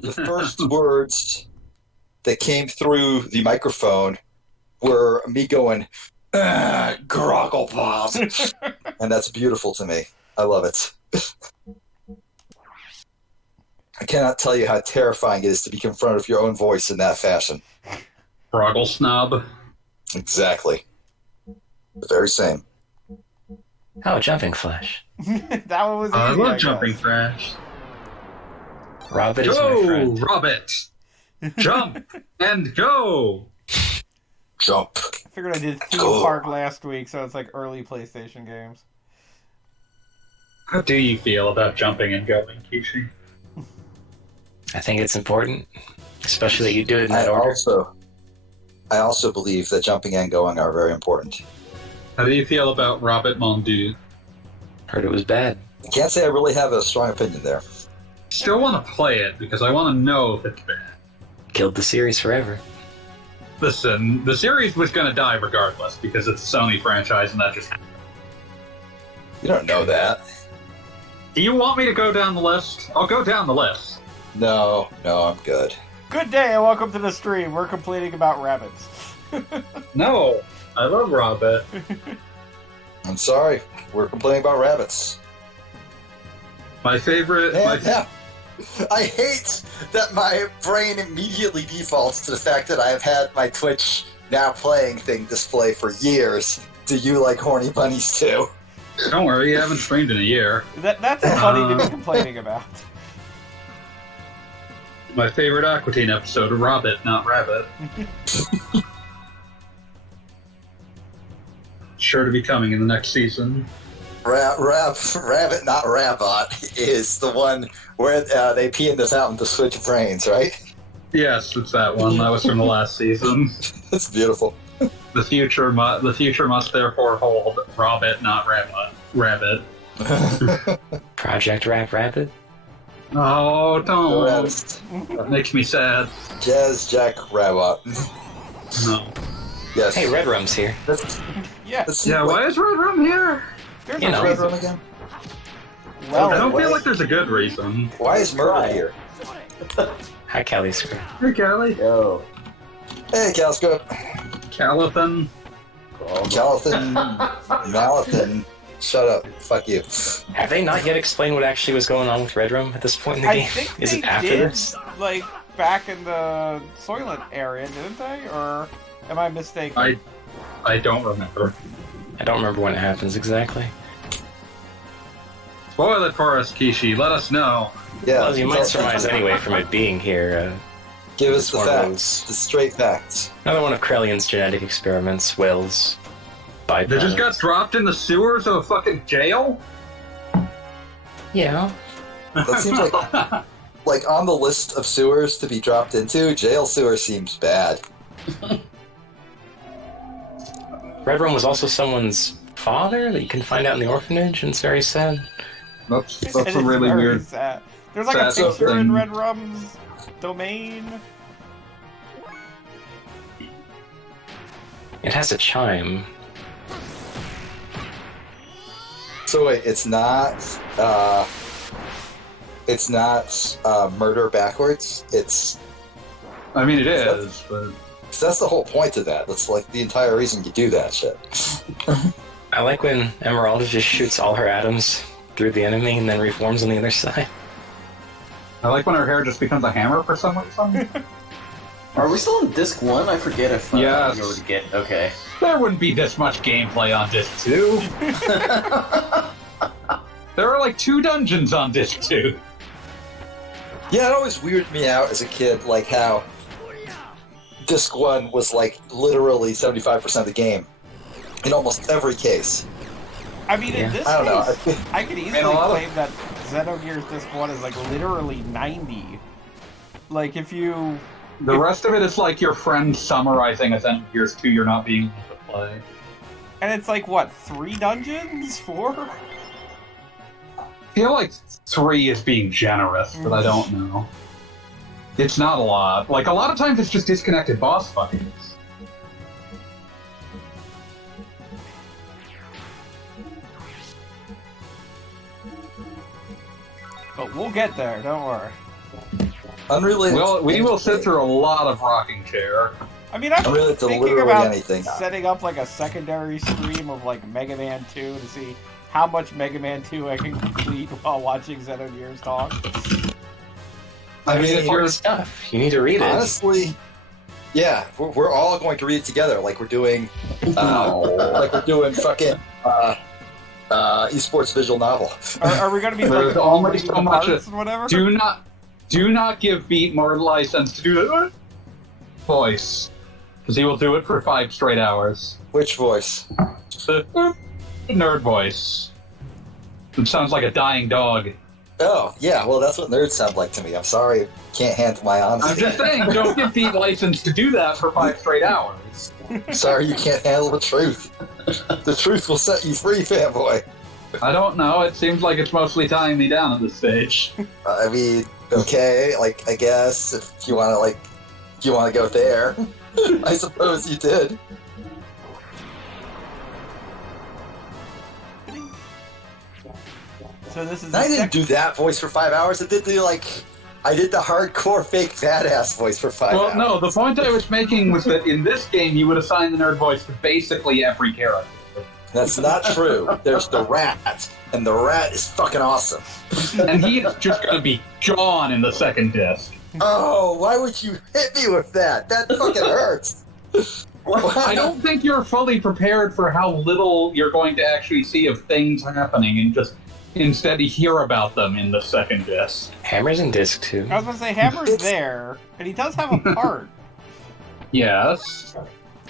The first words that came through the microphone were me going, "Groggle balls," and that's beautiful to me. I love it. I cannot tell you how terrifying it is to be confronted with your own voice in that fashion. Froggle snob. Exactly. The very same. Oh, jumping flash. That one was easy, I I love guess. jumping flash. Robert is my Go, friend. Robert! Jump and go! Jump. I figured I did theme Cool. park last week, so it's like early PlayStation games. How do you feel about jumping and going, Kishi? I think it's important, especially that you do it in that I order. also believe that jumping and going are very important. How do you feel about Robert Mondu? Heard it was bad. I can't say I really have a strong opinion there. Still want to play it because I want to know if it's bad. Killed the series forever. Listen, the series was going to die regardless because it's a Sony franchise and that just happened. You don't know that. Do you want me to go down the list? I'll go down the list. No, I'm good. Good day and welcome to the stream. We're complaining about rabbits. No, I love Robert. I'm sorry. We're complaining about rabbits. My favorite... Yeah. I hate that my brain immediately defaults to the fact that I have had my Twitch now playing thing display for years. Do you like horny bunnies too? Don't worry, you haven't streamed in a year. That's funny to be complaining about. My favorite Aqua Teen episode, Robert, not Rabbit. Sure to be coming in the next season. Rabbit, not Rabot, is the one where they pee in the fountain to switch brains, right? Yes, it's that one. That was from the last season. That's beautiful. The future must therefore hold Robert, not Rabbit. Project Rap Rabbit? Oh, don't. Rabbit. That makes me sad. Jazz Jack Rabot. No. Yes. Hey, Red Rum's here. Yes. Yeah, why is Red Rum here? There's You a know. Red reason. Rum again? Well, I don't Why- feel like there's a good reason. Why is Murder here? Hi, Kelly Screw. Hey, Callie. Yo. Hey, Calscope. Calithan. Calathan. Malathan. Shut up. Fuck you. Have they not yet explained what actually was going on with Red Rum at this point in the I game? think Is they it after did, this? like, back in the Soylent area, didn't they? Or am I mistaken? I don't remember. I don't remember when it happens exactly. Spoil it for us, Kishi. Let us know. Yeah. Well, you might tell- surmise anyway from it being here. Give us It's the one of facts. The straight facts. Another one of Krellion's genetic experiments, Will's They just got dropped in the sewers of a fucking jail? Yeah. That seems like on the list of sewers to be dropped into, jail sewer seems bad. Red Rum was also someone's father that you can find out in the orphanage, and it's very sad. That's It a is really very weird... sad. There's like a sad picture thing. in Red Rum's domain. It has a chime. So wait, it's not murder backwards. It's I mean, it is, but... so that's the whole point of that. That's like the entire reason you do that shit. I like when Emeralda just shoots all her atoms through the enemy and then reforms on the other side. I like when her hair just becomes a hammer for some reason. Are we still on disc 1? I forget if Yes. you already get. Okay. There wouldn't be this much gameplay on Disc 2. There are like 2 dungeons on Disc 2. Yeah, it always weirded me out as a kid, like how Disc 1 was like literally 75% of the game in almost every case. I mean, Yeah. in this I don't know. case, I could easily a lot of- claim that Xenogears Disc 1 is like literally 90. Like, if you... The rest of it is like your friend summarizing a Xenogears 2 you're not being able to play. And it's like, what, 3 dungeons? 4? I feel like 3 is being generous, but I don't know. It's not a lot. Like, a lot of times it's just disconnected boss fights. But we'll get there, don't worry. Unrelated. Well, we will sit anything. through a lot of rocking chair. I mean, I'm Unrelated to thinking literally about anything. setting up like a secondary stream of like Mega Man 2 to see how much Mega Man 2 I can complete while watching Xenogears talk. I mean, important stuff. You need to read it. honestly, yeah, we're all going to read it together, like we're doing, fucking esports visual novel. Are we gonna be There's like all only reading so the much parts and whatever? Do not give Beat more license to do the voice, because he will do it for 5 straight hours. Which voice? The nerd voice. It sounds like a dying dog. Oh, yeah. Well, that's what nerds sound like to me. I'm sorry, can't handle my honesty. I'm just saying, don't give Beat license to do that for 5 straight hours. Sorry, you can't handle the truth. The truth will set you free, fanboy. I don't know. It seems like it's mostly tying me down at this stage. I mean, okay, like, I guess if you want to go there, I suppose you did. So this is. I didn't do that voice for 5 hours. I did the hardcore fake badass voice for 5 hours. Well, no, the point I was making was that in this game you would assign the nerd voice to basically every character. That's not true. There's the rat, and the rat is fucking awesome. And he is just going to be gone in the second disc. Oh, why would you hit me with that? That fucking hurts. I don't think you're fully prepared for how little you're going to actually see of things happening and just instead hear about them in the second disc. Hammer's in disc 2. I was gonna say Hammer's there, and he does have a part. Yes.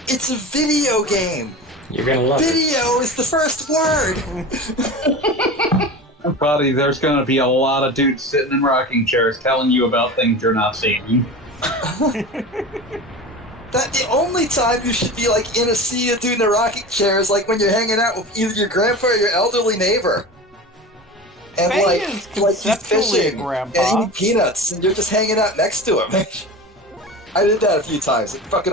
It's a video game. You're gonna love it. Video is the first word. Buddy, there's going to be a lot of dudes sitting in rocking chairs telling you about things you're not seeing. That the only time you should be like in a sea of dude in a rocking chair is like when you're hanging out with either your grandpa or your elderly neighbor. And Faye is he's conceptually fishing a grandpa. and eating peanuts, and you're just hanging out next to him. I did that a few times. It fucking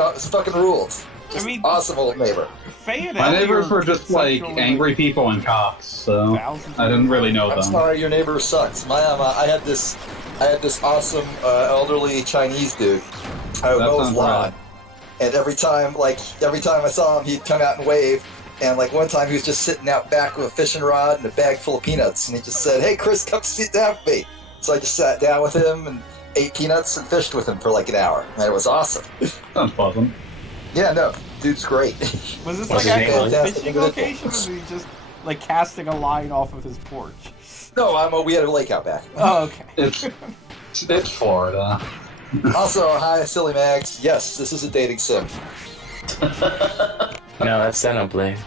ruled. Just I mean- awesome old neighbor. Faye and My Elly neighbors are were just like conceptually angry people and cops, so thousands I didn't really know I'm them. sorry, your neighbor sucks. I had this awesome elderly Chinese dude. I would That mow his sounds lawn, right. and every time I saw him, he'd come out and wave. And like one time, he was just sitting out back with a fishing rod and a bag full of peanuts, and he just said, "Hey, Chris, come sit down with me." So I just sat down with him and ate peanuts and fished with him for like an hour, and it was awesome. Sounds pleasant. Yeah, no, dude's great. Was this What's like his at name? a Fantastic fishing individual. location, or was he just like casting a line off of his porch? No, we had a lake out back. Oh, okay. It's Florida. Also, hi, Silly Mags. Yes, this is a dating sim. No, that's Xenoblade.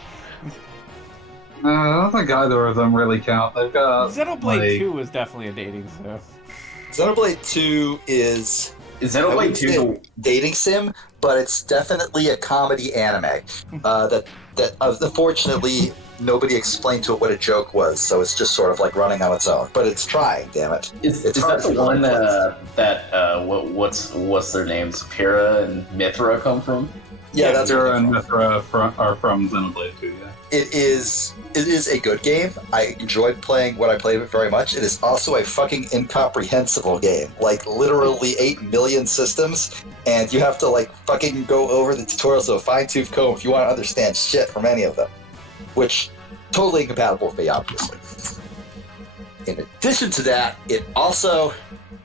I don't think either of them really count. They've got Xenoblade like, 2 is definitely a dating sim. Xenoblade 2 is Is I Xenoblade wouldn't 2 say the... dating sim, but it's definitely a comedy anime. That unfortunately nobody explained to it what a joke was, so it's just sort of like running on its own. But it's trying, damn it. Is It's that hard the to one learn. what's their names? Pyrrha and Mithra come from? Yeah, that's Zero what and Mithra are from Xenoblade 2, yeah. it is. It is a good game. I enjoyed playing what I played with very much. It is also a fucking incomprehensible game. Like literally 8 million systems, and you have to like fucking go over the tutorials with a fine-tooth comb if you want to understand shit from any of them. Which totally incompatible with me, obviously. In addition to that, it also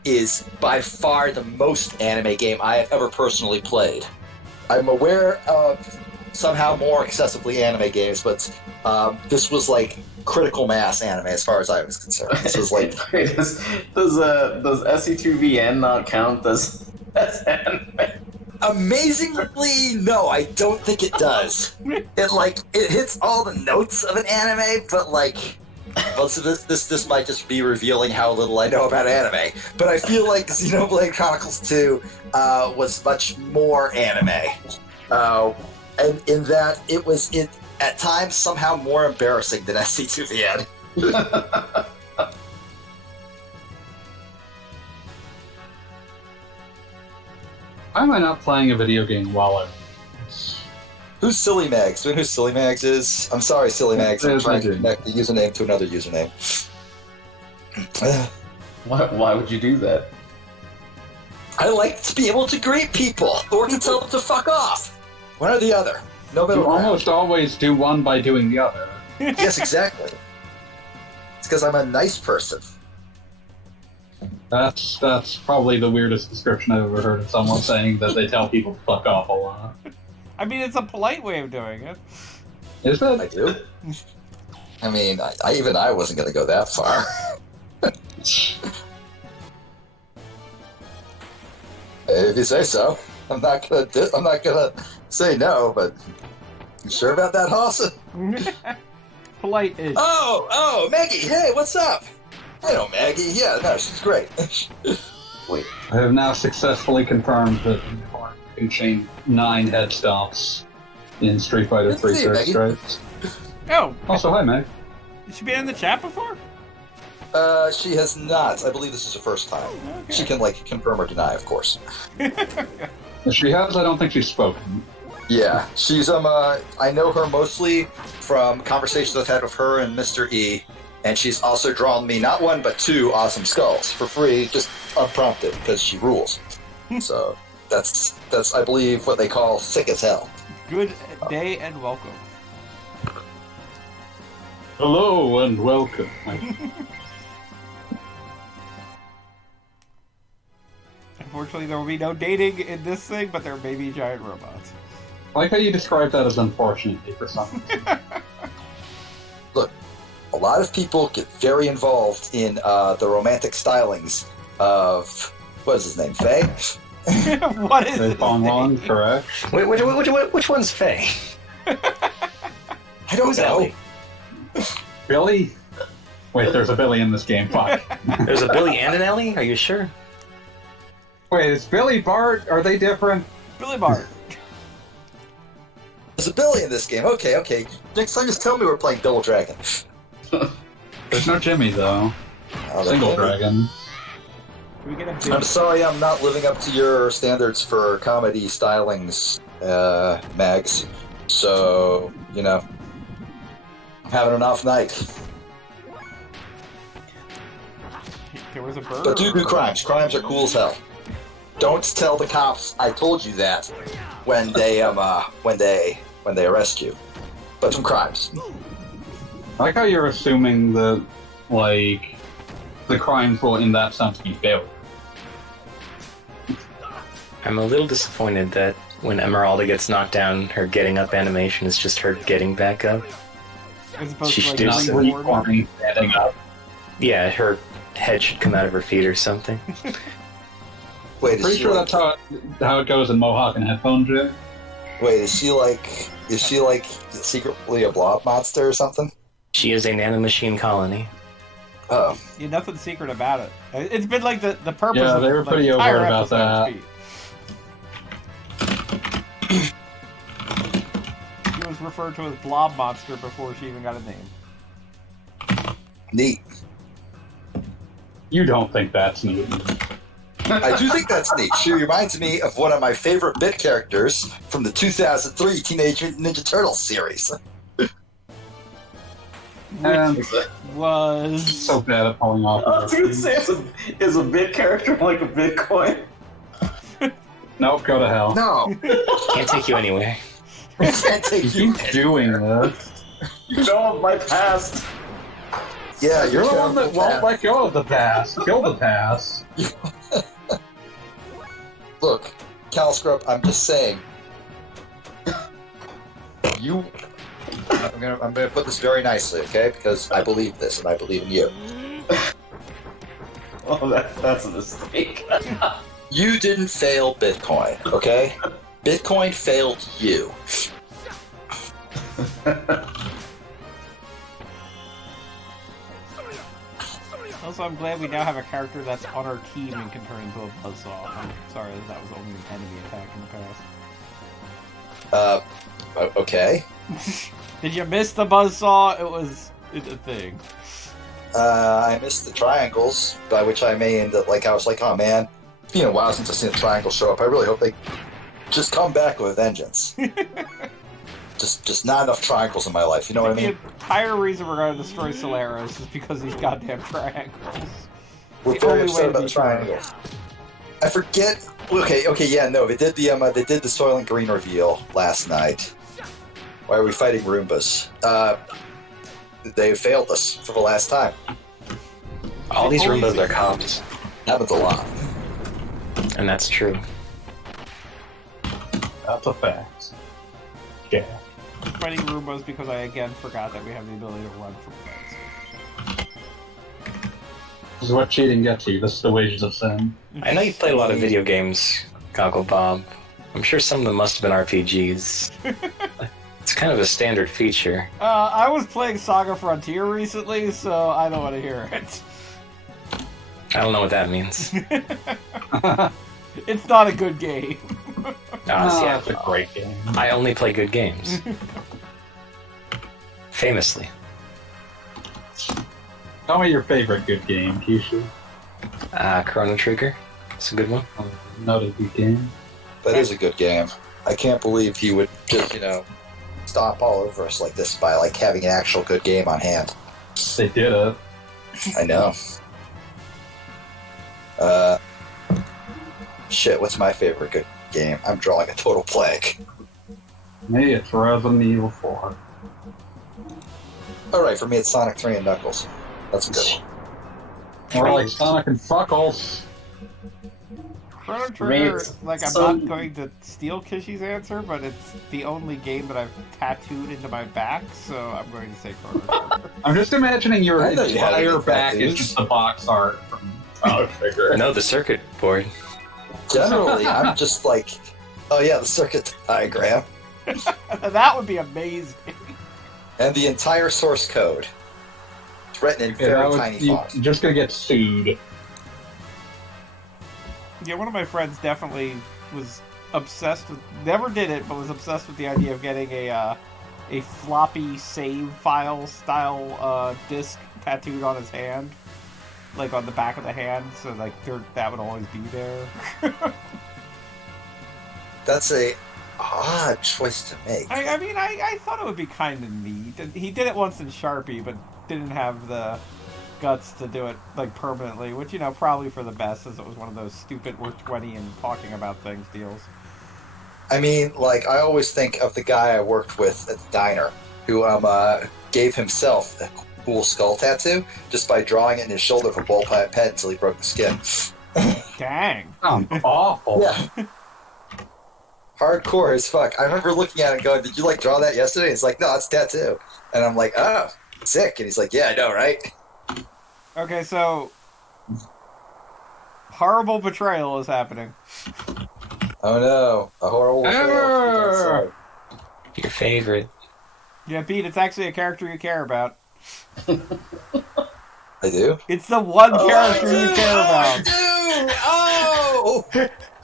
is by far the most anime game I have ever personally played. I'm aware of somehow more excessively anime games, but this was like critical mass anime as far as I was concerned. This was like Wait, does SE2VN not count as anime? amazingly no, I don't think it does. It hits all the notes of an anime, but like. Well, so this might just be revealing how little I know about anime, but I feel like Xenoblade Chronicles 2 was much more anime, and in that it was at times somehow more embarrassing than SC2VN. Why am I not playing a video game while I'm... Who's Silly Mags? Do you know who Silly Mags is? I'm sorry, Silly Mags. I'm Yes, I trying to do. connect the username to another username. Why would you do that? I like to be able to greet people or to tell them to fuck off. One or the other. No middle You ground. almost always do one by doing the other. Yes, exactly. It's because I'm a nice person. That's probably the weirdest description I've ever heard of someone saying that they tell people to fuck off a lot. I mean, it's a polite way of doing it. Is I it? do. I mean, I wasn't going to go that far. If you say so, I'm not gonna say no. But you sure about that, Hawson? Polite is. Oh, Maggie. Hey, what's up? I know Maggie. Yeah, no, she's great. Wait, I have now successfully confirmed that you can chain 9 head stops in Street Fighter Good to 3 see you, Third Maggie. Strikes. Oh, Also, hi, Meg. has she been in the chat before? She has not. I believe this is her first time. Okay. She can confirm or deny, of course. If she has, I don't think she's spoken. Yeah, she's I know her mostly from conversations I've had with her and Mr. E, and she's also drawn me not one but 2 awesome skulls for free, just unprompted because she rules. So that's I believe what they call sick as hell. Good day and welcome. Hello and welcome. Unfortunately, there will be no dating in this thing, but there may be giant robots. I like how you described that as unfortunately for some reason. Look, a lot of people get very involved in the romantic stylings of what is his name, Faye? What is They this Fong Long, thing? correct? Wait, which one's Faye? I don't Who's know. Elly? Billy? Wait, there's a Billy in this game. Fuck. There's a Billy and an Elly? Are you sure? Wait, is Billy Bart? Are they different? Billy Bart. There's a Billy in this game. Okay. Next time, just tell me we're playing Double Dragon. There's no Jimmy though. Oh, Single okay. Dragon. Can we get a big... I'm sorry, I'm not living up to your standards for comedy stylings, Mags. So, I'm having an off night. There was a bird. But do crimes. Crimes are cool as hell. Don't tell the cops I told you that when they arrest you. But some crimes. I like how you're assuming that, the crimes will, in that sense, be failed. I'm a little disappointed that when Emeralda gets knocked down, her getting up animation is just her getting back up. As opposed She to, should do Not something. reforming, standing up. Yeah, her head should come out of her feet or something. Wait, is Pretty she sure like, that's how it goes in Mohawk and headphone jig. wait, is she like secretly a blob monster or something? She is a nanomachine colony. Oh. Yeah, nothing secret about it. It's been like the purpose Yeah, of they were the pretty entire overt about episode, that. Pete. She was referred to as Blob Monster before she even got a name. Neat. You don't think that's neat. I do think that's neat. She reminds me of one of my favorite bit characters from the 2003 Teenage Mutant Ninja Turtles series. And Was... so bad at pulling off. I was gonna say, is a bit character like a Bitcoin? Nope, go to hell. No, Can't take you anywhere. I can't take You you. keep doing this. You know my past. Yeah, You're the one that terrible won't cat. let go of the past. Kill the past. Look, Cal Scrub, I'm just saying. I'm gonna put this very nicely, okay? Because I believe this, and I believe in you. Oh, that's a mistake. You didn't fail Bitcoin, okay? Bitcoin failed you. Also, I'm glad we now have a character that's on our team and can turn into a buzzsaw. I'm sorry that was only an enemy attack in the past. Okay. Did you miss the buzzsaw? It's a thing. I missed the triangles, by which I mean that, I was like, oh man, it's been a while since I've seen a triangle show up. I really hope they just come back with a vengeance. just not enough triangles in my life, you know what I mean? The entire reason we're going to destroy Solaris is because these goddamn triangles. We're the very only way upset to about be the triangles. I forget. Okay, yeah, no, they did the Soylent Green reveal last night. Why are we fighting Roombas? They failed us for the last time. All these Roombas are cops, Happens a lot. and that's true. That's a fact. Yeah. Fighting Roombas because I again forgot that we have the ability to run from things. This is what cheating gets you. This is the wages of sin. I know you played a lot of video games, Goggle Bob. I'm sure some of them must have been RPGs. It's kind of a standard feature. I was playing Saga Frontier recently, so I don't want to hear it. I don't know what that means. It's not a good game. That's a great game. I only play good games. Famously. Tell me your favorite good game, Kishu. Chrono Trigger. It's a good one. Not a good game. That is a good game. I can't believe he would just, stomp all over us like this by like having an actual good game on hand. They did it. I know. Shit, what's my favorite good game? I'm drawing a total blank. Me, it's Resident Evil 4. Alright, for me it's Sonic 3 and Knuckles. That's a good one. More like Sonic and Fuckles. Chrono me, Trigger, it's like, I'm some- not going to steal Kishi's answer, but it's the only game that I've tattooed into my back, so I'm going to say Chrono Trigger. I'm just imagining your I know you had entire any back is tattoos. just the box art from Chrono Trigger. No, the circuit board. Generally, I'm just like, oh yeah, the circuit diagram. That would be amazing. And the entire source code. It's written in very tiny font. You're just gonna get sued. Yeah, one of my friends definitely was obsessed with, never did it, but was obsessed with the idea of getting a floppy save file style disc tattooed on his hand. Like on the back of the hand, so like that would always be there. That's a odd choice to make. I mean, I thought it would be kind of neat. And he did it once in Sharpie, but didn't have the guts to do it like permanently, which probably for the best, as it was one of those stupid we're 20 and talking about things deals. I mean, like, I always think of the guy I worked with at the diner who gave himself a cool skull tattoo just by drawing it in his shoulder with a ballpoint pen until he broke the skin. Dang. Sounds awful. Yeah. Hardcore as fuck. I remember looking at it and going, did you like draw that yesterday? He's like, no, it's a tattoo. And I'm like, oh, sick. And he's like, yeah, I know, right? Okay, so horrible betrayal is happening. Oh no, a horrible fail. Your favorite. Yeah, Pete, it's actually a character you care about. I do? It's the one character you care about. I do! Oh!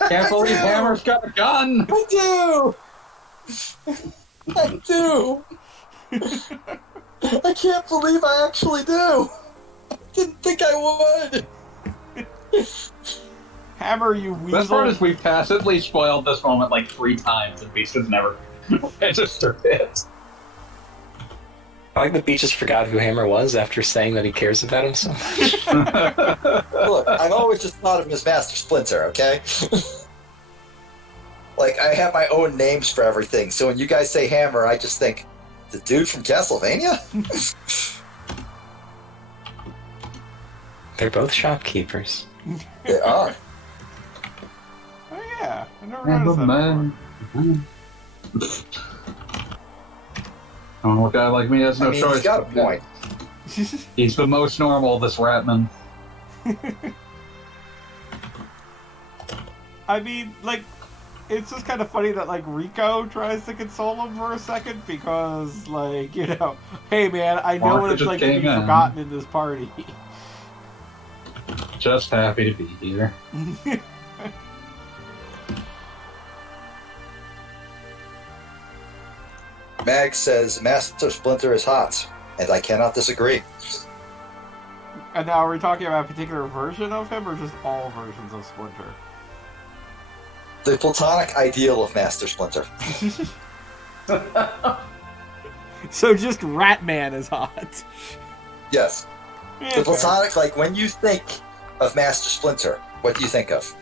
Can't believe Hammer's got a gun! I do! I do! I can't believe I actually do! I didn't think I would! Hammer, you weasel. Best part is we've tacitly spoiled this moment like 3 times and Beast has never registered it. I like that Beach just forgot who Hammer was after saying that he cares about him so much. Look, I've always just thought of him as Master Splinter, okay? Like, I have my own names for everything, so when you guys say Hammer, I just think, the dude from Castlevania? They're both shopkeepers. They are. Oh yeah, I never noticed that before. Oh, a guy like me has no choice. He's got a point. He's the most normal, this Ratman. I mean, like, it's just kind of funny that, like, Rico tries to console him for a second because, like, hey man, I know Martha what it's just like to be came in. forgotten in this party. Just happy to be here. Mag says Master Splinter is hot, and I cannot disagree. And now, are we talking about a particular version of him, or just all versions of Splinter? The platonic ideal of Master Splinter. So just Ratman is hot. Yes. Yeah, The fair. platonic, like, when you think of Master Splinter, what do you think of?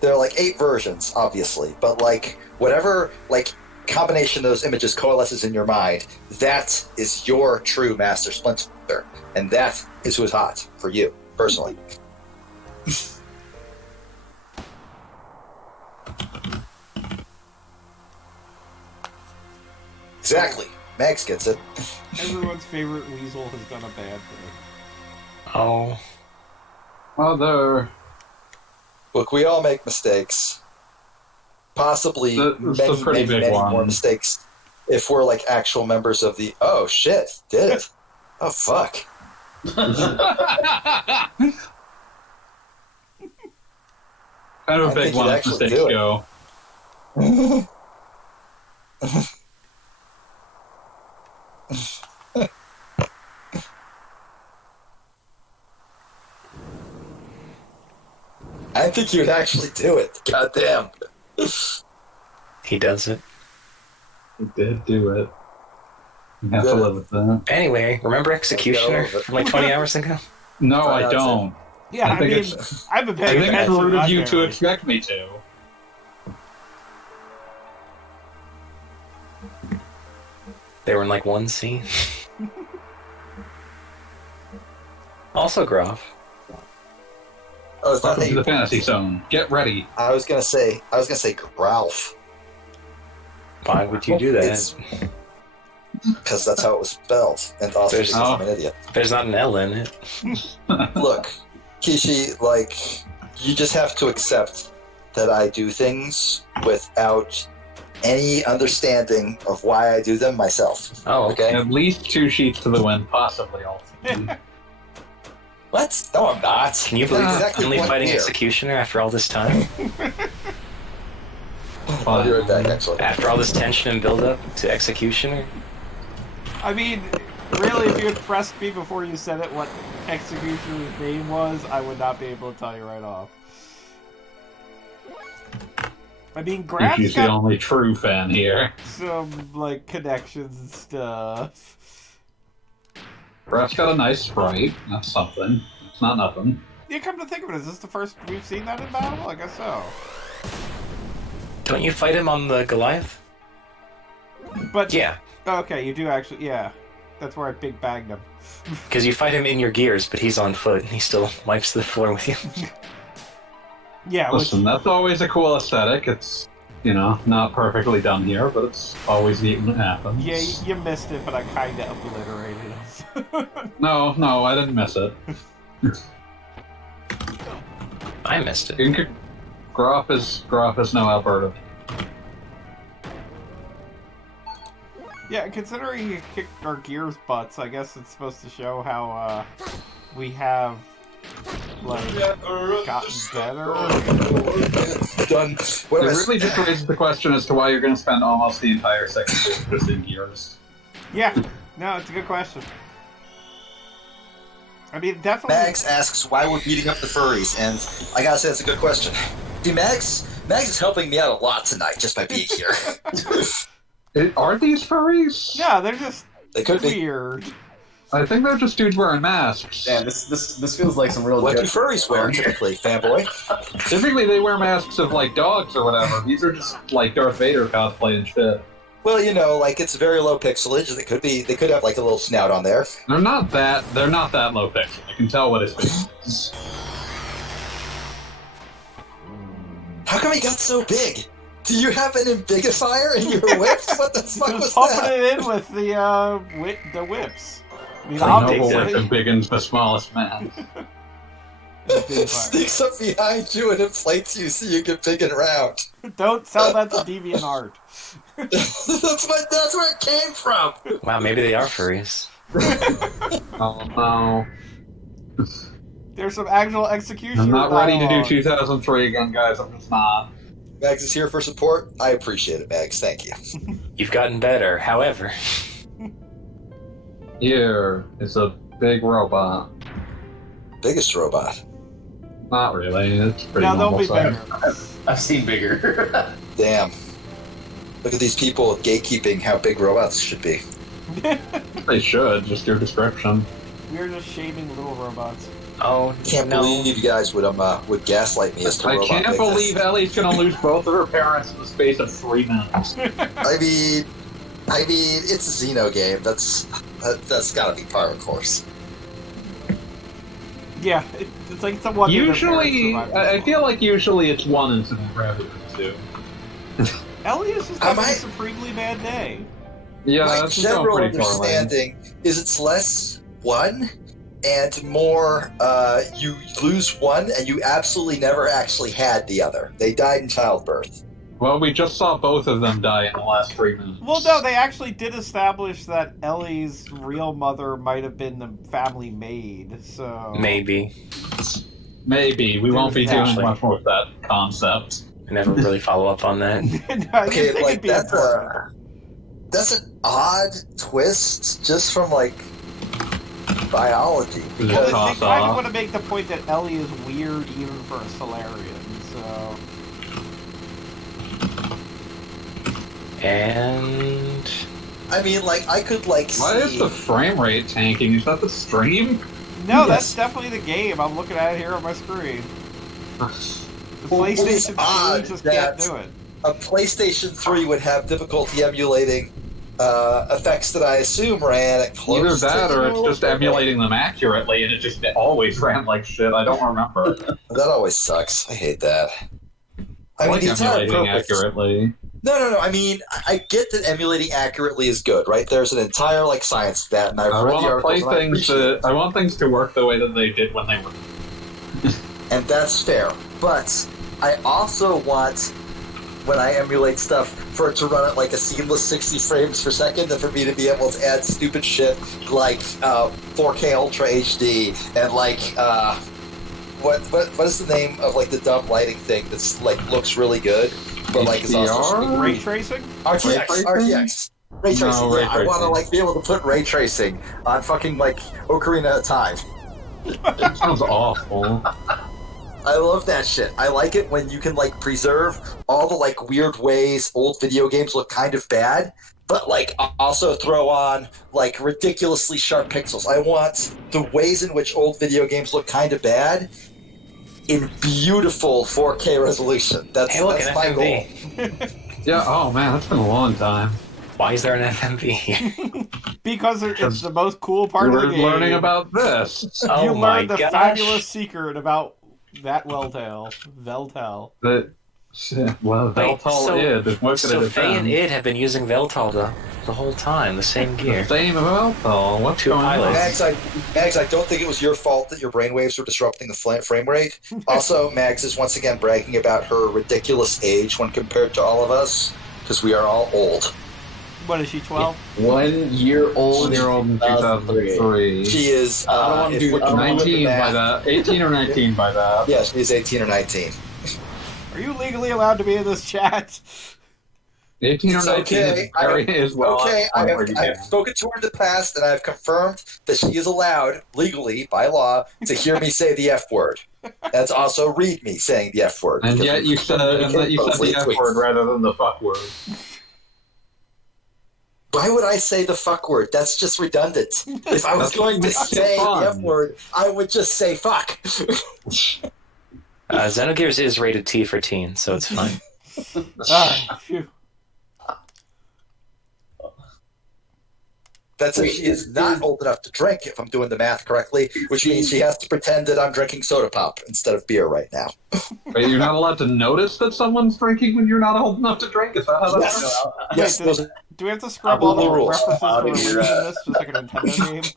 there are like 8 versions, obviously, but like whatever like combination of those images coalesces in your mind, that is your true Master Splinter, and that is who is hot for you personally. Exactly. Max gets it. Everyone's favorite weasel has done a bad thing. Oh, Mother. Look, we all make mistakes. Possibly It's a pretty big many one. more mistakes if we're like actual members of the. Oh shit! Did it? Oh fuck! Kind of I a big think one you'd as actually mistakes do it. go. I think you'd actually do it. Goddamn. he does it. He did do it. You have to Good. live with that. Anyway, remember Executioner love it. from like 20 hours ago? No, Try I not to. don't. Yeah, I I think mean, it's- I've been I paying think it's attention. rude of not you to very. expect me to. They were in like one scene. Also, Groff. Oh, it's not Welcome to the a, fantasy zone. Get ready. I was gonna say Growlf, Why would you do It's- that? because that's how it was spelled, and also There's- because I'm an idiot. There's not an L in it. Look, Kishi, like, you just have to accept that I do things without any understanding of why I do them myself. Oh, okay. Okay? At least 2 sheets to the wind, possibly all 3. What? No, I'm not. Can you believe That's we're exactly finally one fighting here. Executioner after all this time? I'll be right back, actually. After all this tension and build-up to Executioner? I mean, really, if you had pressed me before you said it what Executioner's name was, I would not be able to tell you right off. I mean, Graph's She's the got only true fan here. some, like, connections and stuff. Brett's got a nice sprite. That's something. It's not nothing. Yeah, come to think of it, is this the first we've seen that in battle? I guess so. Don't you fight him on the Goliath? But, Yeah, okay, you do actually, yeah. That's where I big bagged him. because you fight him in your gears, but he's on foot and he still wipes the floor with you. Yeah, which, Listen, that's always a cool aesthetic. It's, not perfectly done here, but it's always neat when it happens. yeah, you missed it, but I kinda obliterated it. No, I didn't miss it. I missed it. Groff is no Alberta. Yeah, considering you kicked our gears butts, I guess it's supposed to show how, we have, like, gotten better. Done. It What am I really just raises the question as to why you're going to spend almost the entire second game just in gears. Yeah, no, it's a good question. I mean, definitely. Mags asks why we're beating up the furries, and I gotta say that's a good question. See, Mags is helping me out a lot tonight just by being here. Are these furries? Yeah, they're just They could be. weird. I think they're just dudes wearing masks. Man, this feels like some real. What do good- furries wear typically, fanboy? Typically they wear masks of, like, dogs or whatever. These are just, like, Darth Vader cosplay and shit. Well, like it's very low pixelage. They could have like a little snout on there. They're not that low pixel. I can tell what his face is. Hmm. How come he got so big? Do you have an ambiguifier in your whip? What the fuck was Just pumping that? it in with the whips. The The Optic noble Zone. whip biggins the smallest man. It sneaks up behind you and inflates you so you get big and round. Don't sell that to DeviantArt. that's where it came from. Wow, maybe they are furries. Oh no. There's some actual execution. I'm not ready to do dialogue. 2003 again, guys. I'm just not. Mags is here for support. I appreciate it, Mags. Thank you. You've gotten better, however. Here is a big robot. Biggest robot. Not really. It's pretty Now they'll normal be size. bigger. I've seen bigger. Damn. Look at these people gatekeeping how big robots should be. They should. Just your description. We're just shaming little robots. Oh, Can't no. believe you guys would gaslight me as to I robot can't bigness. believe Ellie's gonna lose both of her parents in the space of 3 minutes. I mean, it's a Xeno game. That's got to be par of course. Yeah, it's like someone. Usually, I feel like usually it's 1 incident rather than 2. Ellie is just having I- a supremely bad day. Yeah, My that's going general pretty far away. understanding is it's less 1 and more you lose 1 and you absolutely never actually had the other. They died in childbirth. Well, we just saw both of them die in the last 3 minutes. Well, no, they actually did establish that Ellie's real mother might have been the family maid. So Maybe. Maybe. We won't be doing Actually. much more with that concept. I never really follow up on that. No, Okay, you'd think like it'd be that's important. that's an odd twist just from like biology. Is it Well, Because they toss kind of off? want to make the point that Ellie is weird even for a Solarian. So And I mean, like I could like Why is see. the frame rate tanking? Is that the stream? no, Yes. that's definitely the game. I'm looking at it here on my screen. The Well, it is PlayStation odd 3 just that- can't do it. A PlayStation 3 would have difficulty emulating effects that I assume ran at close Either that to or it's just emulating them accurately and it just always ran like shit. I don't remember. That always sucks. I hate that. I like the entire emulating purpose- accurately. No. I mean, I get that emulating accurately is good, right? There's an entire like science to that, and I've I read want the to articles. play and I things appreciate it. I want things to work the way that they did when they were. And that's fair. But I also want, when I emulate stuff, for it to run at like a seamless 60 frames per second, and for me to be able to add stupid shit like 4K Ultra HD and like what is the name of like the dumb lighting thing that's like looks really good, but like is also HDR? Ray tracing? RTX. Ray tracing? RTX. Ray tracing. No, ray yeah, I want to tracing. like be able to put ray tracing on fucking like Ocarina of Time. That sounds awful. I love that shit. I like it when you can like preserve all the like weird ways old video games look kind of bad, but like also throw on like ridiculously sharp pixels. I want the ways in which old video games look kind of bad in beautiful 4K resolution. That's, hey, look, that's an my goal. FMV. Yeah, oh man, that's been a long time. Why is there an FMV? Because it's the most cool part We of were the game. learning about this. Oh You my learned the gosh. fabulous secret about that Veltal. That well, Wait, Veltal so- id. What could So it Faye have and been? id have been using Veltal the whole time, the same gear. Same Veltal. What's Two going pilots. on? Mags, I don't think it was your fault that your brainwaves were disrupting the frame rate. Also, Mags is once again bragging about her ridiculous age when compared to all of us, because we are all old. What is she, 12? 1 year old. 1 year old in 2003. She is I don't wanna if do- we're I don't wanna doing the 19 by math- that. 18 or 19 by that. Yeah, she is 18 or 19. Are you legally allowed to be in this chat? 18 or It's 19 okay. is very as well. Okay, as where you I've can. spoken to her in the past, and I've confirmed that she is allowed, legally, by law, to hear me say the F word. That's also read me saying the F word. And because yet we you said, communicate both the F ways. word rather than the fuck word. Why would I say the fuck word? That's just redundant. If I was That's going to makes it say the fun. F word, I would just say fuck. Xenogears is rated T for teen, so it's fine. Phew. That's if she is not old enough to drink, if I'm doing the math correctly, which means she has to pretend that I'm drinking soda pop instead of beer right now. Wait, you're not allowed to notice that someone's drinking when you're not old enough to drink? Is that how that Yes. works? Yes, Wait, those are Do we have to scrub I'll all do the the rules. references to I'll do religion your, in this, just like a Nintendo game?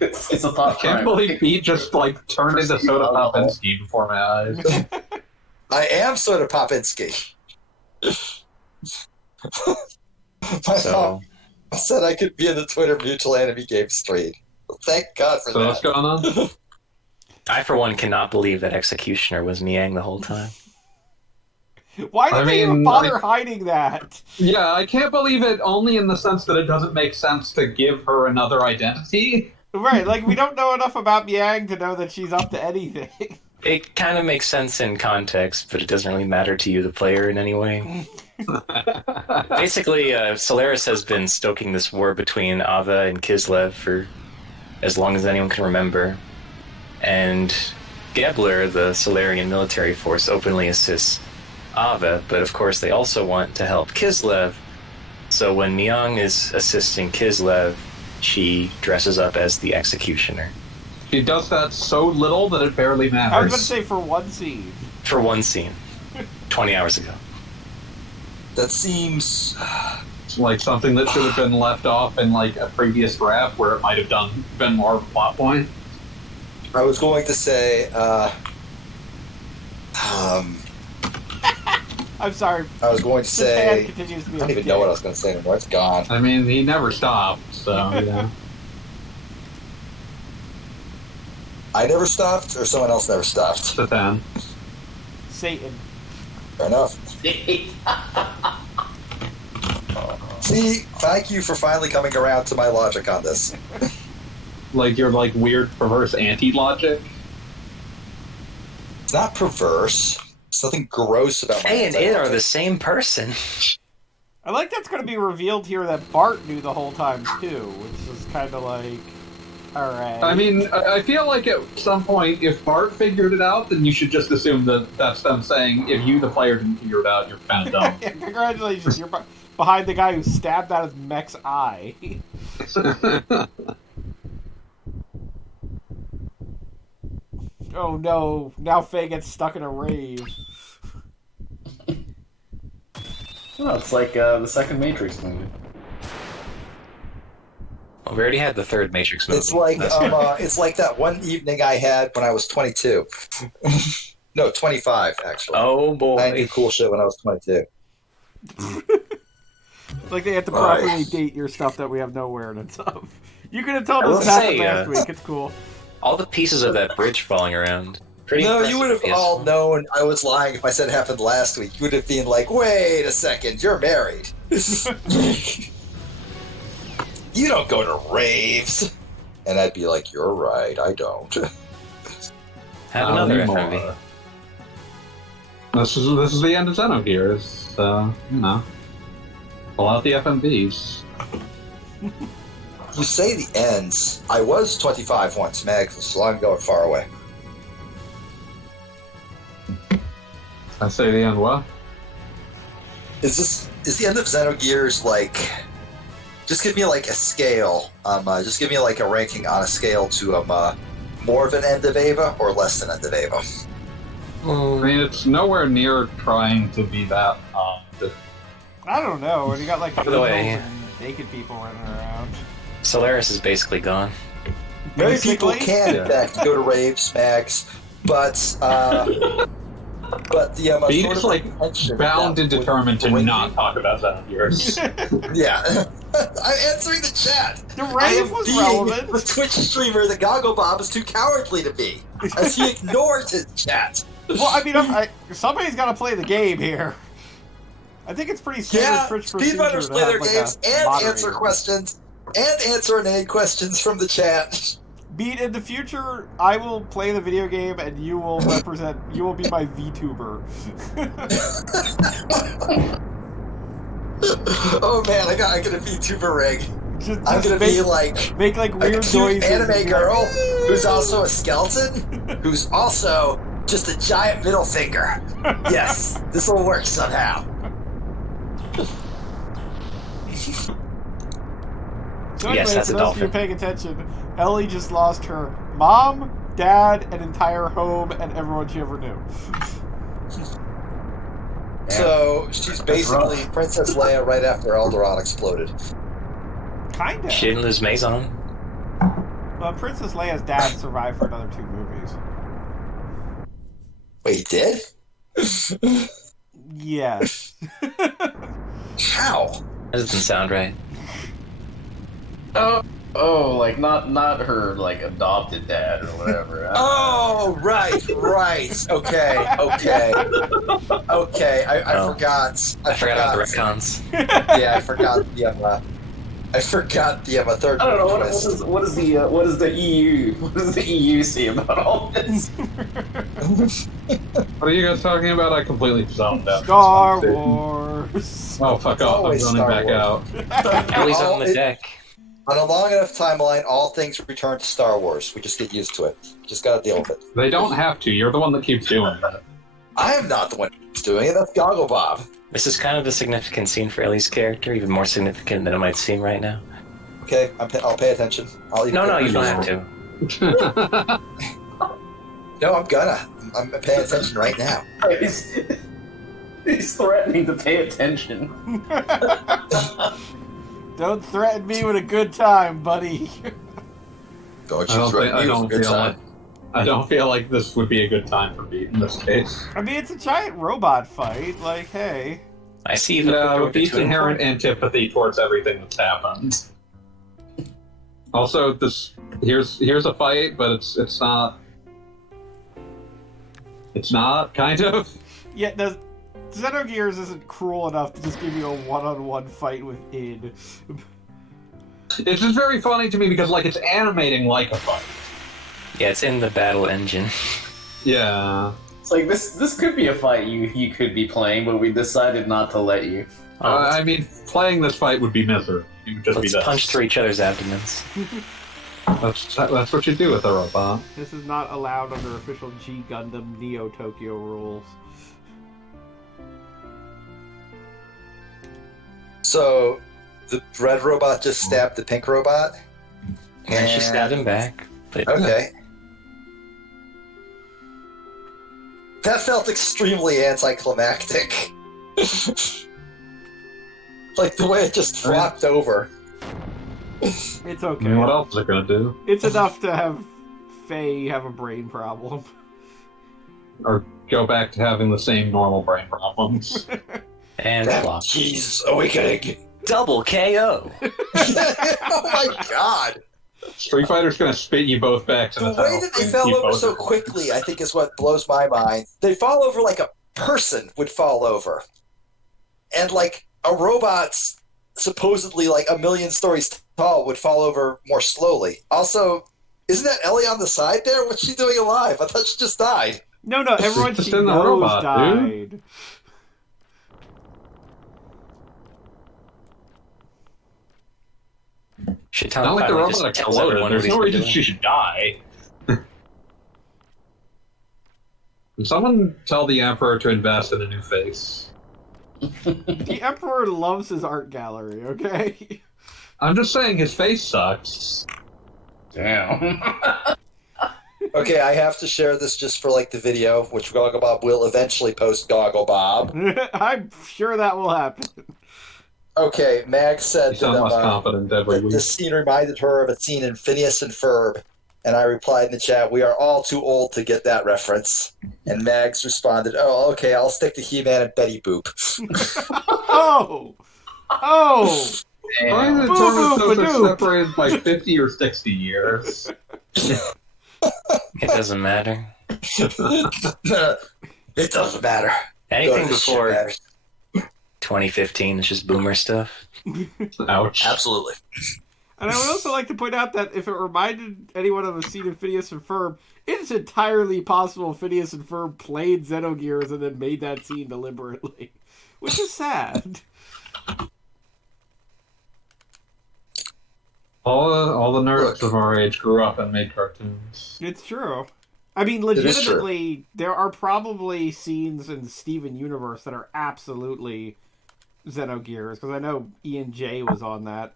It's a thought I can't crime. believe Pete just like turned into Soda Popinski before my eyes. I am Soda Popinski. My So, mom said I could be in the Twitter Mutual Anime Game stream. Thank God for So what's that. going on? I, for one, cannot believe that Executioner was Niang the whole time. Why did I they even mean, bother hiding that? Yeah, I can't believe it only in the sense that it doesn't make sense to give her another identity. Right, like we don't know enough about Miang to know that she's up to anything. It kind of makes sense in context, but it doesn't really matter to you, the player, in any way. Basically, Solaris has been stoking this war between Ava and Kislev for as long as anyone can remember. And Gebler, the Solarian military force, openly assists Ava, but of course they also want to help Kislev. So when Myung is assisting Kislev, she dresses up as the executioner. She does that so little that it barely matters. I was going to say for one scene. For one scene. 20 hours ago. That seems... like something that should have been left off in like a previous draft where it might have been more of a plot point. I was going to say, I'm sorry. I was going to say, Continues to be I don't even know what I was going to say anymore. It's gone. I mean, he never stopped, so, yeah. I never stopped, or someone else never stopped. But then. Satan. Fair enough. See, thank you for finally coming around to my logic on this. Like your like weird perverse anti-logic. It's not perverse. There's nothing gross about my Faye and it are anti-logic. the same person. I like that's going to be revealed here that Bart knew the whole time, too, which is kind of like, alright. I mean, I feel like at some point, if Bart figured it out, then you should just assume that that's them saying, if you, the player, didn't figure it out, you're kind of dumb. Yeah, congratulations, you're behind the guy who stabbed out his mech's eye. Oh no, now Faye gets stuck in a rave. Oh, it's like the second Matrix movie. Well, we already had the third Matrix movie. It's like that one evening I had when I was 22. No, 25 actually. Oh boy. I did cool shit when I was 22. It's like they have to Right. properly date your stuff that we have no awareness of. You could have told I will us that say, last week, it's cool. All the pieces of that bridge falling around. Pretty No, impressive, you would have yes. all known I was lying if I said it happened last week. You would have been like, wait a second, you're married. You don't go to raves. And I'd be like, you're right, I don't. Have another Anymore. FMV. This is the end of Xenogears, so, you know. Pull out the FMVs. You say the ends. I was 25 once, Meg, so I'm going far away. I say the end what? Is the end of Xenogears like... Just give me like a scale. Just give me like a ranking on a scale to more of an end of Ava or less than end of Ava. I mean, it's nowhere near trying to be that, I don't know, when you got like By the way- angels and naked people running around. Solaris is basically gone. Many people Basically. can, in fact, go to raves, Mags, but the Being sort of like intention bound that and would determined to bring not me- talk about Xenogears. Yeah, I'm answering the chat. The I rave am was being relevant. the Twitch streamer that Goggle Bob is too cowardly to be, as he ignores his chat. Well, I mean, somebody's got to play the game here. I think it's pretty standard Yeah, Twitch procedure speedrunners to play have, their like, games a and moderator. answer questions and answer inane questions from the chat. Beat, in the future, I will play the video game and you will represent. You will be my VTuber. Oh man, I got a VTuber rig. I'm gonna be like make like a weird cute noises. and anime be girl like, who's also a skeleton, who's also just a giant middle finger. Yes, this will work somehow. So Yes, anyway, that's for a those of you dolphin. paying attention, Elly just lost her mom, dad, an entire home, and everyone she ever knew. So she's basically Princess Leia right after Alderaan exploded. Kinda. She didn't lose Maison. Princess Leia's dad survived for another 2 movies. Wait, he did? Yes. How? That doesn't sound right. Oh, like not her like adopted dad or whatever. Oh, right. Okay. I Oh. forgot. I forgot about the retcons. Yeah, I forgot the third. I don't know twist. what is the EU? What does the EU see about all this? What are you guys talking about? I completely zoned out. Star Wars. Oh, fuck off. I'm Always zoning Star back Wars. out. Ellie's Oh, on the deck. On a long enough timeline, all things return to Star Wars. We just get used to it. Just gotta deal with it. They don't have to. You're the one that keeps doing it. I am not the one who's doing it. That's Goggle Bob. This is kind of a significant scene for Elly's character, even more significant than it might seem right now. Okay, I'll pay attention. You don't have to. No, I'm gonna. I'm paying attention right now. He's threatening to pay attention. Don't threaten me with a good time, buddy. Don't you threaten me with a good time. I don't feel like this would be a good time for Beat in this case. I mean, it's a giant robot fight. Like, hey. I see the No, Beat's inherent antipathy towards everything that's happened. Also, here's a fight, but it's not. It's not, kind of. Yeah, Xenogears isn't cruel enough to just give you a one-on-one fight with id. It's just very funny to me because, like, it's animating like a fight. Yeah, it's in the battle engine. Yeah. It's like, this could be a fight you could be playing, but we decided not to let you. I mean, playing this fight would be misery. It would just Let's be this. punch through each other's abdomens. That's what you do with a robot. This is not allowed under official G Gundam Neo Tokyo rules. So, the red robot just stabbed the pink robot? And she stabbed him back. But Okay. That felt extremely anticlimactic. Like the way it just flopped over. It's I okay. mean, what else is it gonna do? It's enough to have Faye have a brain problem. Or go back to having the same normal brain problems. and flop. Jeez, awakening. Double KO. Oh my god. Street Fighter's gonna spit you both back to The the way that they fell over so quickly, I think, is what blows my mind. They fall over like a person would fall over. And like a robot's supposedly like a million stories tall would fall over more slowly. Also, isn't that Elly on the side there? What's she doing alive? I thought she just died. No, everyone just she in the knows robot, died. dude. Shit, Not like the finally robot just tells exploded. everyone There's what he's no been reason doing. she should die. Can someone tell the Emperor to invest in a new face? The Emperor loves his art gallery, okay? I'm just saying his face sucks. Damn. Okay, I have to share this just for like the video, which Goggle Bob will eventually post Goggle Bob. I'm sure that will happen. Okay, Mag You said sound less that, confident every that week. this scene reminded her of a scene in Phineas and Ferb. And I replied in the chat, "We are all too old to get that reference." And Mags responded, "Oh, okay, I'll stick to He-Man and Betty Boop." Oh! Oh! Why is it Boo, tournament boo, shows are ba-doop. separated by 50 or 60 years? It doesn't matter. It doesn't matter. Anything This shit before matters. 2015 is just boomer stuff. Ouch. Absolutely. And I would also like to point out that if it reminded anyone of a scene in Phineas and Ferb, it's entirely possible Phineas and Ferb played Xenogears and then made that scene deliberately. Which is sad. All the nerds Look. of our age grew up and made cartoons. It's true. I mean, is true. legitimately, there are probably scenes in Steven Universe that are absolutely Xenogears, because I know Ian J was on that.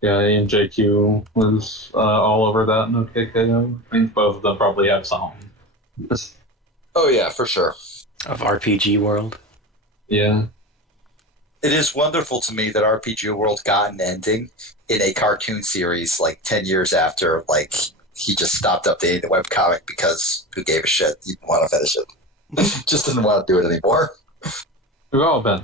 Yeah, Ian JQ was all over that in OKKO. I think both of them probably have some. Oh yeah, for sure. Of RPG World. Yeah. It is wonderful to me that RPG World got an ending in a cartoon series like 10 years after like he just stopped updating the webcomic because who gave a shit? He didn't want to finish it. Just didn't want to do it anymore. We've all been.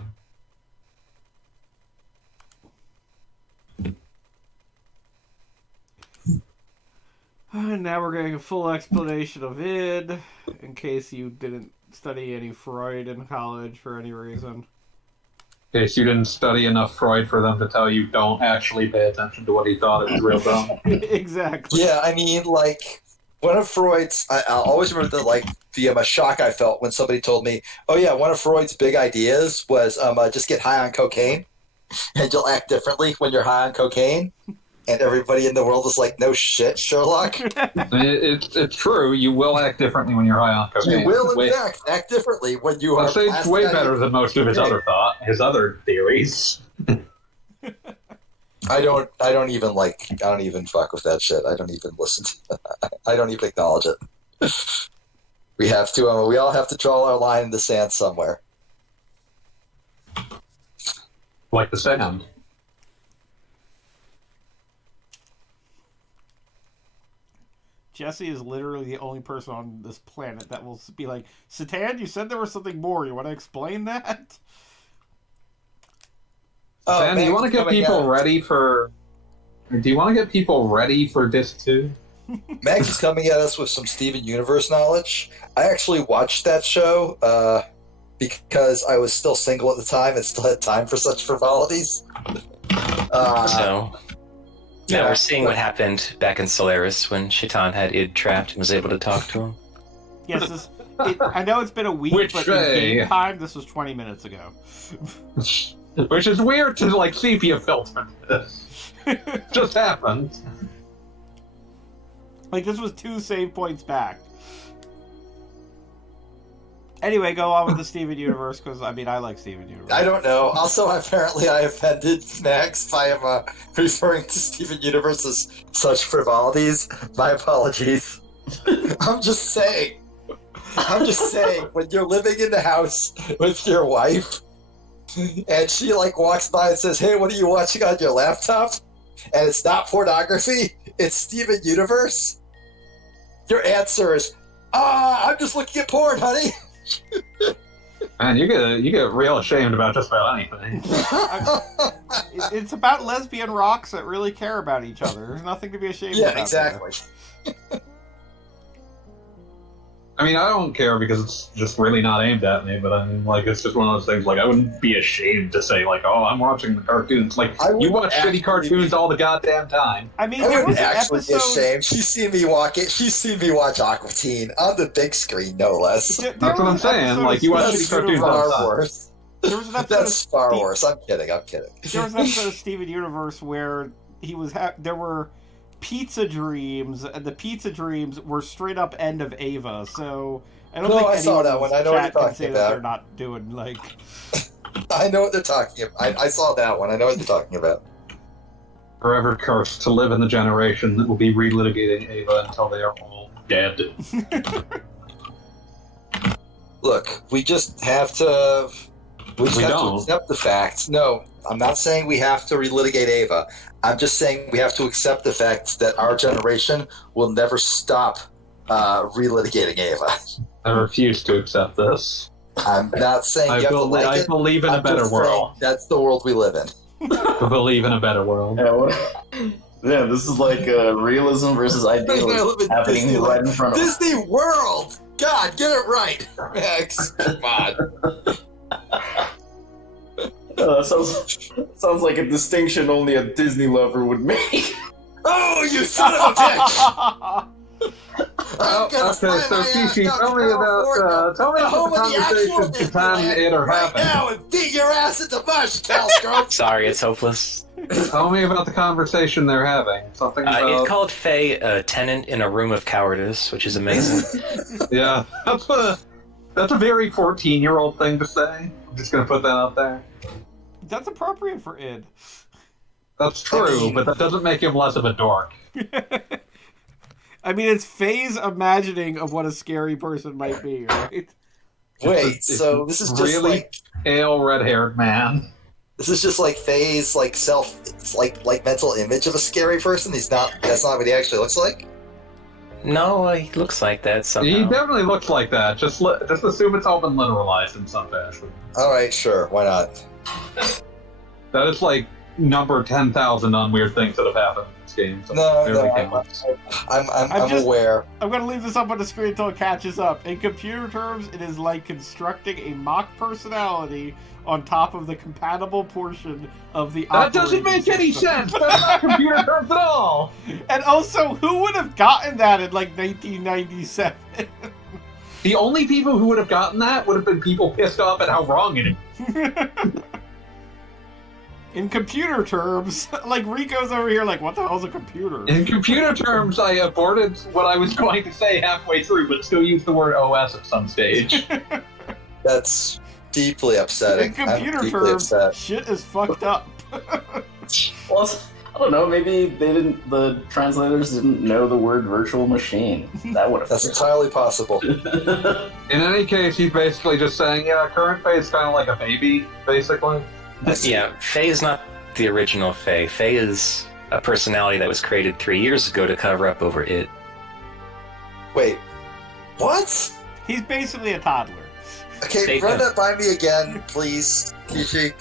And now we're getting a full explanation of id, in case you didn't study any Freud in college for any reason. In case you didn't study enough Freud for them to tell you don't actually pay attention to what he thought it was real dumb. Exactly. Yeah, I mean, like, one of Freud's, I'll always remember the shock I felt when somebody told me, oh yeah, one of Freud's big ideas was just get high on cocaine. and you'll act differently when you're high on cocaine, and everybody in the world is like, no shit, Sherlock. It's true. You will act differently when you're high on cocaine. You will, in fact, act differently when you are. I'd say it's way better than most of his other theories. I don't even fuck with that shit. I don't even listen to it. I don't even acknowledge it. We all have to draw our line in the sand somewhere. Like the sand. Jesse is literally the only person on this planet that will be like, Satan, you said there was something more. You want to explain that? Dan, do you want to get people ready for... Do you want to get people ready for Disc 2? Max is coming at us with some Steven Universe knowledge. I actually watched that show because I was still single at the time and still had time for such frivolities. Now we're seeing what happened back in Solaris when Shaitan had id trapped and was able to talk to him. Yes, I know it's been a week, but in game time, this was 20 minutes ago. Which is weird to, like, sepia filter this. Just happened. Like, this was 2 save points back. Anyway, go on with the Steven Universe, because, I mean, I like Steven Universe. I don't know. Also, apparently I offended Max by referring to Steven Universe as such frivolities. My apologies. I'm just saying, when you're living in the house with your wife, and she, like, walks by and says, hey, what are you watching on your laptop? And it's not pornography, it's Steven Universe. Your answer is, I'm just looking at porn, honey. Man, you get real ashamed about just about anything. It's about lesbian rocks that really care about each other. There's nothing to be ashamed about. Yeah, exactly. I mean, I don't care because it's just really not aimed at me, but I mean, like, it's just one of those things, like, I wouldn't be ashamed to say, like, oh, I'm watching the cartoons. Like, you watch shitty cartoons all the goddamn time. I mean, I there was wouldn't an actually be episode... ashamed. She's seen me Aqua Teen on the big screen, no less. That's what I'm saying. Like, you watch shitty cartoons all the time. Worse. There was an episode That's far worse. I'm kidding. There was an episode of Steven Universe where he was there were pizza dreams, and the pizza dreams were straight up end of Ava, so... I don't think I saw that one. I know what you're talking about. They're not doing, like... I know what they're talking about. I saw that one. I know what they're talking about. Forever cursed to live in the generation that will be relitigating Ava until they are all dead. Look, we just have to... We have to accept the fact. No, I'm not saying we have to relitigate Ava. I'm just saying we have to accept the fact that our generation will never stop relitigating Ava. I refuse to accept this. I'm not saying you have to like it. I believe in a better world. That's the world we live in. I believe in a better world. Yeah, this is like realism versus idealism happening right in front of us. Disney World! God, get it right, Max. Come on. Sounds like a distinction only a Disney lover would make. Oh, you son of a bitch! Okay, so Fifi, tell me about the conversations Japan and Id are having. Right now and beat your ass into mush, Calscrope! Sorry, it's hopeless. Tell me about the conversation they're having. Something about... It called Faye a tenant in a room of cowardice, which is amazing. Yeah, that's a very 14-year-old thing to say. I'm just gonna put that out there. That's appropriate for Id. That's true, but that doesn't make him less of a dork. I mean, it's Faye's imagining of what a scary person might be, right? Wait, so this is just really like pale, red-haired man. This is just like Faye's like like mental image of a scary person. That's not what he actually looks like. No, he looks like that somehow. He definitely looks like that. Just assume it's all been literalized in some fashion. All right, sure, why not? That is like number 10,000 on weird things that have happened in this game. So I'm aware. I'm going to leave this up on the screen until it catches up. In computer terms, it is like constructing a mock personality on top of the compatible portion of the That doesn't make any sense! That's not computer terms at all! And also, who would have gotten that in, like, 1997? The only people who would have gotten that would have been people pissed off at how wrong it is. In computer terms, like Rico's over here like, what the hell's a computer? In computer terms, I aborted what I was going to say halfway through, but still used the word OS at some stage. That's deeply upsetting. In computer terms, shit is fucked up. Well, I don't know. Maybe the translators didn't know the word virtual machine. That would have. That's entirely possible. In any case, he's basically just saying, yeah, current Faye is kind of like a baby, basically. Yeah, Faye is not the original Faye. Faye is a personality that was created 3 years ago to cover up over it. Wait, what? He's basically a toddler. Okay, run that by me again, please, Kishi,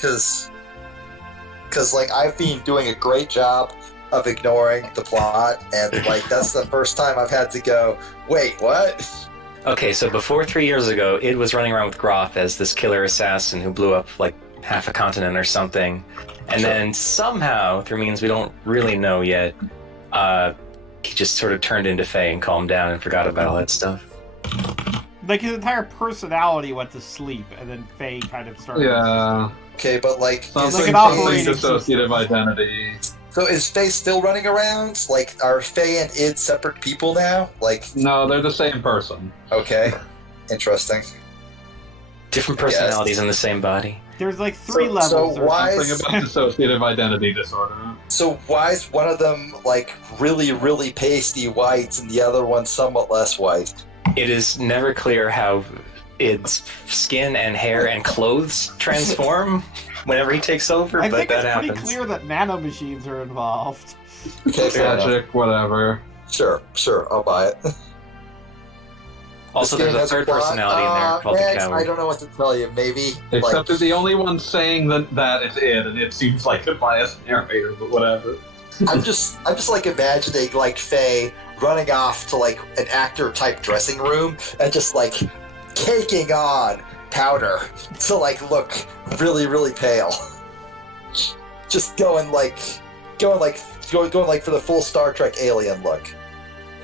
because like I've been doing a great job of ignoring the plot, and like that's the first time I've had to go, wait, what? Okay, so before 3 years ago, Id was running around with Groff as this killer assassin who blew up like half a continent or something, and then somehow, through means we don't really know yet, he just sort of turned into Faye and calmed down and forgot about all that stuff. Like his entire personality went to sleep, and then Faye kind of started. Yeah. Okay, but like, Sounds is like an an operating dissociative identity. So is Faye still running around? Like, are Faye and Id separate people now? Like, No, they're the same person. okay, interesting. Different personalities in the same body. There's like three So levels. or why something. Something about dissociative identity disorder. So why is one of them like really, really pasty white and the other one somewhat less white? It is never clear how Id's skin and hair and clothes transform whenever he takes over, I but think that it's pretty happens. clear that nanomachines are involved. Okay, fair enough. Tragic, whatever. Sure, I'll buy it. Also, This there's game a has third plot. personality in there called the Max, Coward. I don't know what to tell you. Maybe Except like, that the only one saying that is Id, and it seems like a biased narrator, but whatever. I'm just like imagining like Faye running off to like an actor type dressing room and just like caking on powder to like look really, really pale. Just going for the full Star Trek alien look.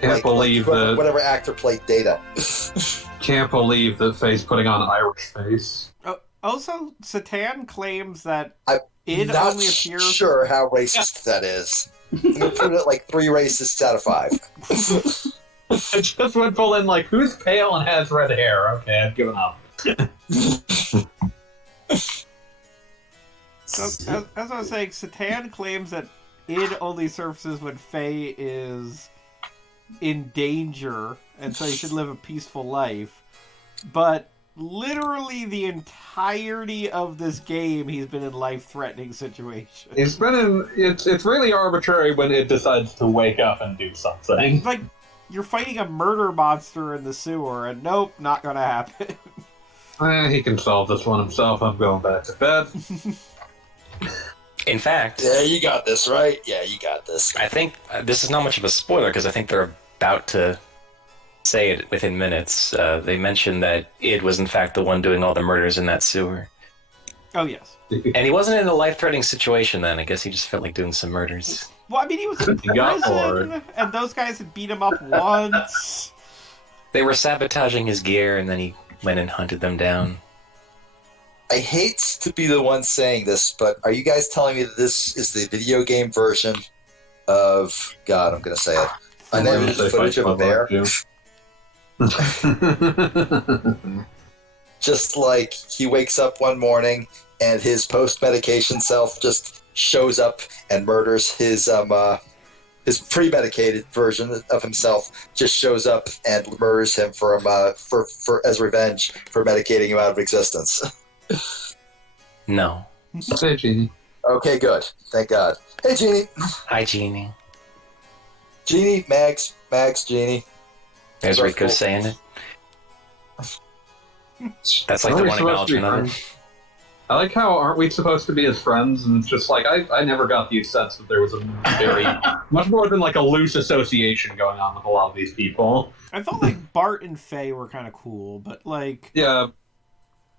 Can't believe that. Whatever actor played Data. Can't believe that Faye's putting on an Irish face. Also, Satan claims that I'm Id not only appears. sure how racist that is. I'm gonna put it like 3 racists out of 5. I just went full in like, who's pale and has red hair? Okay, I've given up. So, as I was saying, Satan claims that Id only surfaces when Faye is in danger, and so he should live a peaceful life. But literally the entirety of this game, he's been in life-threatening situations. It's really arbitrary when it decides to wake up and do something. It's like you're fighting a murder monster in the sewer, and nope, not gonna happen. He can solve this one himself. I'm going back to bed. In fact, Yeah, you got this, right? Yeah, you got this. I think this is not much of a spoiler because I think they're about to say it within minutes. They mentioned that Id was in fact the one doing all the murders in that sewer. Oh, yes. And he wasn't in a life-threatening situation then. I guess he just felt like doing some murders. Well, I mean, he was in He got bored. prison, and those guys had beat him up once. They were sabotaging his gear, and then he went and hunted them down. I hate to be the one saying this, but are you guys telling me that this is the video game version of... God, I'm going to say it. Unedited footage of a bear? Just like he wakes up one morning and his post-medication self just shows up and murders his pre-medicated version of himself just shows up and murders him for as revenge for medicating him out of existence. No. Hey, Jeannie. Okay, good. Thank God. Hey, Jeannie. Hi, Jeannie. Jeannie, Max, Jeannie. There's That's Rico cool. saying it. That's like Aren't the we one supposed to be acknowledgement of it. friends? I like how aren't we supposed to be as friends? And it's just like I never got the sense that there was a very much more than like a loose association going on with a lot of these people. I felt like Bart and Faye were kind of cool, but like... Yeah.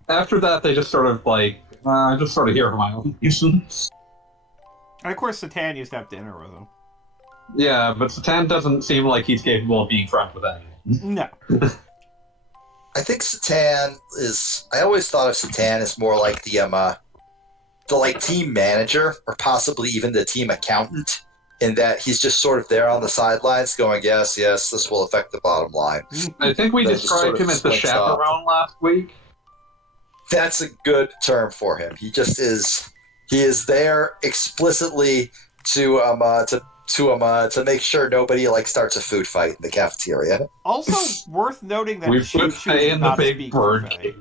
After that, they just sort of like I just sort of here for my own reasons. And of course, Satan used to have dinner with him. Yeah, but Satan doesn't seem like he's capable of being friends with anyone. No. I think Satan is... I always thought of Satan as more like the the team manager or possibly even the team accountant, in that he's just sort of there on the sidelines going, yes, this will affect the bottom line. I think we described him as the chaperone last week. That's a good term for him. He just is. He is there explicitly to make sure nobody starts a food fight in the cafeteria. Also worth noting that we put Faye in the big bird cage.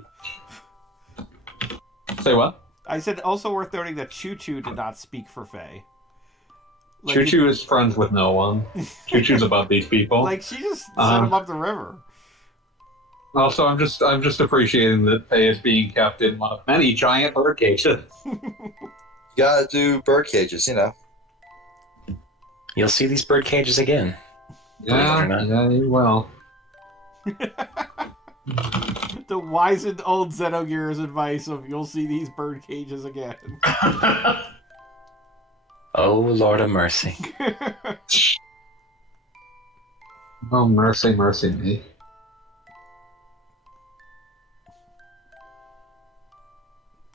Say what? I said also worth noting that Choo Choo did not speak for Faye. Choo Choo is friends with no one. Choo Choo's about these people. She just sent him up the river. Also, I'm just appreciating that Faye is being kept in one of many giant bird cages. You gotta do bird cages, You'll see these bird cages again. Yeah, you will. The wizened old Xenogears advice of you'll see these bird cages again. Oh, Lord of mercy. Oh, mercy, mercy me.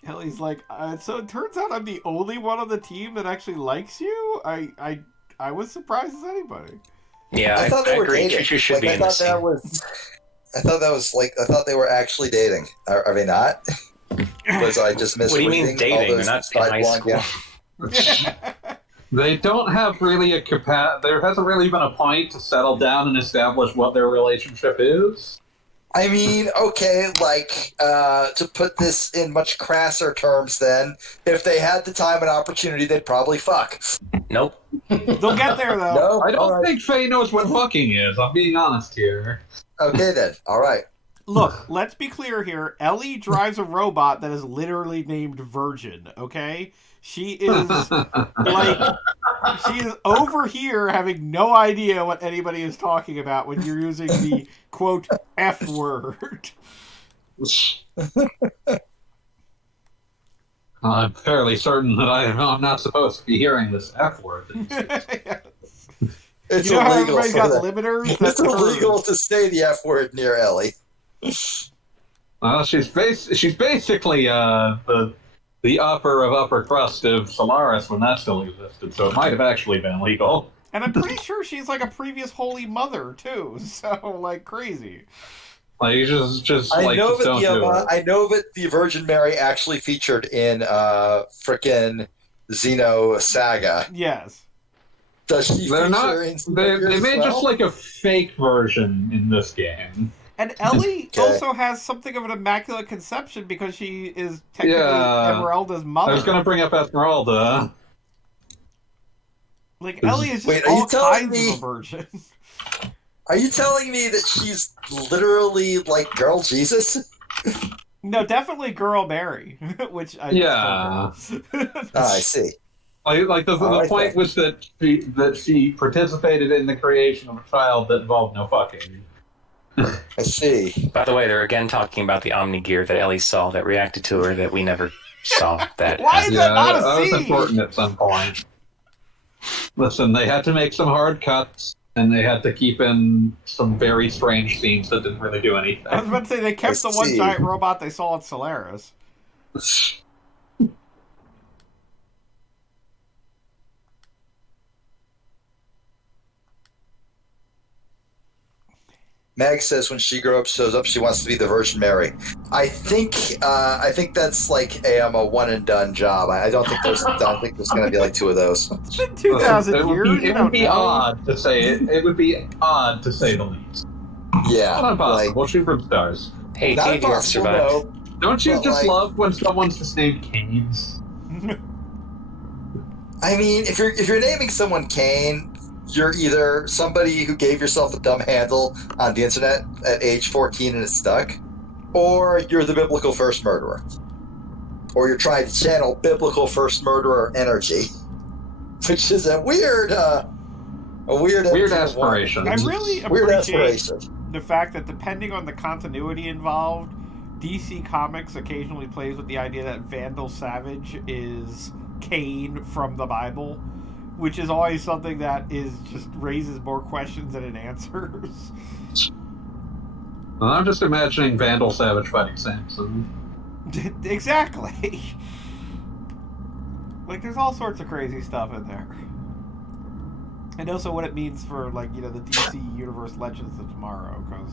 Elly's like, so it turns out I'm the only one on the team that actually likes you? I was surprised as anybody. Yeah, I thought they were agree. dating. Choo should be in the scene. I thought they were actually dating. Are they not? Was I just misreading? What do you mean dating? They're not in high school. They don't have really a there hasn't really been a point to settle down and establish what their relationship is. I mean, okay, to put this in much crasser terms then, if they had the time and opportunity, they'd probably fuck. Nope. They'll get there, though. No? I don't think Faye knows what fucking is. I'm being honest here. Okay, then. All right. Look, let's be clear here. Elly drives a robot that is literally named Virgin, okay? She is, she is over here having no idea what anybody is talking about when you're using the, quote, F word. I'm fairly certain that I'm not supposed to be hearing this F word. Yes. It's you know how illegal. everybody's got limiters? It's illegal to say the F word near Elly. Well, she's basically the upper of upper crust of Solaris when that still existed, so it might have actually been legal. And I'm pretty sure she's a previous holy mother too, so crazy. Just I know don't do it. I know that the Virgin Mary actually featured in frickin' Xeno Saga. Yes. Does she They're feature not. in They made well? just a fake version in this game. And Elly also has something of an immaculate conception because she is technically Esmeralda's mother. I was going to bring up Esmeralda. Elly is just all kinds of a virgin. Are you telling me that she's literally Girl Jesus? No, definitely Girl Mary, which I I see. The point was that she participated in the creation of a child that involved no fucking. I see. By the way, they're again talking about the Omni gear that Elly saw that reacted to her that we never saw. That Why is that not a that was scene? important at some point. Listen, they had to make some hard cuts, and they had to keep in some very strange scenes that didn't really do anything. I was about to say, they kept the one giant robot they saw at Solaris. Mag says when she grows up, she wants to be the Virgin Mary. I think that's a one and done job. I don't think there's going to be two of those. It's been 2,000 years. It would be odd to say it. It would be odd to say the least. Yeah, not impossible. We'll shoot for the stars. Hey, Katie survived. No. Don't you just love when someone's just named Canes? I mean, if you're naming someone Kane, you're either somebody who gave yourself a dumb handle on the internet at age 14 and it stuck, or you're the biblical first murderer. Or you're trying to channel biblical first murderer energy, which is a weird aspiration. I really appreciate the fact that depending on the continuity involved, DC Comics occasionally plays with the idea that Vandal Savage is Cain from the Bible, which is always something that just raises more questions than it answers. Well, I'm just imagining Vandal Savage fighting Samson. Exactly. Like, there's all sorts of crazy stuff in there. And also what it means for, like, the DC Universe Legends of Tomorrow, because,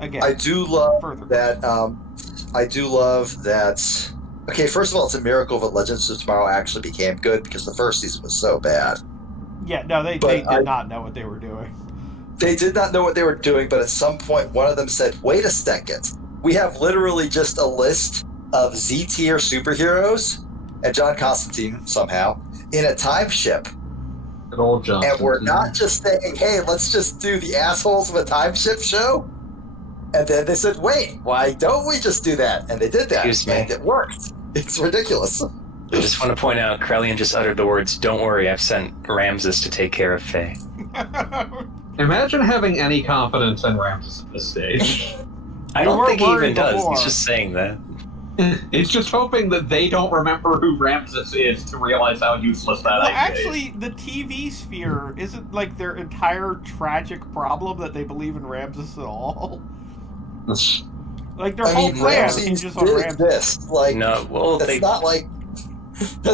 again... I do love that, Okay, first of all, it's a miracle that Legends of Tomorrow actually became good, because the first season was so bad. Yeah, no, they did not know what they were doing. They did not know what they were doing, but at some point, one of them said, wait a second, we have literally just a list of Z-tier superheroes, and John Constantine, somehow, in a time ship. Good old John. And we're not just saying, hey, let's just do the assholes of a time ship show. And then they said, wait, why don't we just do that? And they did that, and it worked. It's ridiculous. I just want to point out, Krellian just uttered the words, don't worry, I've sent Ramses to take care of Faye. Imagine having any confidence in Ramses at this stage. I don't think he even does. He's just saying that. He's just hoping that they don't remember who Ramses is to realize how useless that idea is. Actually, the TV sphere isn't like their entire tragic problem that they believe in Ramses at all. Like their whole plan hinges on Ramses. Like, no, well, that's not like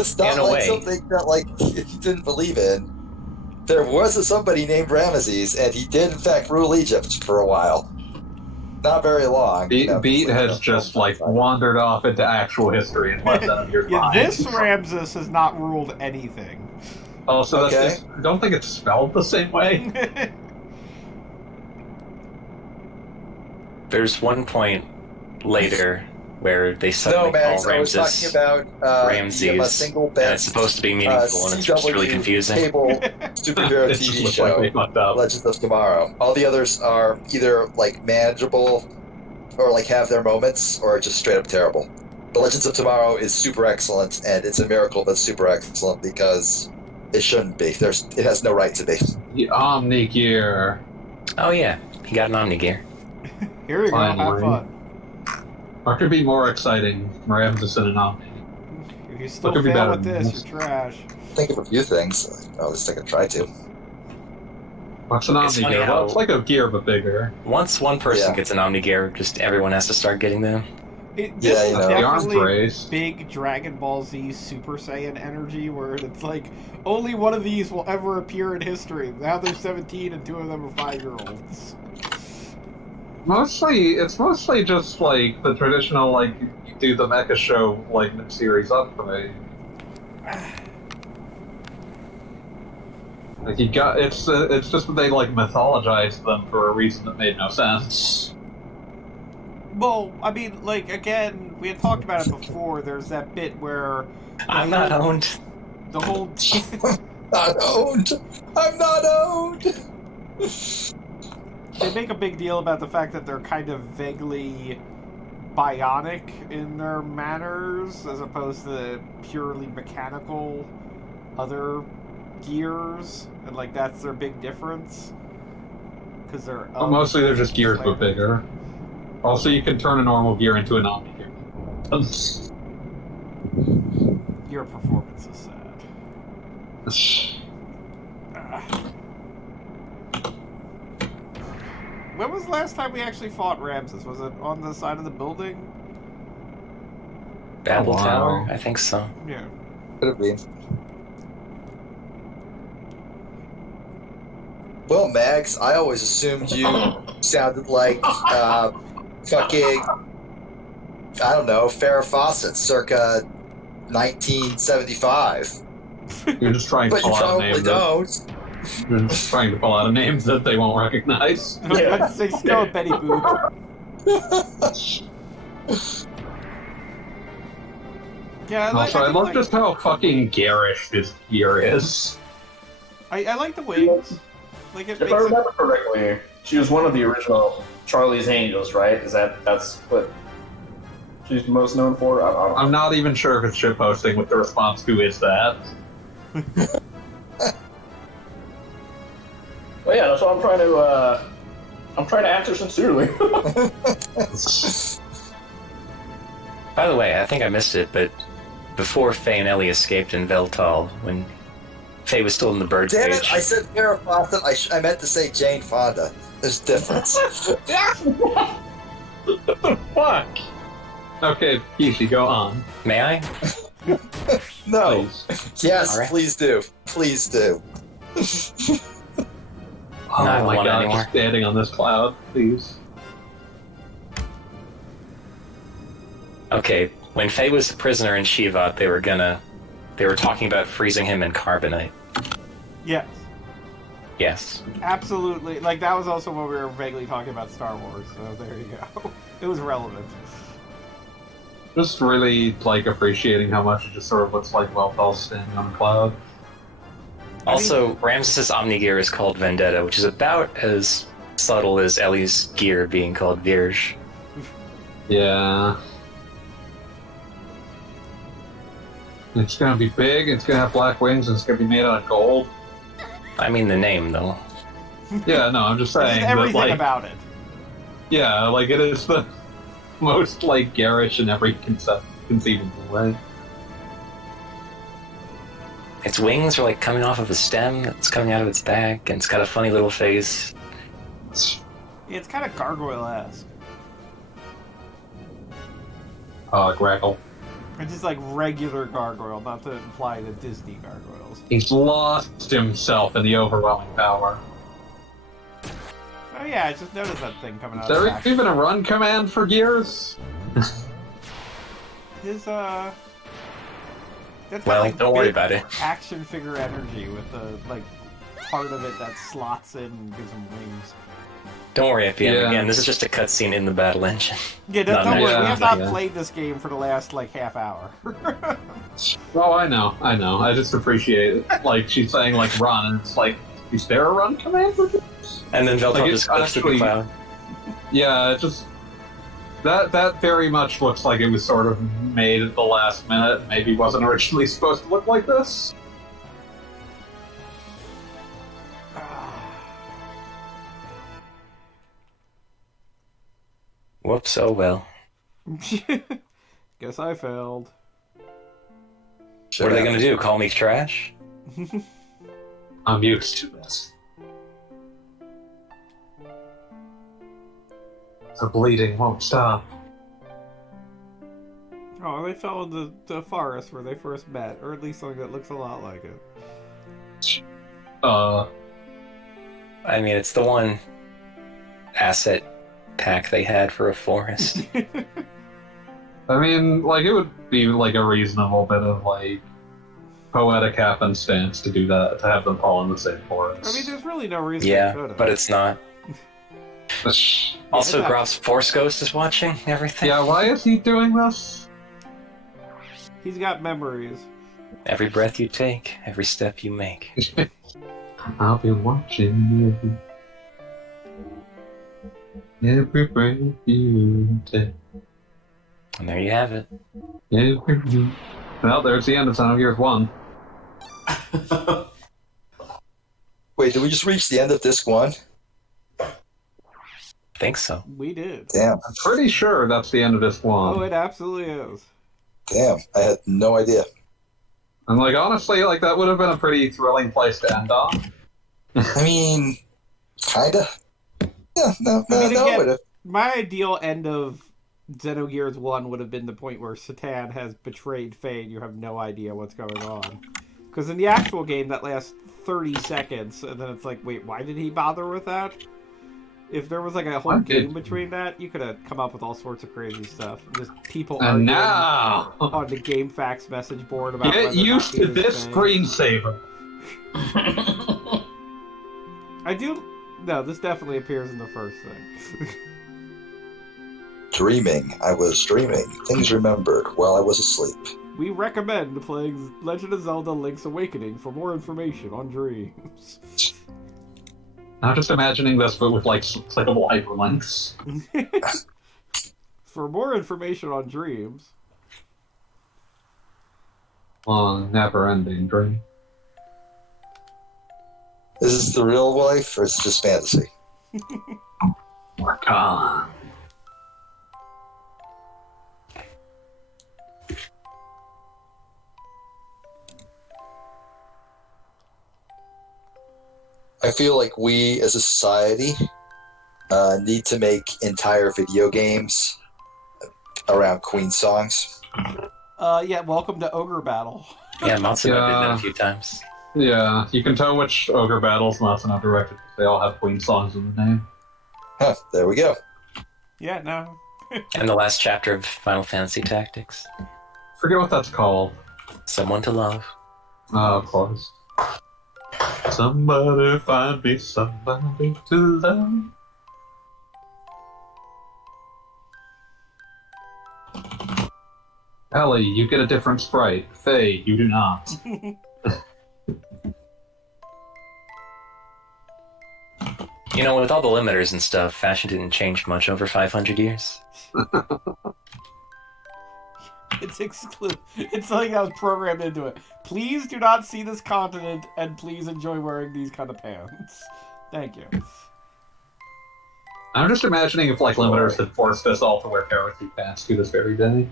something that like he didn't believe in. There was somebody named Ramesses, and he did in fact rule Egypt for a while. Not very long. Beat has just like wandered off into actual history and left out of your mind. This Ramses has not ruled anything. Oh, so that's I don't think it's spelled the same way. There's one point later where they suddenly call Ramses I was talking about Ramses, a single bet, and it's supposed to be meaningful, and it's just really confusing. Cable superhero TV show, Legends of Tomorrow. All the others are either like manageable, or like have their moments, or just straight up terrible. But Legends of Tomorrow is super excellent, and it's a miracle that's super excellent because it shouldn't be. It has no right to be. The Omni Gear. Oh yeah, he got an Omni Gear. Here we go, have fun. What could be more exciting? Ramses and an Omni. If you still fail with this, you're trash. Think of a few things. At least I can try to. What's an Omni Gear? Well, it's like a gear, but bigger. Once one person gets an Omni Gear, just everyone has to start getting them. This is definitely big Dragon Ball Z Super Saiyan energy, where it's like, only one of these will ever appear in history. Now they're 17 and two of them are 5-year-olds. It's mostly just like the traditional, like, you do the Mecha Show, like, series upgrade. Like, it's just that they, like, mythologized them for a reason that made no sense. Well, I mean, like, again, we had talked about it before, there's that bit where... I'm not owned. The whole... Not owned! I'm not owned! They make a big deal about the fact that they're kind of vaguely bionic in their manners, as opposed to purely mechanical other gears, and like that's their big difference. Because they're mostly they're just gears but bigger. Also, you can turn a normal gear into an Omni Gear. Your performance is sad. When was the last time we actually fought Ramses? Was it on the side of the building? Babel Tower? I think so. Yeah. Could have been. Well, Mags, I always assumed you sounded like fucking, I don't know, Farrah Fawcett circa 1975. You're just trying to pull out a name. Don't. You're just trying to pull out a name that they won't recognize. I was about to say still Betty Boop. Yeah, I love just how fucking garish this gear is. I like the wings. Like if I remember correctly, she was one of the original Charlie's Angels, right? That's what she's most known for? I'm not even sure if it's shitposting with the response to is that. Well, yeah, that's what I'm trying to answer sincerely. By the way, I think I missed it, but before Faye and Elly escaped in Veltal, when Faye was still in the bird cage... Damn it, I said Farrah Fawcett, I meant to say Jane Fonda. There's a difference. What the fuck? Okay, Kishi, go on. May I? No. Please. Yes, All right. please do. Please do. Oh Not my one god, anymore. just standing on this cloud, please. Okay, when Faye was a prisoner in Shiva, they were talking about freezing him in carbonite. Yes. Yes. Absolutely. Like, that was also when we were vaguely talking about Star Wars, so there you go. It was relevant. Just really, like, appreciating how much it just sort of looks like Welfell standing on a cloud. Also, Ramses' Omni-gear is called Vendetta, which is about as subtle as Elly's gear being called Virge. Yeah. It's gonna be big, it's gonna have black wings, and it's gonna be made out of gold. I mean the name, though. Yeah, no, I'm just saying Everything that, like, about it. yeah, like, it is the most, like, garish in every conceivable way. Its wings are like coming off of a stem that's coming out of its back, and it's got a funny little face. It's kind of gargoyle-esque. Grackle. It's just like regular gargoyle, not to imply the Disney gargoyles. He's lost himself in the overwhelming power. Oh yeah, I just noticed that thing coming Is out of there his even a run command for Gears? His, that's Well, like don't worry big about it. action figure energy with the, like, part of it that slots in and gives him wings. Don't worry, at the end, Yeah. again, this is just a cutscene in the battle engine. Yeah, don't Not worry, we yeah, have not yeah. played this game for the last, like, half hour. Oh, I know. I just appreciate it. Like, she's saying, like, run, and it's like, is there a run command for Gears? And then Velcro Like, just it's clips to the actually- cloud. Yeah, it just... That very much looks like it was sort of made at the last minute. Maybe wasn't originally supposed to look like this. Whoops, oh well. Guess I failed. What are they gonna do, call me trash? I'm used to this. The bleeding won't stop. Oh, they fell in the forest where they first met, or at least something that looks a lot like it. I mean, it's the one asset pack they had for a forest. I mean, like, it would be, like, a reasonable bit of, like, poetic happenstance to do that, to have them fall in the same forest. I mean, there's really no reason Yeah, they could've. but it's not. Also, Yeah, Grob's Force Ghost is watching everything. Yeah, why is he doing this? He's got memories. Every breath you take, every step you make. I'll be watching every breath you take. And there you have it. Well, there's the end of Xenogears 1. Wait, did we just reach the end of disc 1? Think so. We did. Damn. I'm pretty sure that's the end of this one. Oh, it absolutely is. Damn. I had no idea. And, like, honestly, like, that would have been a pretty thrilling place to end on. I mean, kinda. Yeah, no, I mean, again, it would've. my ideal end of Xenogears 1 would have been the point where Satan has betrayed Faye and you have no idea what's going on. Because in the actual game, that lasts 30 seconds, and then it's like, wait, why did he bother with that? If there was like a whole game between that, you could have come up with all sorts of crazy stuff. Just people And arguing now, on the GameFAQs message board about get whether or not used he to was this Faye. screensaver. I do... No, this definitely appears in the first thing. Dreaming. I was dreaming. Things remembered while I was asleep. We recommend playing Legend of Zelda Link's Awakening for more information on dreams. I'm just imagining this, but with, like, clickable hyperlinks. For more information on dreams. Long, never-ending dream. Is this the real life, or is it just fantasy? We're gone. I feel like we, as a society, need to make entire video games around Queen songs. Yeah, welcome to Ogre Battle. Yeah, Matsuno did that a few times. Yeah, you can tell which ogre battles Matsuno directed. They all have Queen songs in the name. Huh, there we go. Yeah, no. And the last chapter of Final Fantasy Tactics. Forget what that's called. Someone to Love. Oh, of course. Somebody find me somebody to love. Elly, you get a different sprite. Faye, you do not. You know, with all the limiters and stuff, fashion didn't change much over 500 years. It's exclusive. It's something that was programmed into it. Please do not see this continent, and please enjoy wearing these kind of pants. Thank you. I'm just imagining if, like, limiters had forced us all to wear character pants to this very day.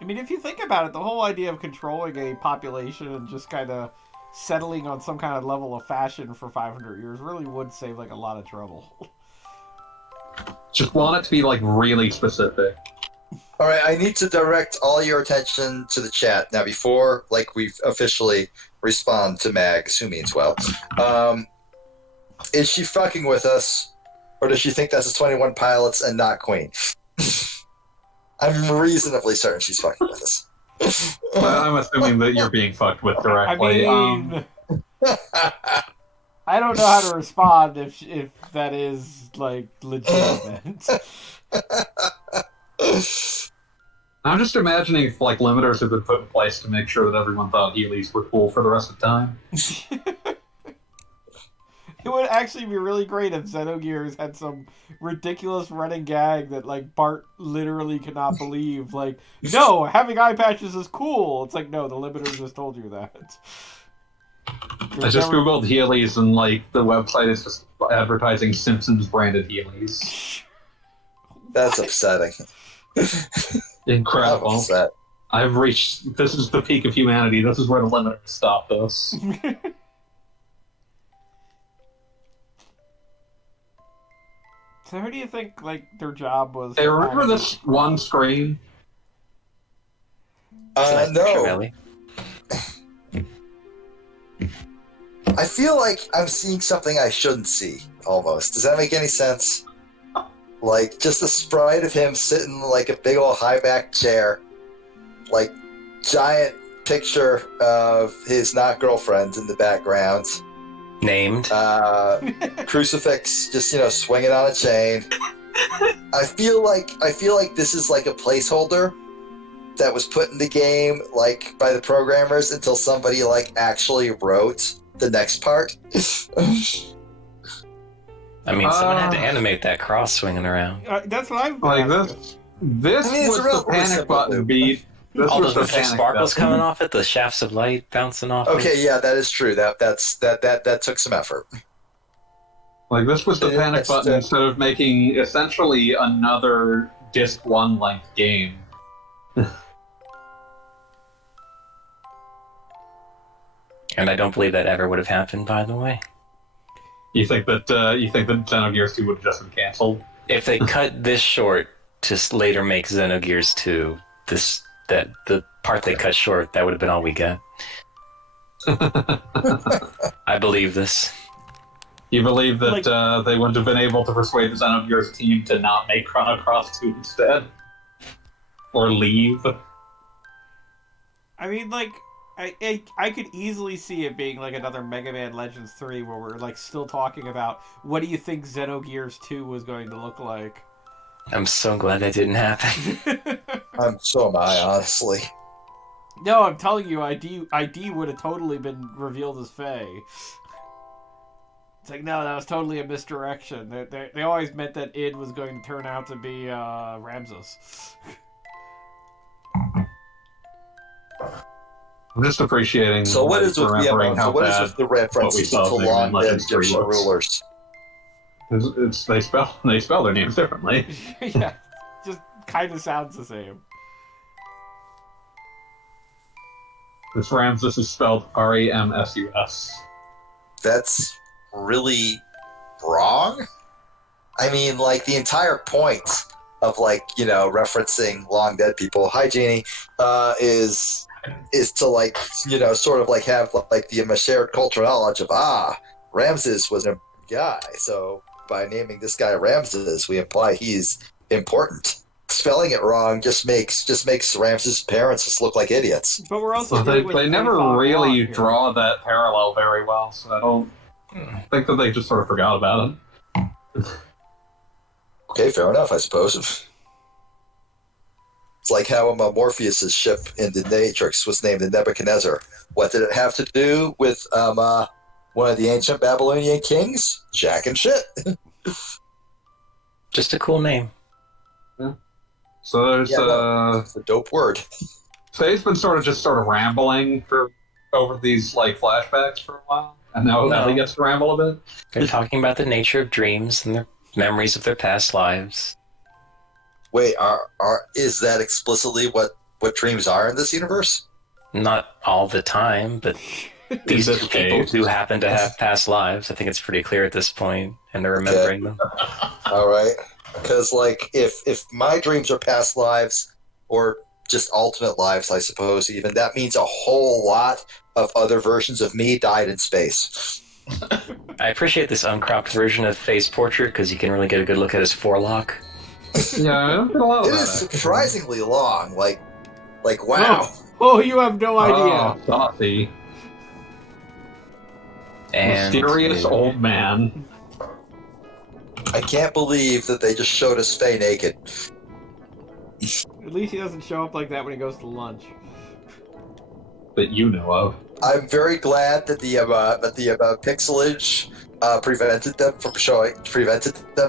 I mean, if you think about it, the whole idea of controlling a population and just kind of settling on some kind of level of fashion for 500 years really would save, like, a lot of trouble. Just want it to be, like, really specific. All right, I need to direct all your attention to the chat now. Before, like, we officially respond to Mags, who means well. Is she fucking with us, or does she think that's the 21 Pilots and not Queen? I'm reasonably certain she's fucking with us. I'm assuming that you're being fucked with directly. I mean, I don't know how to respond if that is, like, legitimate. I'm just imagining if, like, limiters have been put in place to make sure that everyone thought Heelys were cool for the rest of the time. It would actually be really great if Xenogears had some ridiculous running gag that, like, Bart literally cannot believe. Like, no, having eye patches is cool. It's like, no, the limiter just told you that. I just googled Heelys, and, like, the website is just advertising Simpsons-branded Heelys. That's upsetting. Incredible. I'm upset. I've reached... This is the peak of humanity. This is where the limiter stopped us. So who do you think, like, their job was? Hey, remember this one screen? No. I feel like I'm seeing something I shouldn't see, almost. Does that make any sense? Like, just a sprite of him sitting in, like, a big old high-back chair. Like, giant picture of his not-girlfriend in the background. Named. Crucifix just, swinging on a chain. I feel like this is like a placeholder that was put in the game, like, by the programmers until somebody, like, actually wrote the next part. I mean, someone had to animate that cross swinging around. That's what I'm like this. This was the panic button beat. This all was those the sparkles coming off it, the shafts of light bouncing off. Okay, yeah, that is true. That took some effort. Like, this was the panic button instead of making essentially another Disc 1 length game. And I don't believe that ever would have happened, by the way. You think that Xenogears 2 would have just been canceled? If they cut this short to later make Xenogears 2, the part they cut short, that would have been all we got. I believe this. You believe that they wouldn't have been able to persuade the Xenogears team to not make Chrono Cross 2 instead? Or leave? I mean, like, I could easily see it being like another Mega Man Legends 3 where we're, like, still talking about what do you think Xenogears 2 was going to look like. I'm so glad that didn't happen. So am I, honestly. No, I'm telling you, ID would have totally been revealed as Faye. It's like, no, that was totally a misdirection. They always meant that id was going to turn out to be Ramses. I'm just appreciating. So what is with the references to long dead Egyptian rulers? They spell their names differently. Yeah, just kind of sounds the same. This Ramses is spelled Ramsus. That's really wrong. I mean, like, the entire point of like, referencing long dead people. Hi, Jeannie. Is to like, sort of like have like the shared cultural knowledge of Ramses was a guy. So by naming this guy Ramses, we imply he's important. Spelling it wrong just makes Ramses' parents just look like idiots. But we're also they never really draw that parallel very well, so I don't think that they just sort of forgot about it. Okay, fair enough, I suppose. It's like how Morpheus' ship in the Matrix was named the Nebuchadnezzar. What did it have to do with one of the ancient Babylonian kings? Jack and shit. Just a cool name. Yeah. So there's it's a dope word. Faye's been sort of rambling over these like flashbacks for a while, and now Elly gets to ramble a bit. They're talking about the nature of dreams and their memories of their past lives. Wait, is that explicitly what dreams are in this universe? Not all the time, but these two people who happen to have past lives, I think it's pretty clear at this point, and they're remembering them. All right. Because, like, if my dreams are past lives, or just alternate lives, I suppose, even, that means a whole lot of other versions of me died in space. I appreciate this uncropped version of Faye's portrait, because you can really get a good look at his forelock. Yeah, I don't get a lot of that. It is surprisingly long. Like, wow. Oh, you have no idea. Saucy. And mysterious old man. I can't believe that they just showed us Faye naked. At least he doesn't show up like that when he goes to lunch. That you know of. I'm very glad that the pixelage prevented them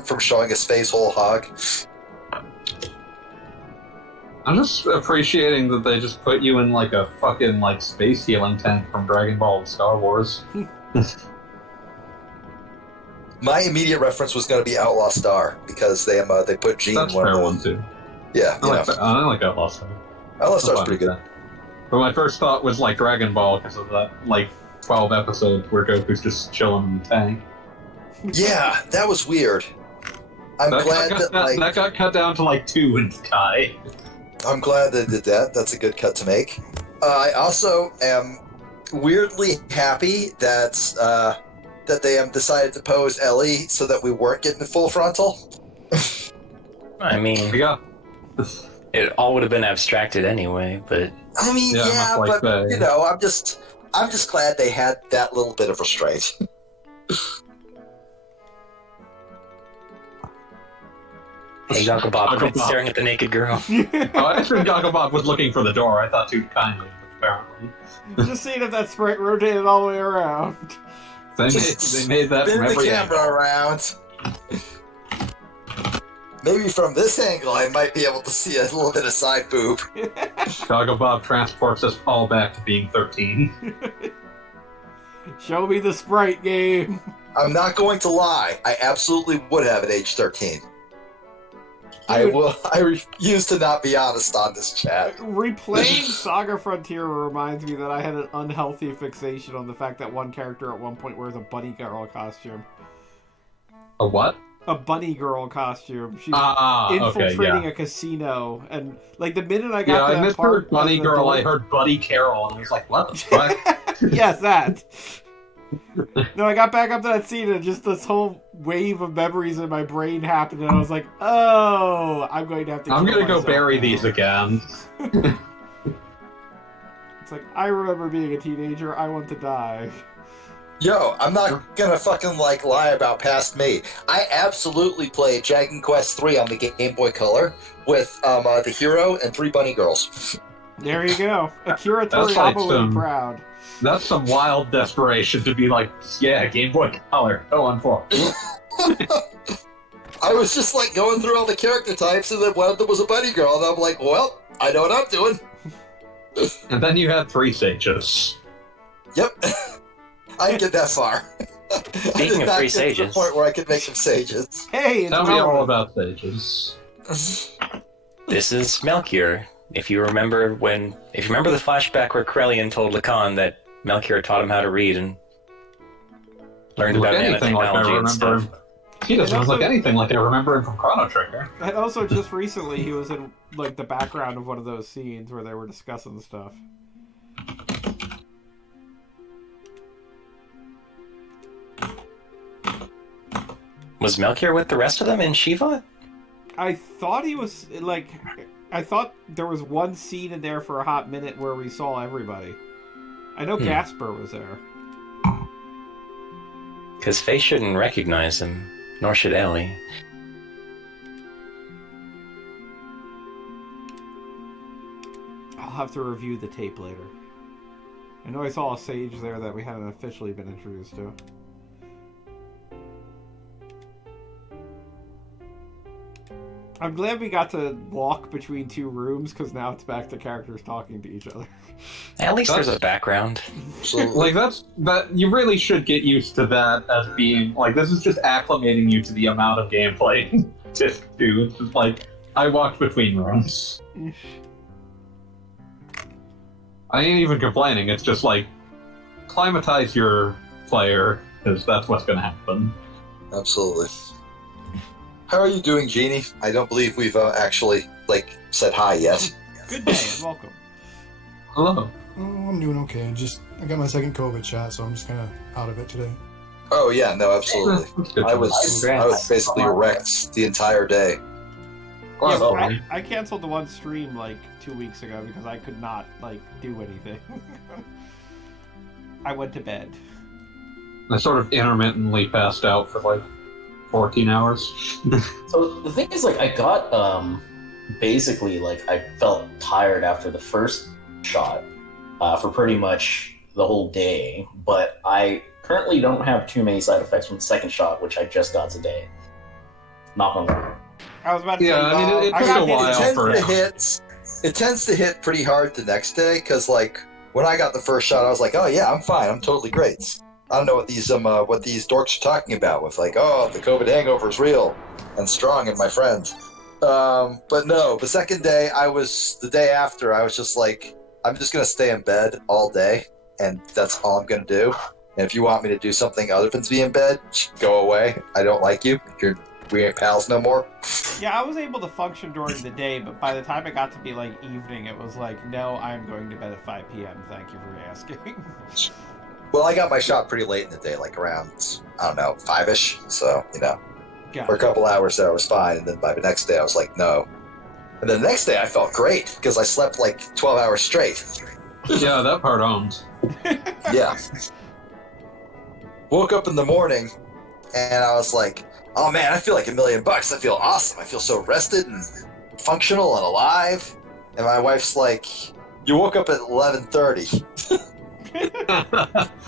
from showing his face whole hog. I'm just appreciating that they just put you in like a fucking like space healing tent from Dragon Ball and Star Wars. My immediate reference was going to be Outlaw Star because they put Gene. That's a fair one too. Yeah, I like Outlaw Star. Outlaw Star's pretty good. But my first thought was like Dragon Ball because of that like 12 episodes where Goku's just chilling in the tank. Yeah, that was weird. I'm glad that got cut down to like 2 in Kai. I'm glad they did that. That's a good cut to make. I also am weirdly happy that they decided to pose Elly so that we weren't getting full frontal. I mean, yeah. It all would have been abstracted anyway, but... I mean, yeah, but, I'm just glad they had that little bit of restraint. Hey, Gogglebop, quit staring at the naked girl. I assumed Gogglebop was looking for the door. I thought too kindly, apparently. Just seeing if that sprite rotated all the way around. They made that spin from every the camera angle. around. Maybe from this angle, I might be able to see a little bit of side boob. Gogglebop transports us all back to being 13. Show me the sprite game. I'm not going to lie. I absolutely would have at age 13. I refuse to not be honest on this chat. Replaying Saga Frontier reminds me that I had an unhealthy fixation on the fact that one character at one point wears a bunny girl costume. A what? A bunny girl costume. She's infiltrating a casino, and like the minute I got to that I misheard bunny girl. I heard Buddy Carroll, and I was like, "What the fuck?" Yes, that. No, I got back up to that scene, and just this whole wave of memories in my brain happened, and I was like, "Oh, I'm going to have to." I'm going to go bury now. these again. It's like I remember being a teenager. I want to die. Yo, I'm not gonna fucking lie about past me. I absolutely played Dragon Quest III on the Game Boy Color with the hero and 3 bunny girls. There you go. Akira Toriyama will be proud. That's some wild desperation to be like, yeah, Game Boy Color, go on for it. I was just like going through all the character types, and then one of them was a bunny girl, and I'm like, well, I know what I'm doing. And then you had 3 sages. Yep. I didn't get that far. Speaking of 3 sages, to the point where I could make some sages. Hey, tell me all about sages. This is Melchior. If you remember the flashback where Krelian told Lacan that Melchior taught him how to read and learned about nanotechnology and stuff. He doesn't look anything like I remember him from Chrono Trigger. And also, just recently, he was in like the background of one of those scenes where they were discussing stuff. Was Melchior with the rest of them in Shiva? I thought he was like, I thought there was one scene in there for a hot minute where we saw everybody. I know Gasper was there. Because Faye shouldn't recognize him, nor should Elly. I'll have to review the tape later. I know I saw a sage there that we hadn't officially been introduced to. I'm glad we got to walk between two rooms, because now it's back to characters talking to each other. At least there's a background. Like, you really should get used to that as being, like, this is just acclimating you to the amount of gameplay Disc 2. It's just like, I walked between rooms. I ain't even complaining, it's just like, climatize your player, because that's what's gonna happen. Absolutely. How are you doing, Jeannie? I don't believe we've actually, said hi yet. Good day, and welcome. Hello. Oh, I'm doing okay. I got my second COVID shot, so I'm just kind of out of it today. Oh, yeah, no, absolutely. I was basically wrecked the entire day. Yeah, I canceled the one stream 2 weeks ago because I could not do anything. I went to bed. I sort of intermittently passed out for 14 hours. So the thing is, I got basically I felt tired after the first shot for pretty much the whole day, but I currently don't have too many side effects from the second shot, which I just got today. Knock on wood. I was about to say, I mean, it took a while it tends to hit pretty hard the next day, because when I got the first shot, I was like, oh yeah, I'm fine, I'm totally great. I don't know what these dorks are talking about with the COVID hangover is real and strong and my friend. But no, the second day, the day after, I was just like, I'm just going to stay in bed all day, and that's all I'm going to do. And if you want me to do something other than to be in bed, go away. I don't like you. We ain't pals no more. Yeah, I was able to function during the day, but by the time it got to be evening, it was no, I'm going to bed at 5 p.m. Thank you for asking. Well, I got my shot pretty late in the day, around, I don't know, 5-ish. So, for a couple hours there, I was fine. And then by the next day, I was like, no. And then the next day, I felt great because I slept 12 hours straight. Yeah, that part owns. Yeah. Woke up in the morning, and I was like, oh man, I feel like $1,000,000. I feel awesome. I feel so rested and functional and alive. And my wife's like, you woke up at 11:30.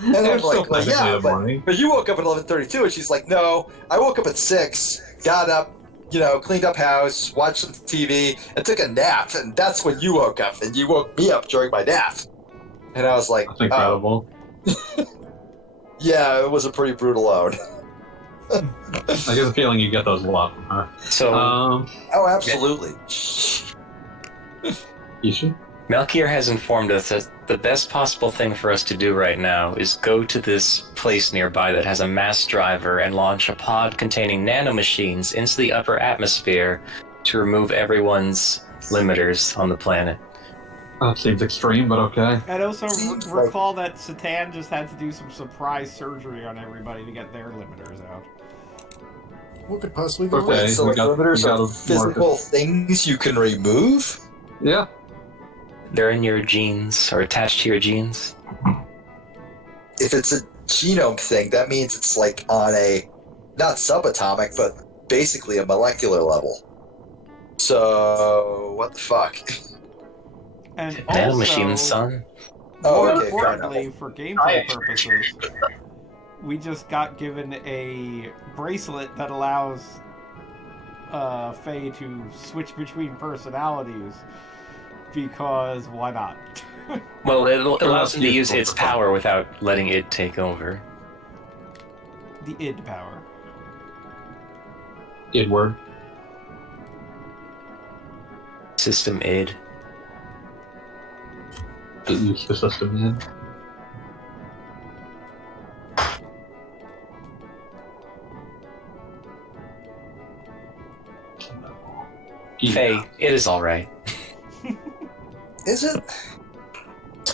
And I'm like, well, yeah, but you woke up at 11:30 too. And she's like, no, I woke up at 6, got up, cleaned up house, watched some TV, and took a nap. And that's when you woke up, and you woke me up during my nap. And I was like, that's incredible. Yeah, it was a pretty brutal load. I get the feeling you get those a lot from her. So, oh, absolutely. Ishi? Melchior has informed us that the best possible thing for us to do right now is go to this place nearby that has a mass driver and launch a pod containing nanomachines into the upper atmosphere to remove everyone's limiters on the planet. That seems extreme, but okay. And also recall that Satan just had to do some surprise surgery on everybody to get their limiters out. What could possibly go Okay, wrong? So limiters are physical things you can remove? Yeah. They're in your genes, or attached to your genes. If it's a genome thing, that means it's on a, not subatomic, but basically a molecular level. So, what the fuck? And Nanomachines, also, son. more okay, importantly, for gameplay purposes, we just got given a bracelet that allows Faye to switch between personalities, because why not? Well, it allows him to use its power without letting it take over. The id power. Idward. System id. Use the system in. Faye, it is alright. Is it?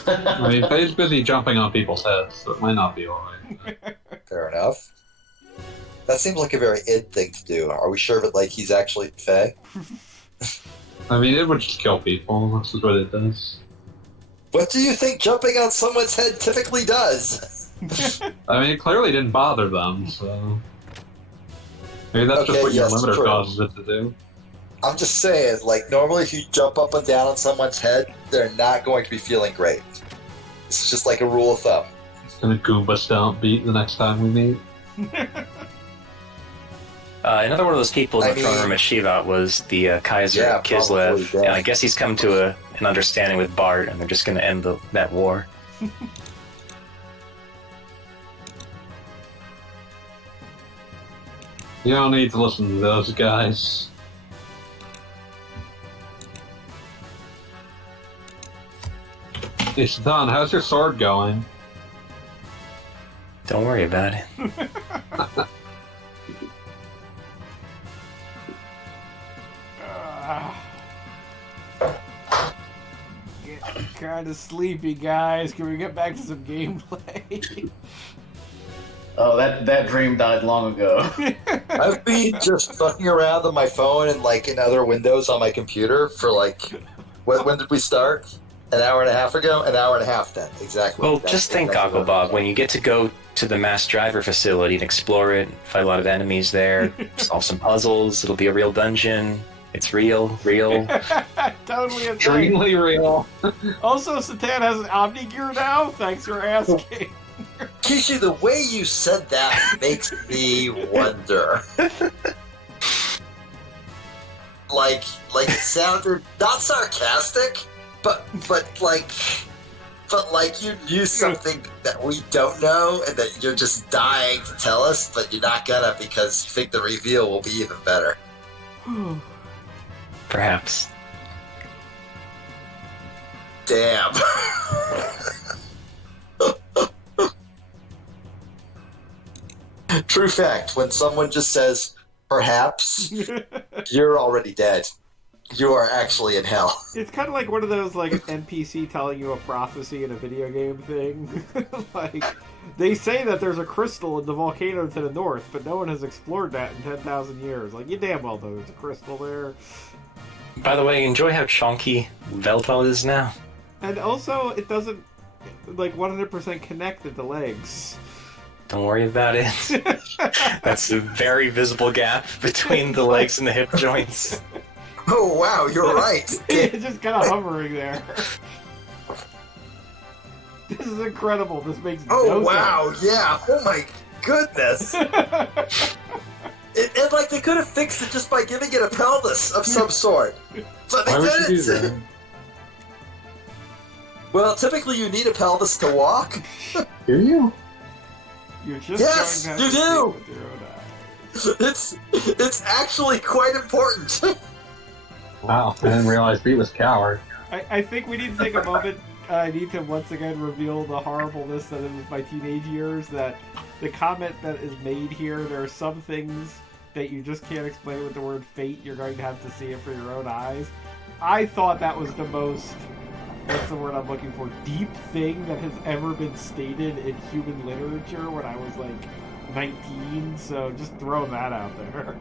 I mean, Faye's busy jumping on people's heads, so it might not be alright. Fair enough. That seems like a very id thing to do. Are we sure that he's actually Faye? I mean, it would just kill people. That's what it does. What do you think jumping on someone's head typically does? I mean, it clearly didn't bother them, so... Maybe that's just what your limiter causes it to do. I'm just saying, normally if you jump up and down on someone's head, they're not going to be feeling great. It's just like a rule of thumb. Gonna Goomba stomp beat the next time we meet. Another one of those people in the throne room at Shivat was the Kaiser Kislev, and I guess he's come to an understanding with Bart, and they're just going to end that war. You don't need to listen to those guys. Hey, Satan, how's your sword going? Don't worry about it. Kind of sleepy, guys. Can we get back to some gameplay? Oh, that dream died long ago. I've been just fucking around on my phone and in other windows on my computer for when did we start? An hour and a half ago? An hour and a half then, exactly. Well, just think, Gogglebob, when you get to go to the mass driver facility and explore it, fight a lot of enemies there, solve some puzzles, it'll be a real dungeon. It's real. Totally Extremely real. Also, Satan has an Omni Gear now? Thanks for asking. Kishi, the way you said that makes me wonder. It sounded not sarcastic, but you knew something that we don't know and that you're just dying to tell us, but you're not gonna because you think the reveal will be even better. Perhaps. Damn. True fact, when someone just says, perhaps, you're already dead. You are actually in hell. It's kind of like one of those NPC telling you a prophecy in a video game thing. They say that there's a crystal in the volcano to the north, but no one has explored that in 10,000 years. You damn well know there's a crystal there. By the way, enjoy how chonky Veltal is now. And also, it doesn't 100% connect at the legs. Don't worry about it. That's a very visible gap between the legs and the hip joints. Oh wow, you're right. It's just kind of hovering there. This is incredible. This makes no wow, sense. Yeah. Oh my goodness. They could have fixed it just by giving it a pelvis of some sort. But they didn't. Well, typically you need a pelvis to walk. Do you? You're just yes, going you to do. with your own eyes. It's actually quite important. Wow, I didn't realize Pete was a coward. I think we need to take a moment. I need to once again reveal the horribleness that is my teenage years. That the comment that is made here, there are some things that you just can't explain with the word fate. You're going to have to see it for your own eyes. I thought that was the most, what's the word I'm looking for, deep thing that has ever been stated in human literature when I was 19, so just throw that out there.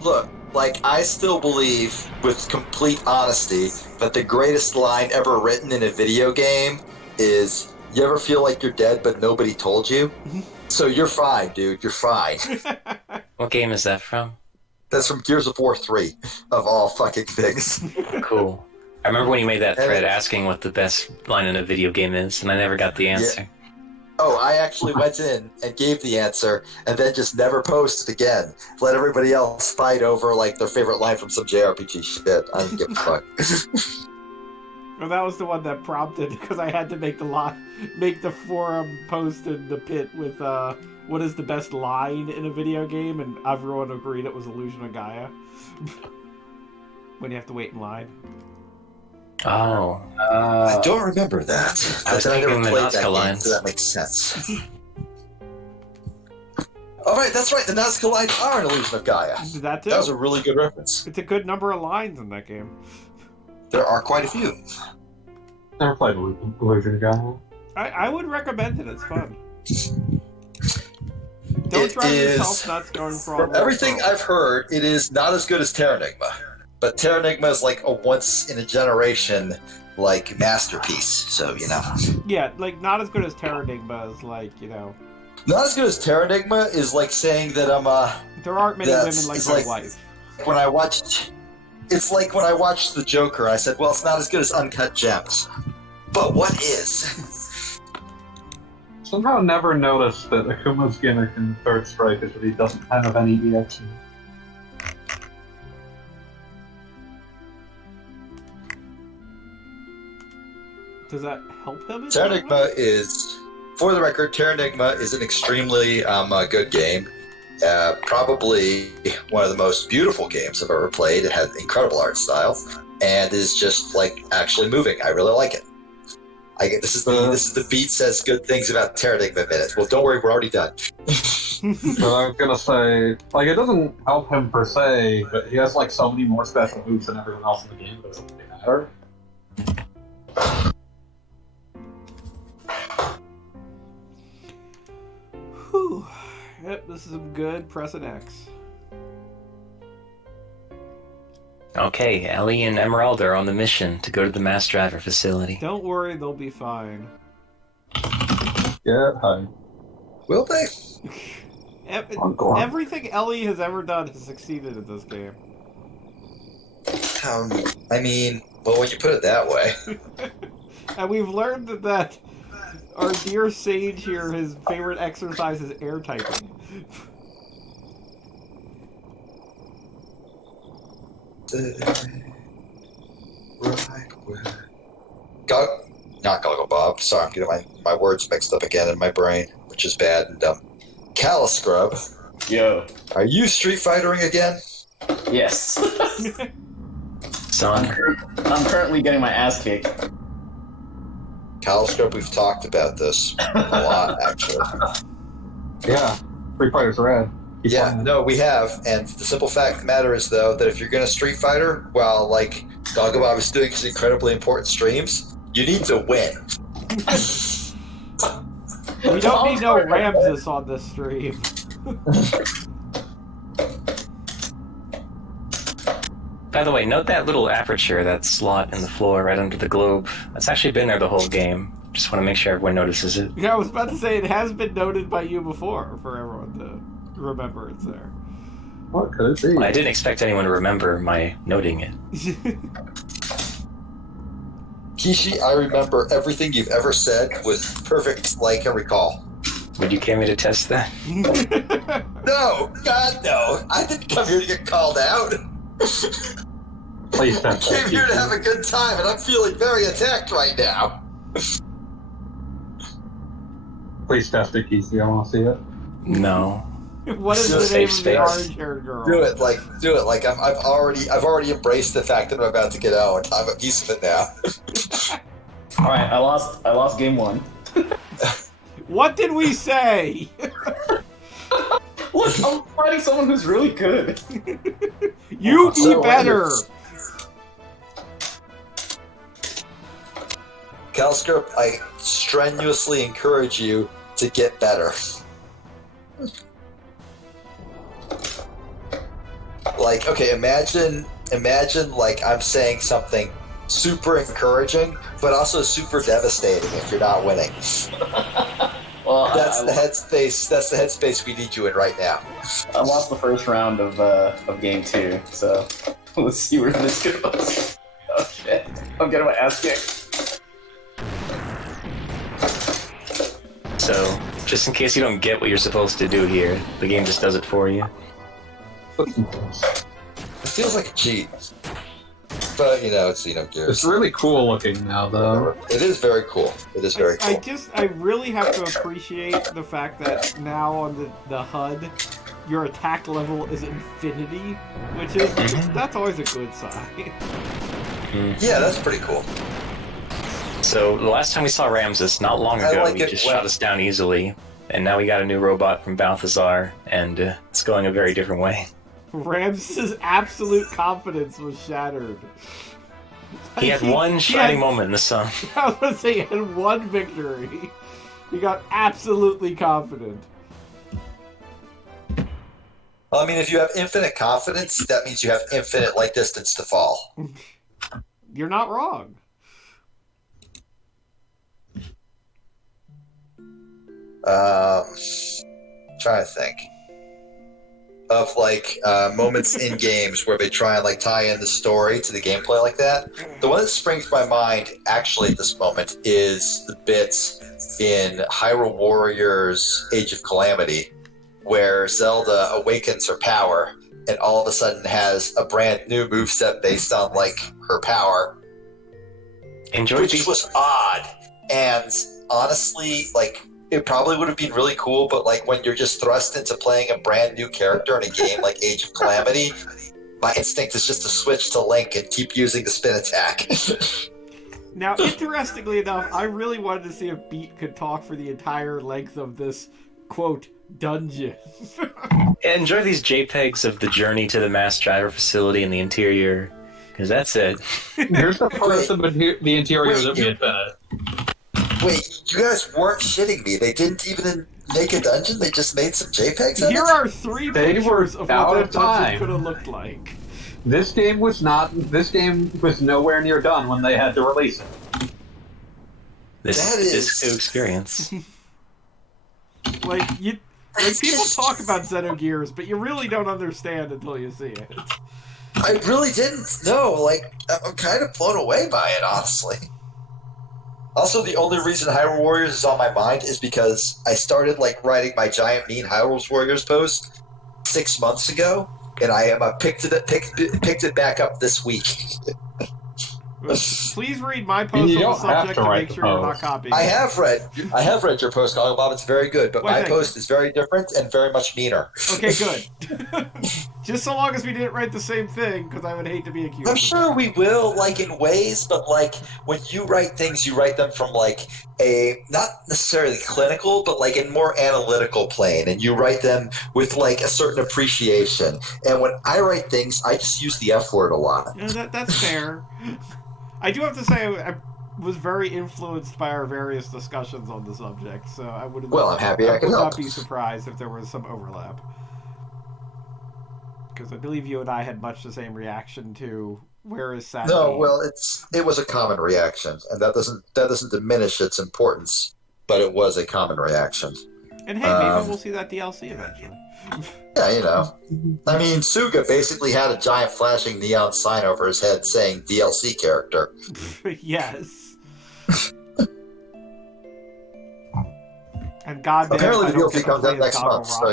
Look, I still believe, with complete honesty, that the greatest line ever written in a video game is, you ever feel like you're dead but nobody told you? So you're fine, dude, you're fine. What game is that from? That's from Gears of War 3, of all fucking things. Cool. I remember when you made that thread asking what the best line in a video game is, and I never got the answer. Yeah. Oh, I actually went in and gave the answer, and then just never posted again. Let everybody else fight over their favorite line from some JRPG shit. I don't give a fuck. Well, that was the one that prompted, because I had to make the forum post in the pit with what is the best line in a video game, and everyone agreed it was Illusion of Gaia. When you have to wait in line. Oh. I don't remember that. I was thinking the Nazca lines. So that makes sense. Oh, right, that's right. The Nazca lines are an illusion of Gaia. That too. That was a really good reference. It's a good number of lines in that game. There are quite a few. Never played Illusion Guy. I would recommend it. It's fun. It Don't drive is- yourself nuts going for From everything I've heard, it is not as good as Terranigma. But Terranigma is like a once-in-a-generation, like, masterpiece. So, you know. Yeah, like not as good as Terranigma is like, you know. Not as good as Terranigma is like saying that I'm, There aren't many That's- women like it's my like- wife. when I watched... It's like when I watched The Joker, I said, well, it's not as good as Uncut Gems. But what is? Somehow never noticed that Akuma's gimmick in Third Strike is that he doesn't have any EX. Does that help him? Terranigma is, for the record, Terranigma is an extremely good game. Probably one of the most beautiful games I've ever played. It has incredible art style and is just like actually moving. I really like it. This is the beat says good things about Terranigma minutes. Well, don't worry, we're already done. So I was gonna say, like, it doesn't help him per se, but he has like so many more special moves than everyone else in the game, but it doesn't really matter. Whew. Yep, this is some good pressing X. Okay, Elly and Emerald are on the mission to go to the mass driver facility. Don't worry, they'll be fine. Yeah, hi. Will they? Everything Elly has ever done has succeeded in this game. I mean, well, when you put it that way. And we've learned that our dear sage here, his favorite exercise is air typing. Not Goggle Bob. Sorry, I'm getting my words mixed up again in my brain, which is bad and dumb. Caliscrub, Yo. are you Street Fightering again? Yes. Son, I'm currently getting my ass kicked. Caliscrub, we've talked about this a lot, actually. Yeah, Free Fighter's rad. Keep Yeah, playing it. no, we have. And the simple fact of the matter is, though, that if you're going to Street Fighter, while, like, Goggle Bob is doing his incredibly important streams, you need to win. We don't need no Ramses on this stream. by the way, note that little aperture, that slot in the floor right under the globe. That's actually been there the whole game. Just want to make sure everyone notices it. Yeah, I was about to say it has been noted by you before for everyone to remember it's there. What could it be? Well, I didn't expect anyone to remember my noting it. Kishi, I remember everything you've ever said with perfect, like, a recall. Would you care me to test that? No! God, no! I didn't come here to get called out! Please I test came that. here to have a good time, and I'm feeling very attacked right now. Please test it, Keithy. I want to see it. No. What is Just the name safe of the space. orange-haired girl? Do it, like, I've already embraced the fact that I'm about to get owned. I'm a piece of it now. All right, I lost game one. What did we say? Look, I'm fighting someone who's really good. You be So better. Caliscrub, I strenuously encourage you to get better. Like, okay, imagine like I'm saying something super encouraging, but also super devastating if you're not winning. Well, That's I the headspace. That's the headspace we need you in right now. I lost the first round of game two, so let's see where this goes. Oh shit! I'm getting my ass kicked. So, just in case you don't get what you're supposed to do here, the game just does it for you. It feels like a cheat, but you know, it's Xenogears. It's really cool looking now, though. It is very cool. It is very cool. I really have to appreciate the fact that now on the HUD, your attack level is infinity, which is that's always a good sign. Yeah, that's pretty cool. So, the last time we saw Ramses, not long I ago, like he it just when- shot us down easily. And now we got a new robot from Balthazar, and it's going a very different way. Ramses' absolute confidence was shattered. He had one shining moment in the sun. I was going to say he had one victory. He got absolutely confident. Well, I mean, if you have infinite confidence, that means you have infinite distance to fall. You're not wrong. Trying to think of moments in games where they try and tie in the story to the gameplay like that. The one that springs to my mind actually at this moment is the bits in Hyrule Warriors Age of Calamity where Zelda awakens her power and all of a sudden has a brand new moveset based on her power, which was odd. And honestly, it probably would have been really cool, but when you're just thrust into playing a brand new character in a game like Age of Calamity, my instinct is just to switch to Link and keep using the spin attack. Now, interestingly enough, I really wanted to see if Beat could talk for the entire length of this, quote, dungeon. Enjoy these JPEGs of the journey to the mass driver facility in the interior, because that's it. Here's the part of the interior that we had finished. Wait, you guys weren't shitting me. They didn't even make a dungeon? They just made some JPEGs of it? Here are 3 pictures of what that dungeon could have looked like. This game was nowhere near done when they had to release it. This is a new experience. People talk about Xenogears, but you really don't understand until you see it. I really didn't know. I'm kind of blown away by it, honestly. Also, the only reason Hyrule Warriors is on my mind is because I started writing my giant mean Hyrule Warriors post 6 months ago, and I picked it back up this week. Please read my post on the subject to make sure you're not copying. I have read your post, Goggle Bob. It's very good, but my post is very different and very much meaner. Okay, good. Just so long as we didn't write the same thing, because I would hate to be accused. I'm sure we will, in ways, but when you write things, you write them from a not necessarily clinical, but in more analytical plane, and you write them with a certain appreciation. And when I write things, I just use the F word a lot. No, that's fair. I do have to say I was very influenced by our various discussions on the subject, so I would. Well, I'm happy I could help. I would not be surprised if there was some overlap, because I believe you and I had much the same reaction to where is Saturday. No, well, it was a common reaction, and that doesn't diminish its importance, but it was a common reaction. And hey, maybe we'll see that DLC eventually. Yeah, I mean, Suga basically had a giant flashing neon sign over his head saying DLC character. Yes. And goddamn, apparently the DLC comes out next month, so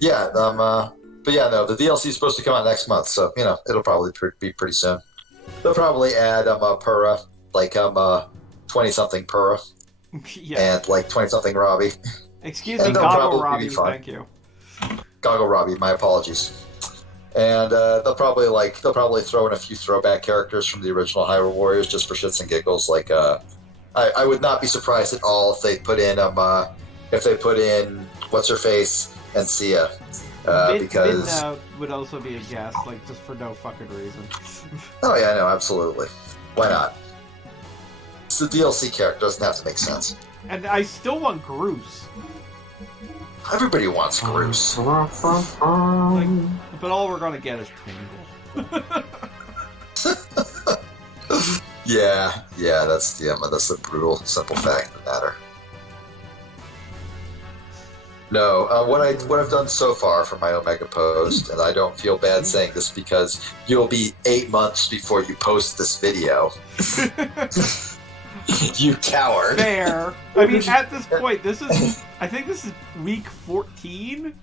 Yeah, but yeah, no, the DLC is supposed to come out next month, so it'll probably be pretty soon. They'll probably add Purra, 20-something Purra, and 20-something Robbie. Excuse me, Goggle Robbie, thank you. Goggle Robbie, my apologies. And they'll probably throw in a few throwback characters from the original Hyrule Warriors just for shits and giggles. I would not be surprised at all if they put in what's her face and Sia. Because Midna would also be a guest, just for no fucking reason. Oh yeah, no, absolutely. Why not? It's the DLC character, doesn't have to make sense. And I still want Groose. Everybody wants Groose. But all we're gonna get is Tingle. Yeah, that's the brutal, simple fact of the matter. No, what I've done so far for my Omega post, and I don't feel bad saying this because you'll be 8 months before you post this video. You coward. Fair. I mean, at this point, I think this is week 14.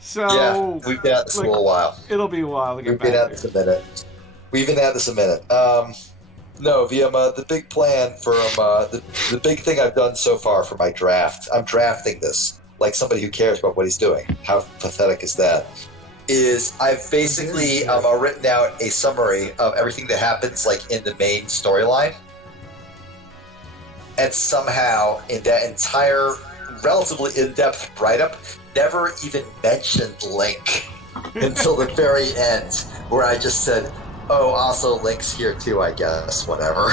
So yeah, we've been at this a little while. It'll be a while to get back. We've been at this a minute. We've been at this a minute. No, the big plan for the big thing I've done so far for my draft. I'm drafting this like somebody who cares about what he's doing. How pathetic is that? Is I've basically written out a summary of everything that happens in the main storyline. And somehow, in that entire relatively in-depth write-up never even mentioned Link until the very end, where I just said, oh, also Link's here too, I guess, whatever.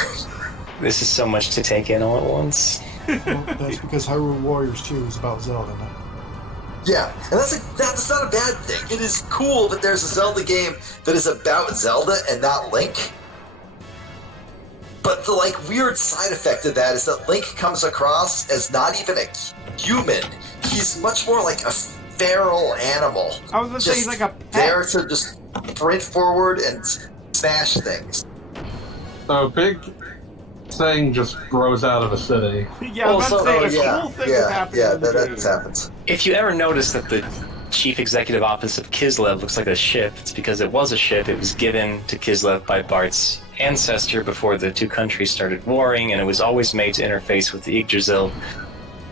This is so much to take in all at once. Well, that's because Hyrule Warriors 2 is about Zelda now. Yeah, and that's not a bad thing. It is cool that there's a Zelda game that is about Zelda and not Link. But the weird side effect of that is that Link comes across as not even a human. He's much more like a feral animal. I was gonna say he's like a pet. There to just sprint forward and smash things. So big thing just grows out of a city. Yeah, I was about to say, a cool thing has happened. Yeah, in the that game. happens. If you ever notice that the chief executive office of Kislev looks like a ship, it's because it was a ship. It was given to Kislev by Bart's ancestor before the two countries started warring, and it was always made to interface with the Yggdrasil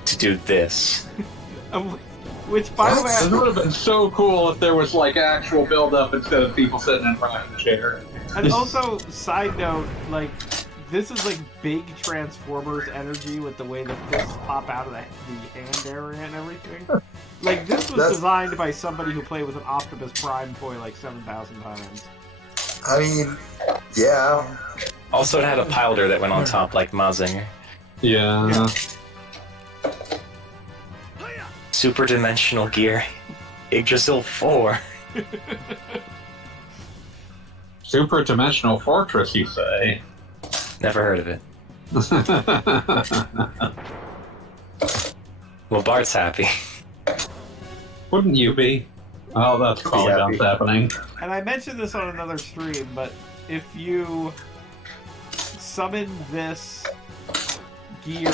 to do this. Which, by the way, It would have been so cool if there was actual build-up instead of people sitting in rocking chair. and also, side note, this is big Transformers energy with the way the fists pop out of the hand area and everything. This was designed by somebody who played with an Optimus Prime toy 7,000 times. I mean, yeah. Also, it had a piloter that went on top like Mazinger. Yeah. Super dimensional gear. Yggdrasil 4. Super Dimensional Fortress, you say? Never heard of it. Well, Bart's happy. Wouldn't you be? Oh, that's probably not happening. And I mentioned this on another stream, but if you summon this gear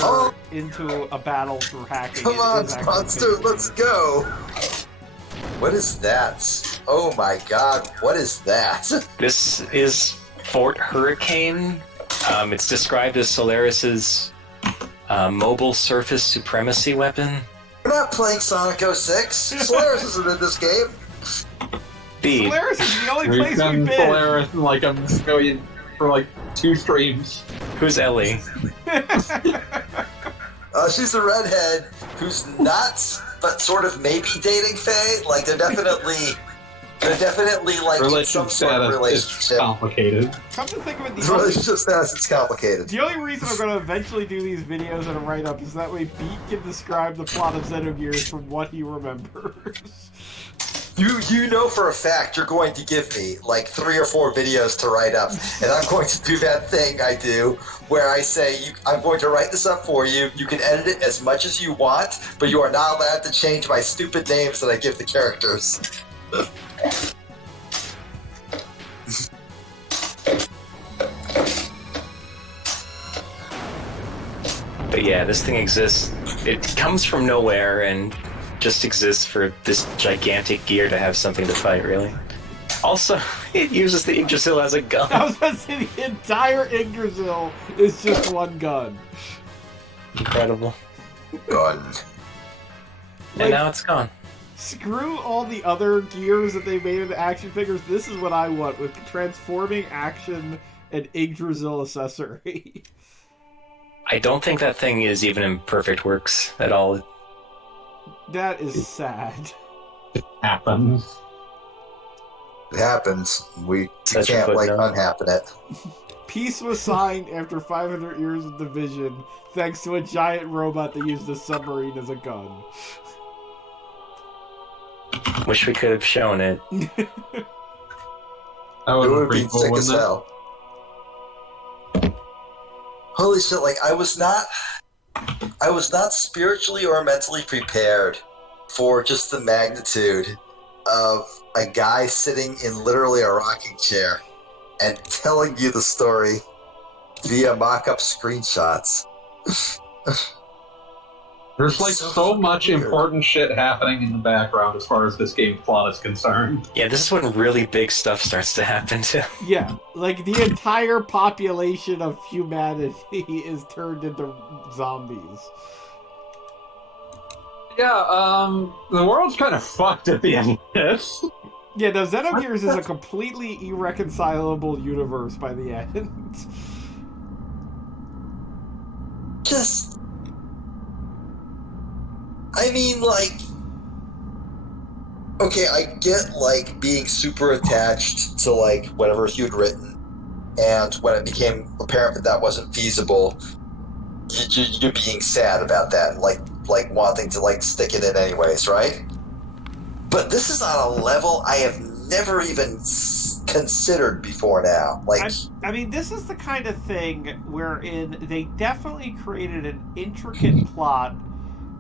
into a battle through hacking, Come on, monster, let's go! What is that? Oh my god, what is that? This is Fort Hurricane. It's described as Solaris's mobile surface supremacy weapon. We're not playing Sonic 06. Solaris isn't in this game. B. Solaris is the only We've place done we've been. Solaris in a million for 2 streams. Who's Elly? She's a redhead who's nuts, but sort of maybe dating Faye. They're definitely in some sort of relationship. It's complicated. Come to think of it, The relationship status is complicated. the only reason I'm going to eventually do these videos and a write-up is that way Beat can describe the plot of Xenogears from what he remembers. You know for a fact you're going to give me 3 or 4 videos to write up, and I'm going to do that thing I do where I say, I'm going to write this up for you, you can edit it as much as you want, but you are not allowed to change my stupid names that I give the characters. But yeah, this thing exists. It comes from nowhere and just exists for this gigantic gear to have something to fight, really. Also, it uses the Yggdrasil as a gun. I was going to say the entire Yggdrasil is just one gun. Incredible. Gun. And now it's gone. Screw all the other gears that they made in the action figures. This is what I want with transforming action and Yggdrasil accessory. I don't think that thing is even in perfect works at all. That is sad. It happens. It happens. You Such a can't footnote. unhappen it. Peace was signed after 500 years of division, thanks to a giant robot that used a submarine as a gun. Wish we could have shown it. That It was would be pretty cool, sick as wouldn't it? hell. Holy shit, I was not spiritually or mentally prepared for just the magnitude of a guy sitting in literally a rocking chair and telling you the story via mock-up screenshots. There's So so much weird. important shit happening in the background as far as this game's plot is concerned. Yeah, this is when really big stuff starts to happen too. Yeah, the entire population of humanity is turned into zombies. Yeah, the world's kind of fucked at the end of this. Yeah, no, Xenogears is a completely irreconcilable universe by the end. Just I mean, like, okay, I get, like, being super attached to, like, whatever you'd written, and when it became apparent that that wasn't feasible, you're being sad about that, like wanting to, like, stick it in anyways, right? But this is on a level I have never even considered before now. Like, I mean, this is the kind of thing wherein they definitely created an intricate plot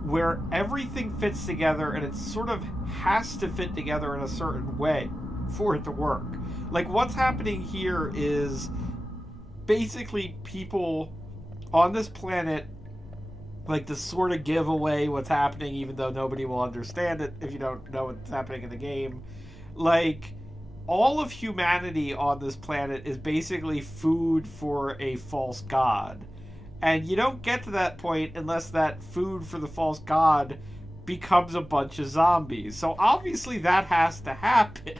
where everything fits together, and it sort of has to fit together in a certain way for it to work. Like, what's happening here is basically people on this planet like to sort of give away what's happening, even though nobody will understand it if you don't know what's happening in the game. Like, all of humanity on this planet is basically food for a false god. And you don't get to that point unless that food for the false god becomes a bunch of zombies. So obviously that has to happen.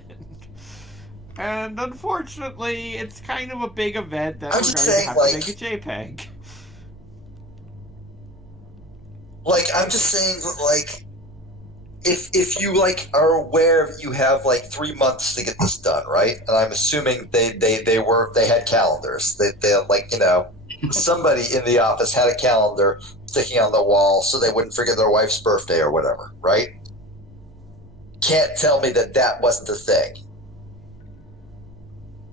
And unfortunately, it's kind of a big event that we're going to have to make a JPEG. Like, I'm just saying, like, if you, like, are aware that you have, like, 3 months to get this done, right? And I'm assuming they had calendars. They like, you know, somebody in the office had a calendar sticking on the wall so they wouldn't forget their wife's birthday or whatever, right? Can't tell me that that wasn't a thing.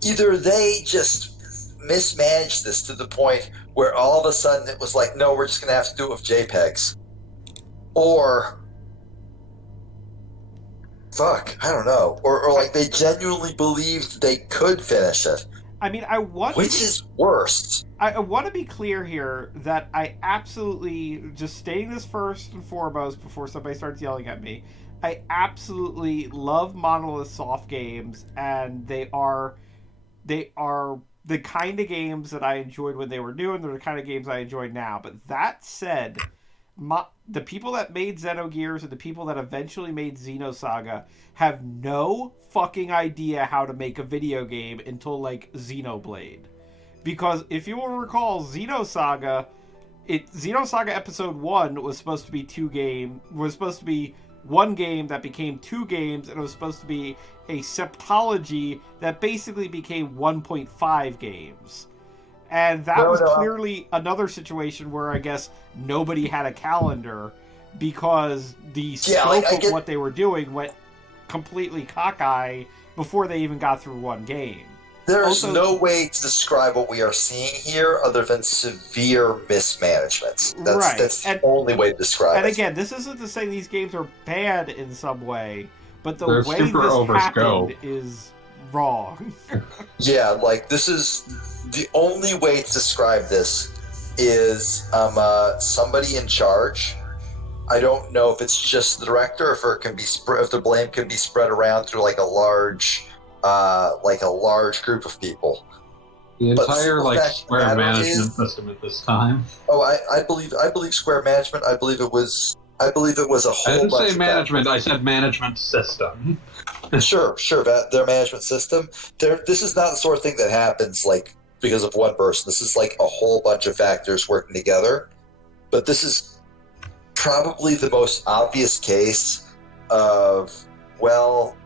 Either they just mismanaged this to the point where all of a sudden it was like, no, we're just going to have to do it with JPEGs. Or, fuck, I don't know. Or like they genuinely believed they could finish it. I mean, which is worse? I want to be clear here that I absolutely, just stating this first and foremost before somebody starts yelling at me, I absolutely love Monolith Soft games, and they are the kind of games that I enjoyed when they were new, and they're the kind of games I enjoy now. But that said, the people that made Xenogears and the people that eventually made Xenosaga have no fucking idea how to make a video game until, like, Xenoblade. Because if you will recall, Xenosaga Episode 1 was supposed to be one game that became 2 games, and it was supposed to be a septology that basically became 1.5 games. And that was clearly another situation where I guess nobody had a calendar because the scope of what they were doing went completely cockeye before they even got through one game. There's no way to describe what we are seeing here other than severe mismanagement. That's the only way to describe it. And again, this isn't to say these games are bad in some way, but the way this happened is wrong. Yeah, like, this is the only way to describe this is somebody in charge. I don't know if it's just the director, or if it can be if the blame can be spread around through like a large group of people. The entire Square management system at this time. Oh, I believe Square management. I believe it was a whole. I didn't say management. I said management system. Sure. Their management system. This is not the sort of thing that happens like because of one person. This is like a whole bunch of factors working together. But this is probably the most obvious case of, well,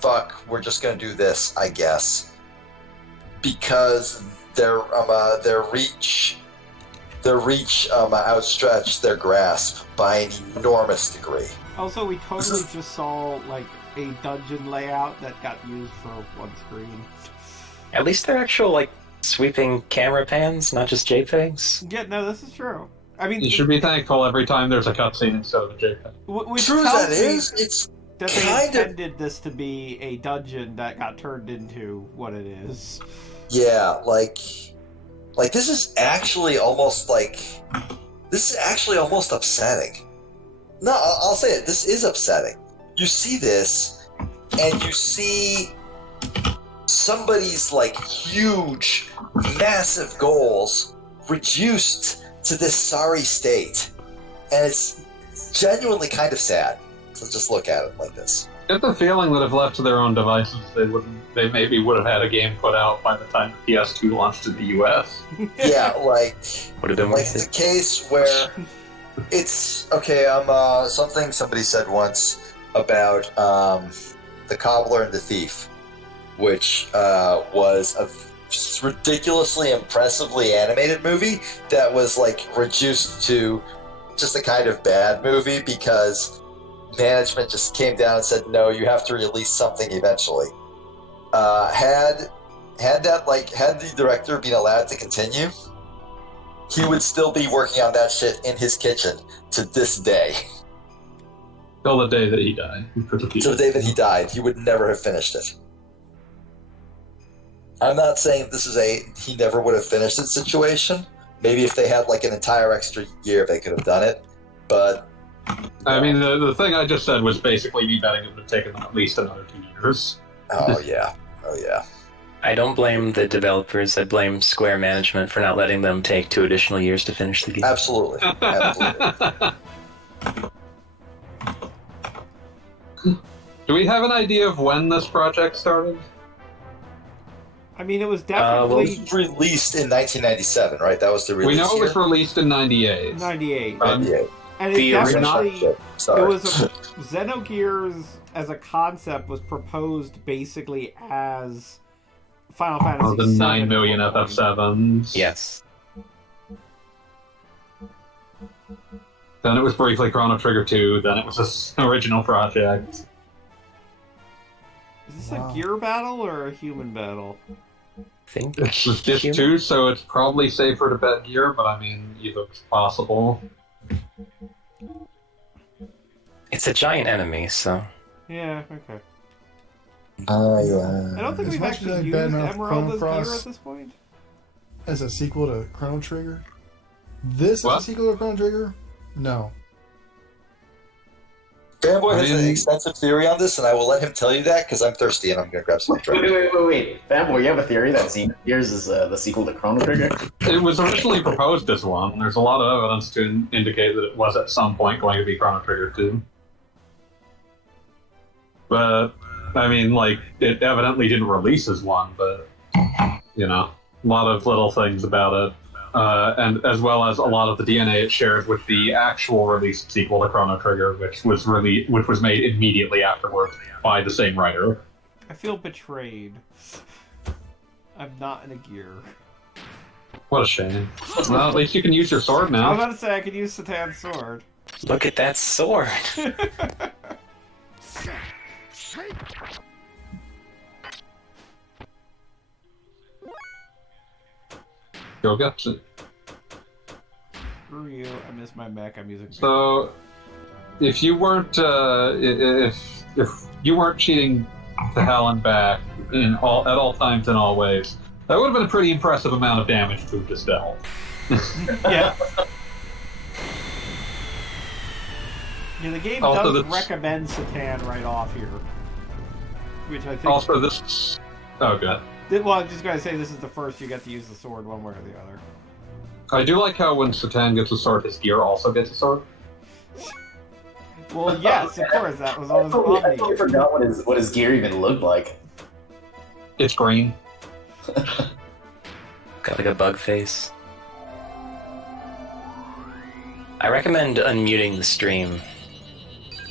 fuck, we're just gonna do this, I guess, because their reach outstretched their grasp by an enormous degree. Also, we totally just saw like a dungeon layout that got used for one screen. At least they're actual like sweeping camera pans, not just JPEGs. Yeah, no, this is true. I mean, you should be thankful every time there's a cutscene instead of a JPEG. Which true as that is, it's that they intended this to be a dungeon that got turned into what it is. Yeah, like this is actually almost upsetting. No, I'll say it. This is upsetting. You see this, and you see somebody's like huge, massive goals reduced to this sorry state, and it's genuinely kind of sad. So just look at it like this. Get the feeling that if left to their own devices, they maybe would have had a game put out by the time the PS2 launched in the US. Yeah, like would have been like the case where It's okay. Something somebody said once about the cobbler and the thief, which was a ridiculously impressively animated movie that was like reduced to just a kind of bad movie because management just came down and said, no, you have to release something eventually. Had the director been allowed to continue, he would still be working on that shit in his kitchen to this day. Till the day that he died. To the day that he died, he would never have finished it. I'm not saying this is he never would have finished it situation. Maybe if they had like an entire extra year, they could have done it. But I mean, the thing I just said was basically me betting it would have taken them at least another 2 years. Oh yeah. I don't blame the developers. I blame Square management for not letting them take 2 additional years to finish the game. Absolutely. Do we have an idea of when this project started? I mean, it was definitely... it was released in 1997, right? That was the release We know it was released in 98. 98. 98. And The it definitely... original- Sorry. It was Xenogears as a concept was proposed basically as Final Fantasy The VII 9 million FF7s. Yes. Then it was briefly Chrono Trigger 2, then it was this original project. Is this a gear battle or a human battle? I think It was Disc 2, so it's probably safer to bet Gear, but I mean, either's possible. it's a giant enemy, so Yeah, okay. Yeah. I don't think As we've much as actually I used badmouth Emerald Chrono as gear Cross- at this point. As a sequel to Chrono Trigger? This What? is a sequel to Chrono Trigger? No. Fanboy has an I mean- extensive theory on this, and I will let him tell you that because I'm thirsty and I'm going to grab some drink. Wait. Fanboy, you have a theory that Xenogears is the sequel to Chrono Trigger? It was originally proposed as one. There's a lot of evidence to indicate that it was at some point going to be Chrono Trigger 2. But, I mean, like, it evidently didn't release as one, but, you know, a lot of little things about it. And as well as a lot of the DNA it shares with the actual released sequel to Chrono Trigger, which was made immediately afterwards by the same writer. I feel betrayed. I'm not in a gear. What a shame. Well, at least you can use your sword I was now. about to say I could use Satan's sword. look at that sword. Go get it. Screw you, I miss my mech, I'm using... So, if you weren't if you weren't cheating to hell and back at all times in all ways, that would have been a pretty impressive amount of damage to dispel. Yeah. Yeah, the game Also, does that's- recommend Satan right off here. Which I think... Also, this. Oh, good. Well, I'm just gonna say this is the first you get to use the sword one way or the other. I do like how when Satan gets a sword, his gear also gets a sword. Well, yes, of course, that was on his I Omni. totally forgot what his gear even looked like. It's green. Got like a bug face. I recommend unmuting the stream.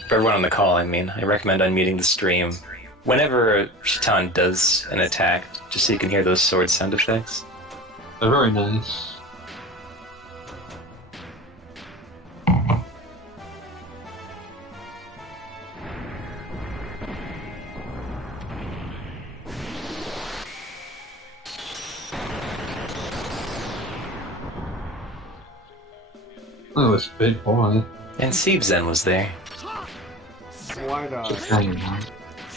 For everyone on the call, I mean. I recommend unmuting the stream whenever Shaitan does an attack, just so you can hear those sword sound effects. They're very nice. Oh, this big boy. And Siebzen was there. Why not? Just hanging out.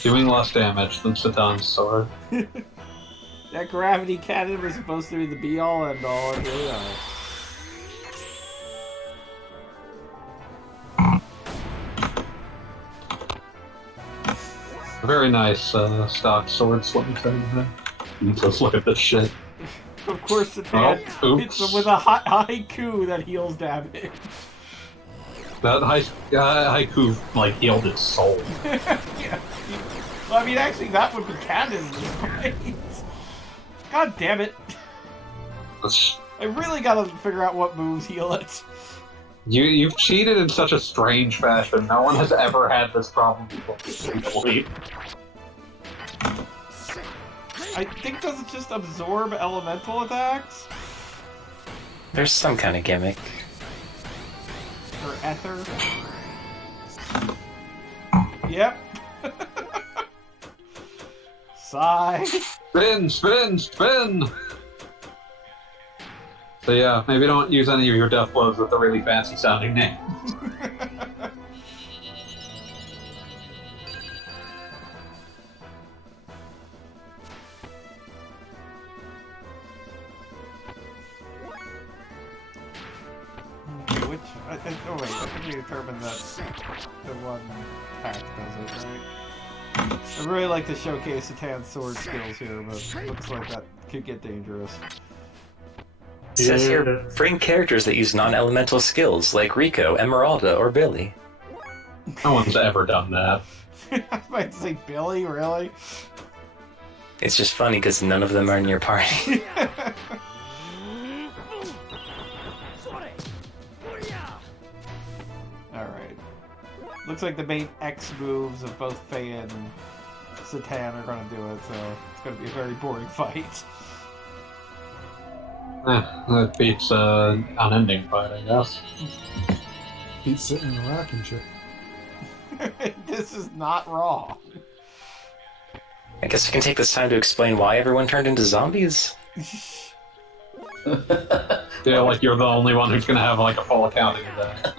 Doing less damage than Satan's sword. That gravity cannon was supposed to be the be-all, end-all, and here we are. Very nice stock sword swing thing there. Let's look at this shit. Of course, Satan Oh, hits oops. him with a haiku that heals damage. That haiku, like, healed its soul. Yeah. Well, I mean, actually, that would be canon in this fight. God damn it. That's- I really gotta figure out what moves heal it. You've cheated in such a strange fashion. No one has ever had this problem before. I think, does it just absorb elemental attacks? There's some kind of gimmick. Or ether? Yep. Sigh. Spin, spin, spin! So yeah, maybe don't use any of your death blows with a really fancy sounding name. Okay, which... oh wait, I think we determined that the one pack does it, right? I really like to showcase Satan's sword skills here, but looks like that could get dangerous. It says here, bring characters that use non-elemental skills, like Rico, Emeralda, or Billy. No one's ever done that. I might say Billy, really? It's just funny because none of them are in your party. Alright. Looks like the main X moves of both Faye and Satan are going to do it, so it's going to be a very boring fight. That beats unending fight, I guess. He's sitting in the rocking chair. This is not raw. I guess we can take this time to explain why everyone turned into zombies. Yeah, like you're the only one who's gonna have like a full accounting of that.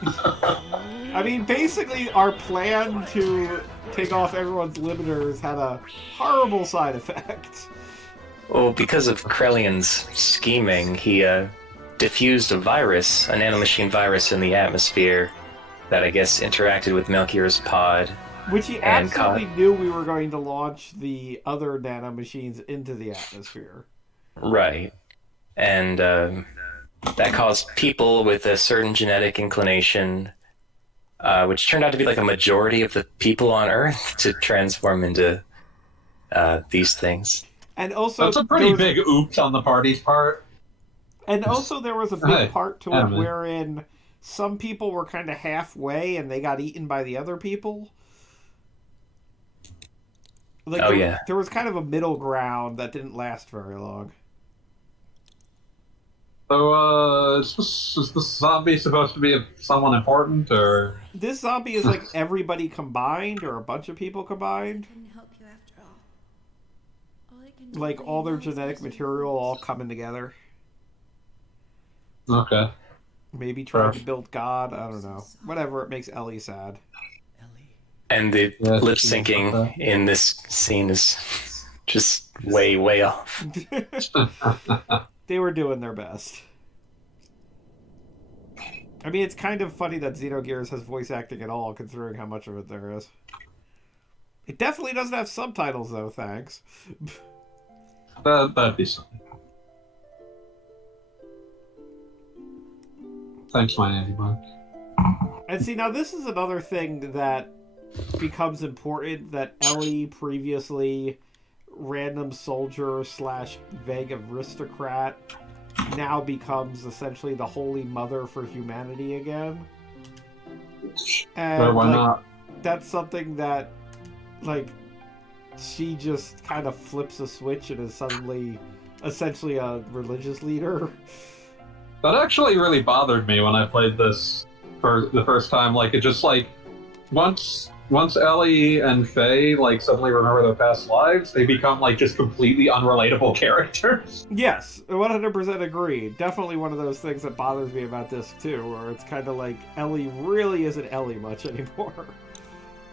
I mean, basically, our plan to take off everyone's limiters had a horrible side effect. Well, because of Krellian's scheming, he diffused a virus, a nanomachine virus in the atmosphere that I guess interacted with Melchior's pod. Which he absolutely knew we were going to launch the other nanomachines into the atmosphere. Right. And that caused people with a certain genetic inclination, which turned out to be like a majority of the people on Earth, to transform into these things. And also, that's a pretty big oops on the party's part. And also there was a big part to it wherein some people were kind of halfway and they got eaten by the other people. Like, there was kind of a middle ground that didn't last very long. So, is this zombie supposed to be someone important, or...? This zombie is like everybody combined, or a bunch of people combined. Like, all their genetic material all coming together. Okay. Maybe trying to build God, I don't know. Whatever, it makes Elly sad. And the lip syncing in this scene is just way, way off. They were doing their best. I mean, it's kind of funny that Xenogears has voice acting at all, considering how much of it there is. It definitely doesn't have subtitles, though, thanks. That'd be something. Thanks, my antibiotic. And see, now this is another thing that becomes important, that Elly, previously random soldier / vague aristocrat, now becomes essentially the holy mother for humanity again. And why not? That's something that, like, she just kind of flips a switch and is suddenly essentially a religious leader. That actually really bothered me when I played this for the first time. Like, it just, like, once Elly and Faye, like, suddenly remember their past lives, they become, like, just completely unrelatable characters. Yes, 100% agree. Definitely one of those things that bothers me about this, too, where it's kind of like Elly really isn't Elly much anymore.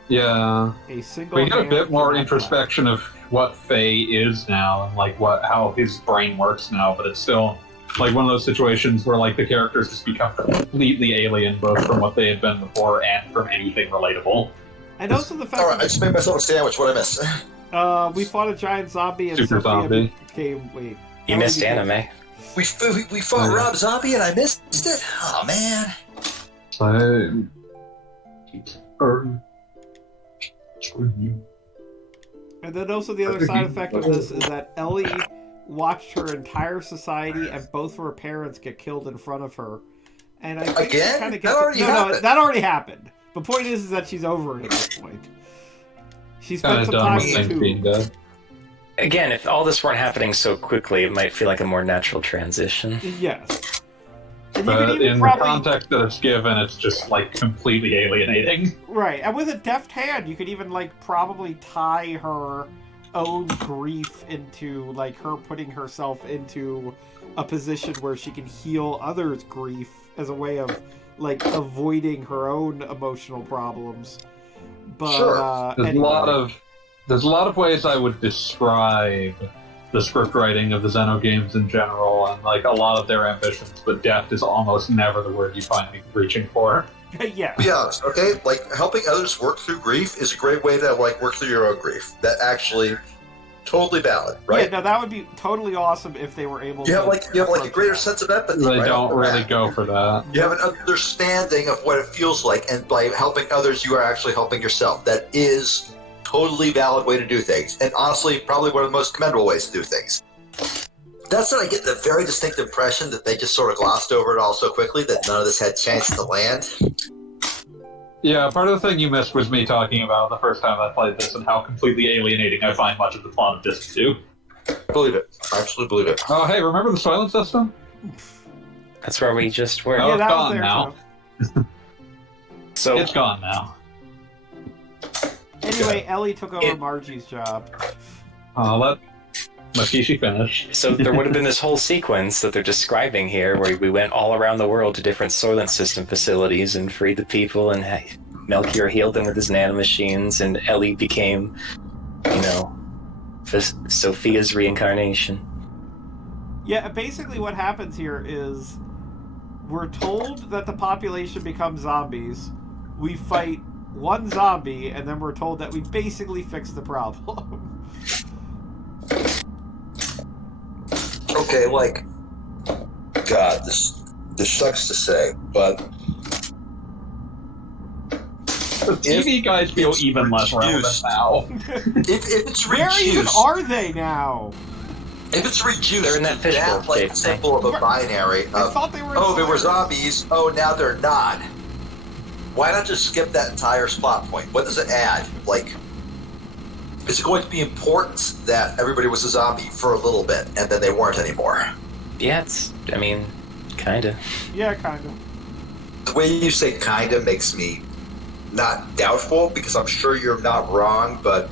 Yeah. We get a bit more introspection of what Faye is now, and, like, how his brain works now, but it's still... like one of those situations where like the characters just become completely alien, both from what they had been before and from anything relatable. And also the fact I just made myself a sandwich. What I miss? We fought a giant zombie and Super zombie. You missed anime. We fought Rob Zombie and I missed it? Oh man. And then also the other side effect of this is that Elly watched her entire society and both of her parents get killed in front of her And I think Again? kind of That already happened. that already happened. The point is that she's over it at this point. She spent Kind some of time done in with the things being tube. dead. Again, if all this weren't happening so quickly, it might feel like a more natural transition. Yes. And you But could even in probably... the context that it's given, it's just like completely alienating. Right, and with a deft hand, you could even like probably tie her own grief into like her putting herself into a position where she can heal others' grief as a way of like avoiding her own emotional problems. But Sure. There's there's a lot of ways I would describe the script writing of the Xenogames in general, and like a lot of their ambitions, but deft is almost never the word you find me reaching for. yeah. Be honest, okay? Like, helping others work through grief is a great way to, like, work through your own grief. That actually, totally valid, right? Yeah, no, that would be totally awesome if they were able to... You have a greater sense of empathy, They right? don't off the really bat. go for that. You have an understanding of what it feels like, and by helping others, you are actually helping yourself. That is totally valid way to do things, and honestly, probably one of the most commendable ways to do things. That's when I get the very distinct impression that they just sort of glossed over it all so quickly that none of this had chance to land. Yeah, part of the thing you missed was me talking about the first time I played this and how completely alienating I find much of the plot of Disc 2. Believe it. I absolutely believe it. Oh, hey, remember the silent system? That's where we just were. Oh, Yeah, it's that was gone there, now. too. So It's gone now. Anyway, Elly took over Margie's job. Let Makishi finish. So there would have been this whole sequence that they're describing here, where we went all around the world to different Soylent System facilities and freed the people, and Melchior healed them with his nanomachines, and Elly became, Sophia's reincarnation. Yeah, basically what happens here is we're told that the population becomes zombies. We fight one zombie, and then we're told that we basically fixed the problem. Okay, like, God, this sucks to say, but The TV guys feel even less relevant now. if it's Where even reduced, are they now? if it's reduced They're in that to fishbowl that, like, shape simple of a binary I of, thought they were. oh, they were Solaris. zombies, oh, now they're not. Why not just skip that entire plot point? What does it add? Like, is it going to be important that everybody was a zombie for a little bit and then they weren't anymore? Yeah, kinda. Yeah, kind of. The way you say kinda makes me not doubtful, because I'm sure you're not wrong, but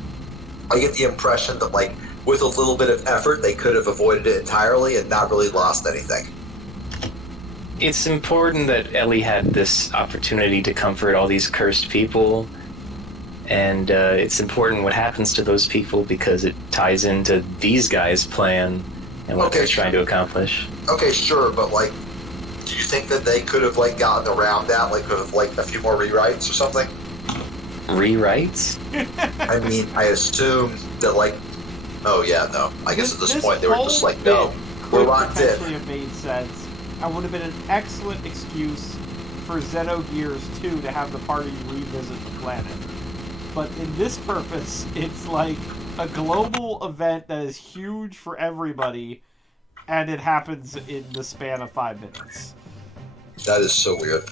I get the impression that, like, with a little bit of effort, they could have avoided it entirely and not really lost anything. It's important that Elly had this opportunity to comfort all these cursed people, and it's important what happens to those people because it ties into these guys' plan and what they're trying to accomplish. Okay, sure, but, like, do you think that they could have, like, gotten around that, like, with, like, a few more rewrites or something? Rewrites? I mean, I assume that, like, oh yeah, no. I guess at this point they were just like, no, we're could locked in. potentially have made sense and would have been an excellent excuse for Xenogears 2 to have the party revisit the planet. But in this purpose, it's like a global event that is huge for everybody, and it happens in the span of 5 minutes. That is so weird.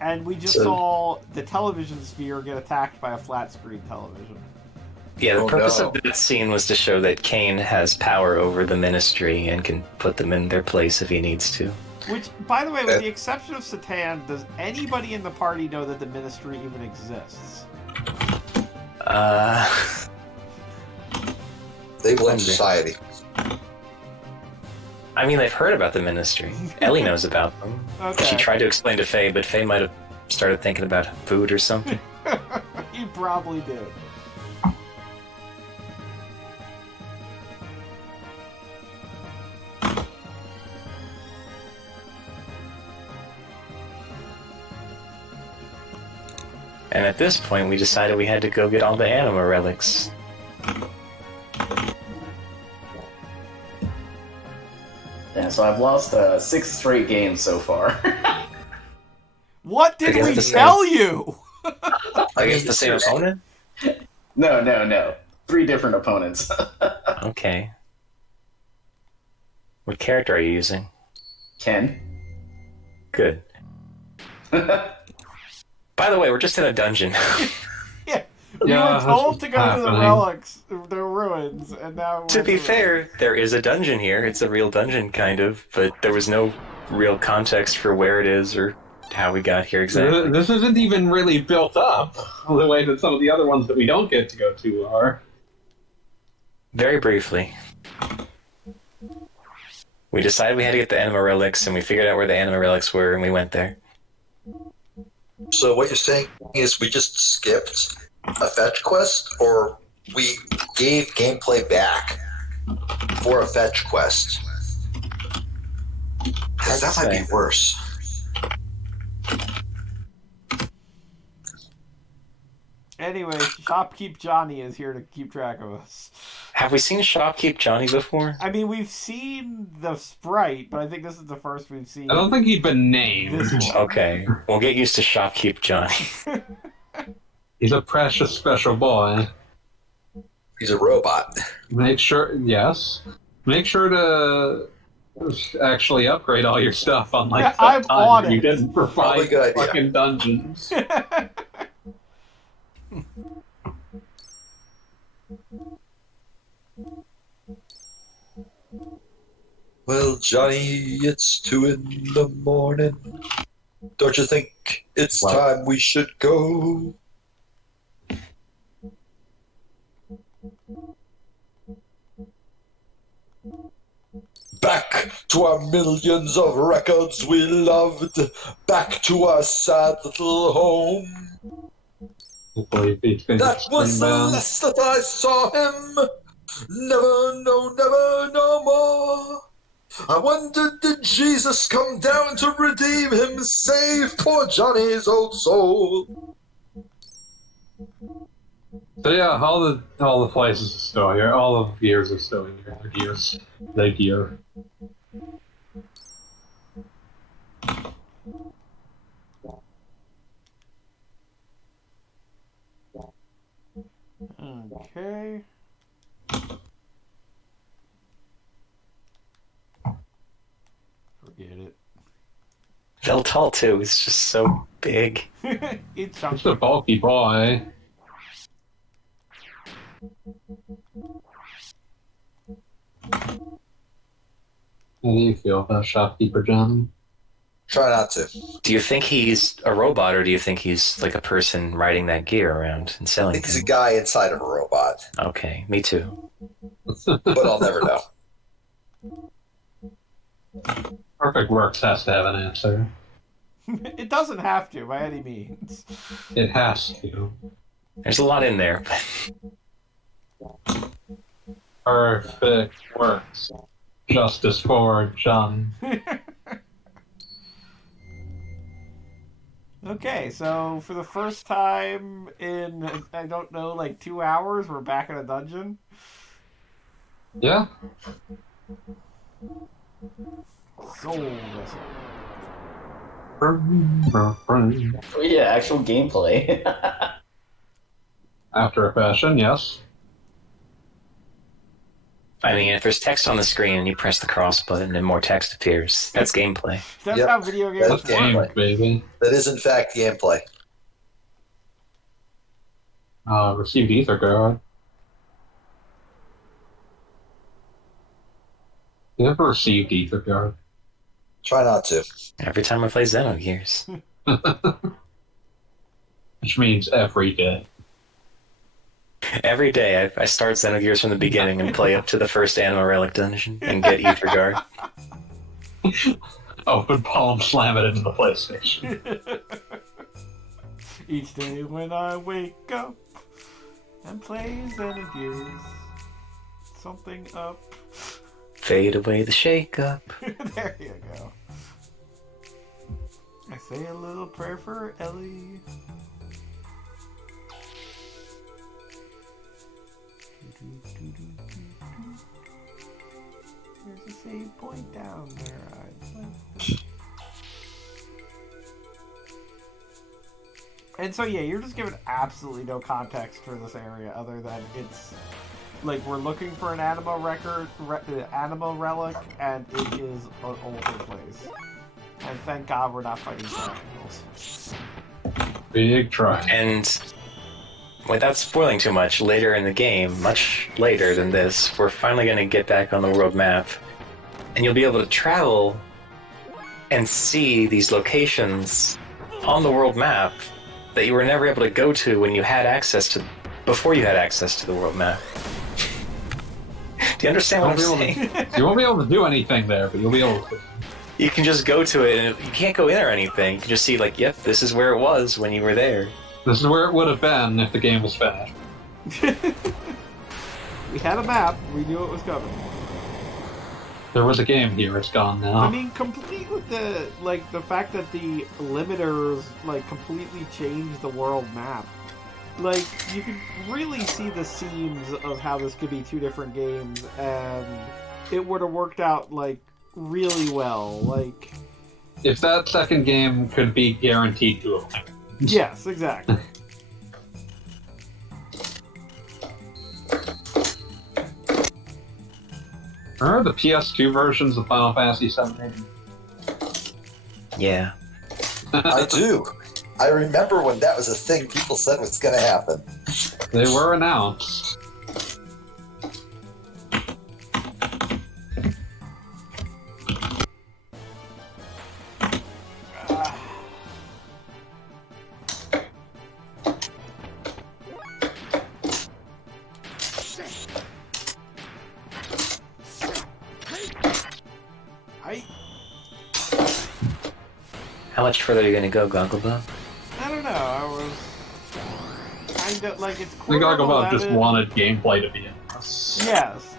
And we just saw the television sphere get attacked by a flat screen television. Yeah, the Oh, purpose no. of that scene was to show that Kane has power over the Ministry and can put them in their place if he needs to. Which, by the way, with the exception of Satan, does anybody in the party know that the Ministry even exists? They blame society. I mean, they've heard about the Ministry. Elly knows about them. Okay. She tried to explain to Faye, but Faye might have started thinking about food or something. You probably did. And at this point, we decided we had to go get all the anima relics. Yeah, so I've lost 6 straight games so far. What did guess we the same. tell you? I guess the same opponent? No. 3 different opponents. Okay. What character are you using? Ken? Good. By the way, we're just in a dungeon. Yeah, we were told to go to the relics, the ruins, and now we're To be fair, there is a dungeon here. It's a real dungeon, kind of, but there was no real context for where it is or how we got here exactly. This isn't even really built up the way that some of the other ones that we don't get to go to are. Very briefly. We decided we had to get the anima relics, and we figured out where the anima relics were, and we went there. So what you're saying is we just skipped a fetch quest, or we gave gameplay back for a fetch quest? Because that might be worse. Anyway, Shopkeep Johnny is here to keep track of us. Have we seen Shopkeep Johnny before? I mean, we've seen the sprite, but I think this is the first we've seen. I don't think he'd been named. Okay, we'll get used to Shopkeep Johnny. He's a precious special boy. He's a robot. Make sure to actually upgrade all your stuff on that I'm time on you it. didn't for Probably 5 a good idea. fucking dungeons. Well, Johnny, it's 2 in the morning. Don't you think it's time we should go? Back to our millions of records we loved. Back to our sad little home. That was the last that I saw him. Never, no more. I wondered, did Jesus come down to redeem him, save poor Johnny's old soul? So yeah, all the places are still here. All of the gears are still here. The gear. Okay. Forget it. Veltal, too, is just so big. It's Just a bulky boy. How do you feel about Shopkeeper Johnny? Try not to. Do you think he's a robot, or do you think he's like a person riding that gear around and I selling think he's a things? guy inside of a robot, Okay, me too. but I'll never know. Perfect Works has to have an answer. It doesn't have to, by any means. It has to. There's a lot in there. Perfect Works. Justice for Johnny. Okay, so for the first time in, I don't know, like 2 hours, we're back in a dungeon. Yeah. Soul vessel. Yeah, actual gameplay. After a fashion, yes. I mean, if there's text on the screen and you press the cross button and more text appears, that's gameplay. That's Yep. how video games That's work. Game, gameplay. baby. That is, in fact, gameplay. Received Ether Guard. You ever received Ether Guard? Try not to. Every time I play Xenogears. Which means every day. Every day I start Xenogears from the beginning and play up to the first Anima Relic dungeon and get Ether Guard. Open palm, slam it into the PlayStation. Each day when I wake up and play Xenogears, something up. Fade away the shake-up. There you go. I say a little prayer for Elly. There's a save point down there. And so yeah, you're just given absolutely no context for this area other than it's like we're looking for an anima relic, and it is an older place. And thank God we're not fighting triangles. Big try. And without spoiling too much, later in the game, much later than this, we're finally going to get back on the world map. And you'll be able to travel and see these locations on the world map that you were never able to go to when you had access to, before you had access to the world map. Do you understand what I'm saying? You won't be able to do anything there, but you'll be able to. You can just go to it, and you can't go in or anything. You can just see, like, yep, this is where it was when you were there. This is where it would have been if the game was finished. We had a map. We knew it was coming. There was a game here. It's gone now. I mean, complete with the fact that the limiters, completely changed the world map. Like, you could really see the seams of how this could be two different games, and it would have worked out, really well. If that second game could be guaranteed to have won. Yes, exactly. Remember the PS2 versions of Final Fantasy VII? Yeah. I do. I remember when that was a thing people said was going to happen. They were announced. How much further are you going to go, Gogglebub? I don't know, I was kind of, it's The quarter of Gogglebub 11. just wanted gameplay to be in this. Yes.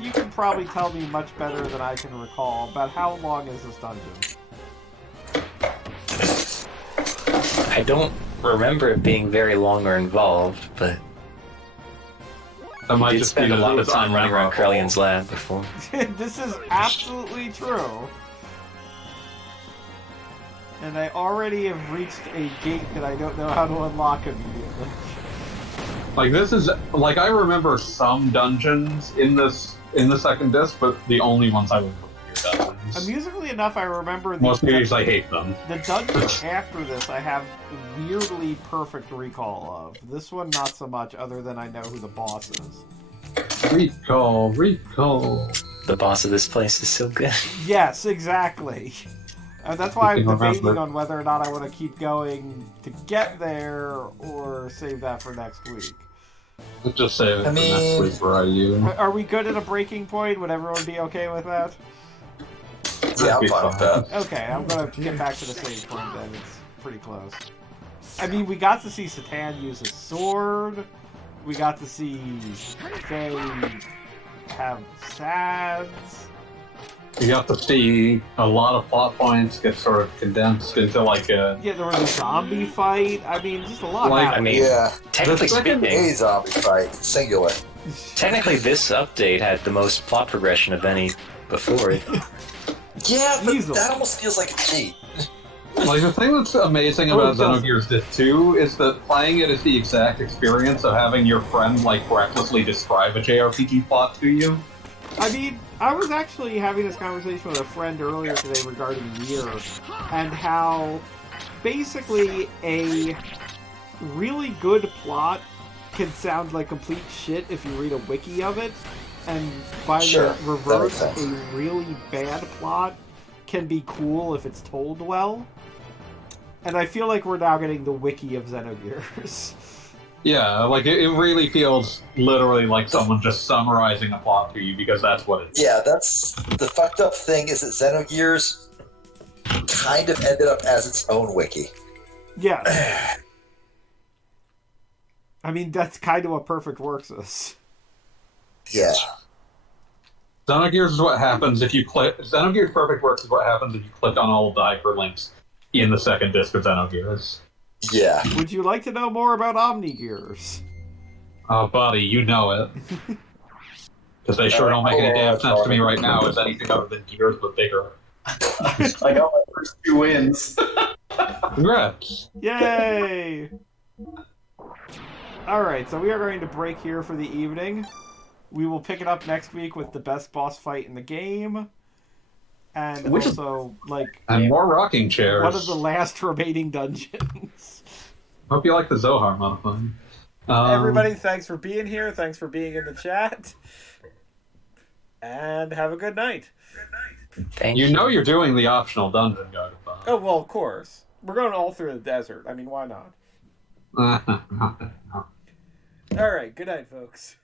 You can probably tell me much better than I can recall about how long is this dungeon. I don't remember it being very long or involved, but That might I did just spend be a lot of it's time running around unmemorable. Krellion's lab before. This is absolutely true. And I already have reached a gate that I don't know how to unlock immediately. This is I remember some dungeons in the second disc, but the only ones I remember are dungeons. Amusingly enough, I remember Most games I hate them. the dungeon after this I have weirdly perfect recall of. This one not so much, other than I know who the boss is. Recall. The boss of this place is so good. Yes, exactly. And that's why I'm You can debating remember. on whether or not I want to keep going to get there or save that for next week. Let's just say it I for mean- next week for IU. Are we good at a breaking point? Would everyone be okay with that? Yeah, I'm fine with that. Okay, I'm gonna get back to the save point then. It's pretty close. I mean, we got to see Satan use his sword. We got to see Faye have sads. You got to see a lot of plot points get sort of condensed into a... Yeah, there was a zombie fight. I mean, just a lot Like, happened. I mean, Yeah. technically The second speaking, A zombie fight, singular. technically this update had the most plot progression of any before it. Yeah, but Easily. that almost feels like a cheat. The thing that's amazing Oh, about it does. Xenogears Disc 2 is that playing it is the exact experience of having your friend, recklessly describe a JRPG plot to you. I mean, I was actually having this conversation with a friend earlier today regarding Nier, and how basically a really good plot can sound like complete shit if you read a wiki of it, and by Sure, the that reverse, makes a sense. really bad plot can be cool if it's told well. And I feel like we're now getting the wiki of Xenogears. Yeah, it really feels literally like someone just summarizing a plot to you, because that's what it is. Yeah, that's the fucked up thing is that Xenogears kind of ended up as its own wiki. Yeah. I mean, that's kind of what Perfect Works is. Yeah. Xenogears is what happens if you click... Xenogears Perfect Works is what happens if you click on all of the hyperlinks in the second disc of Xenogears. Yeah. Would you like to know more about Omnigears? Oh, buddy, you know it. Because they sure don't make any damn sense to me right now as anything other than Gears, but bigger. I got my first 2 wins. Congrats. Yay! Alright, so we are going to break here for the evening. We will pick it up next week with the best boss fight in the game. and Which is- also like And more rocking chairs. one of the last remaining dungeons. Hope you like the Zohar modifier. Everybody, thanks for being here. Thanks for being in the chat. And have a good night. Thank You know you're doing the optional dungeon, Gardevoir. Oh, well, of course. We're going all through the desert. I mean, why not? All right, good night, folks.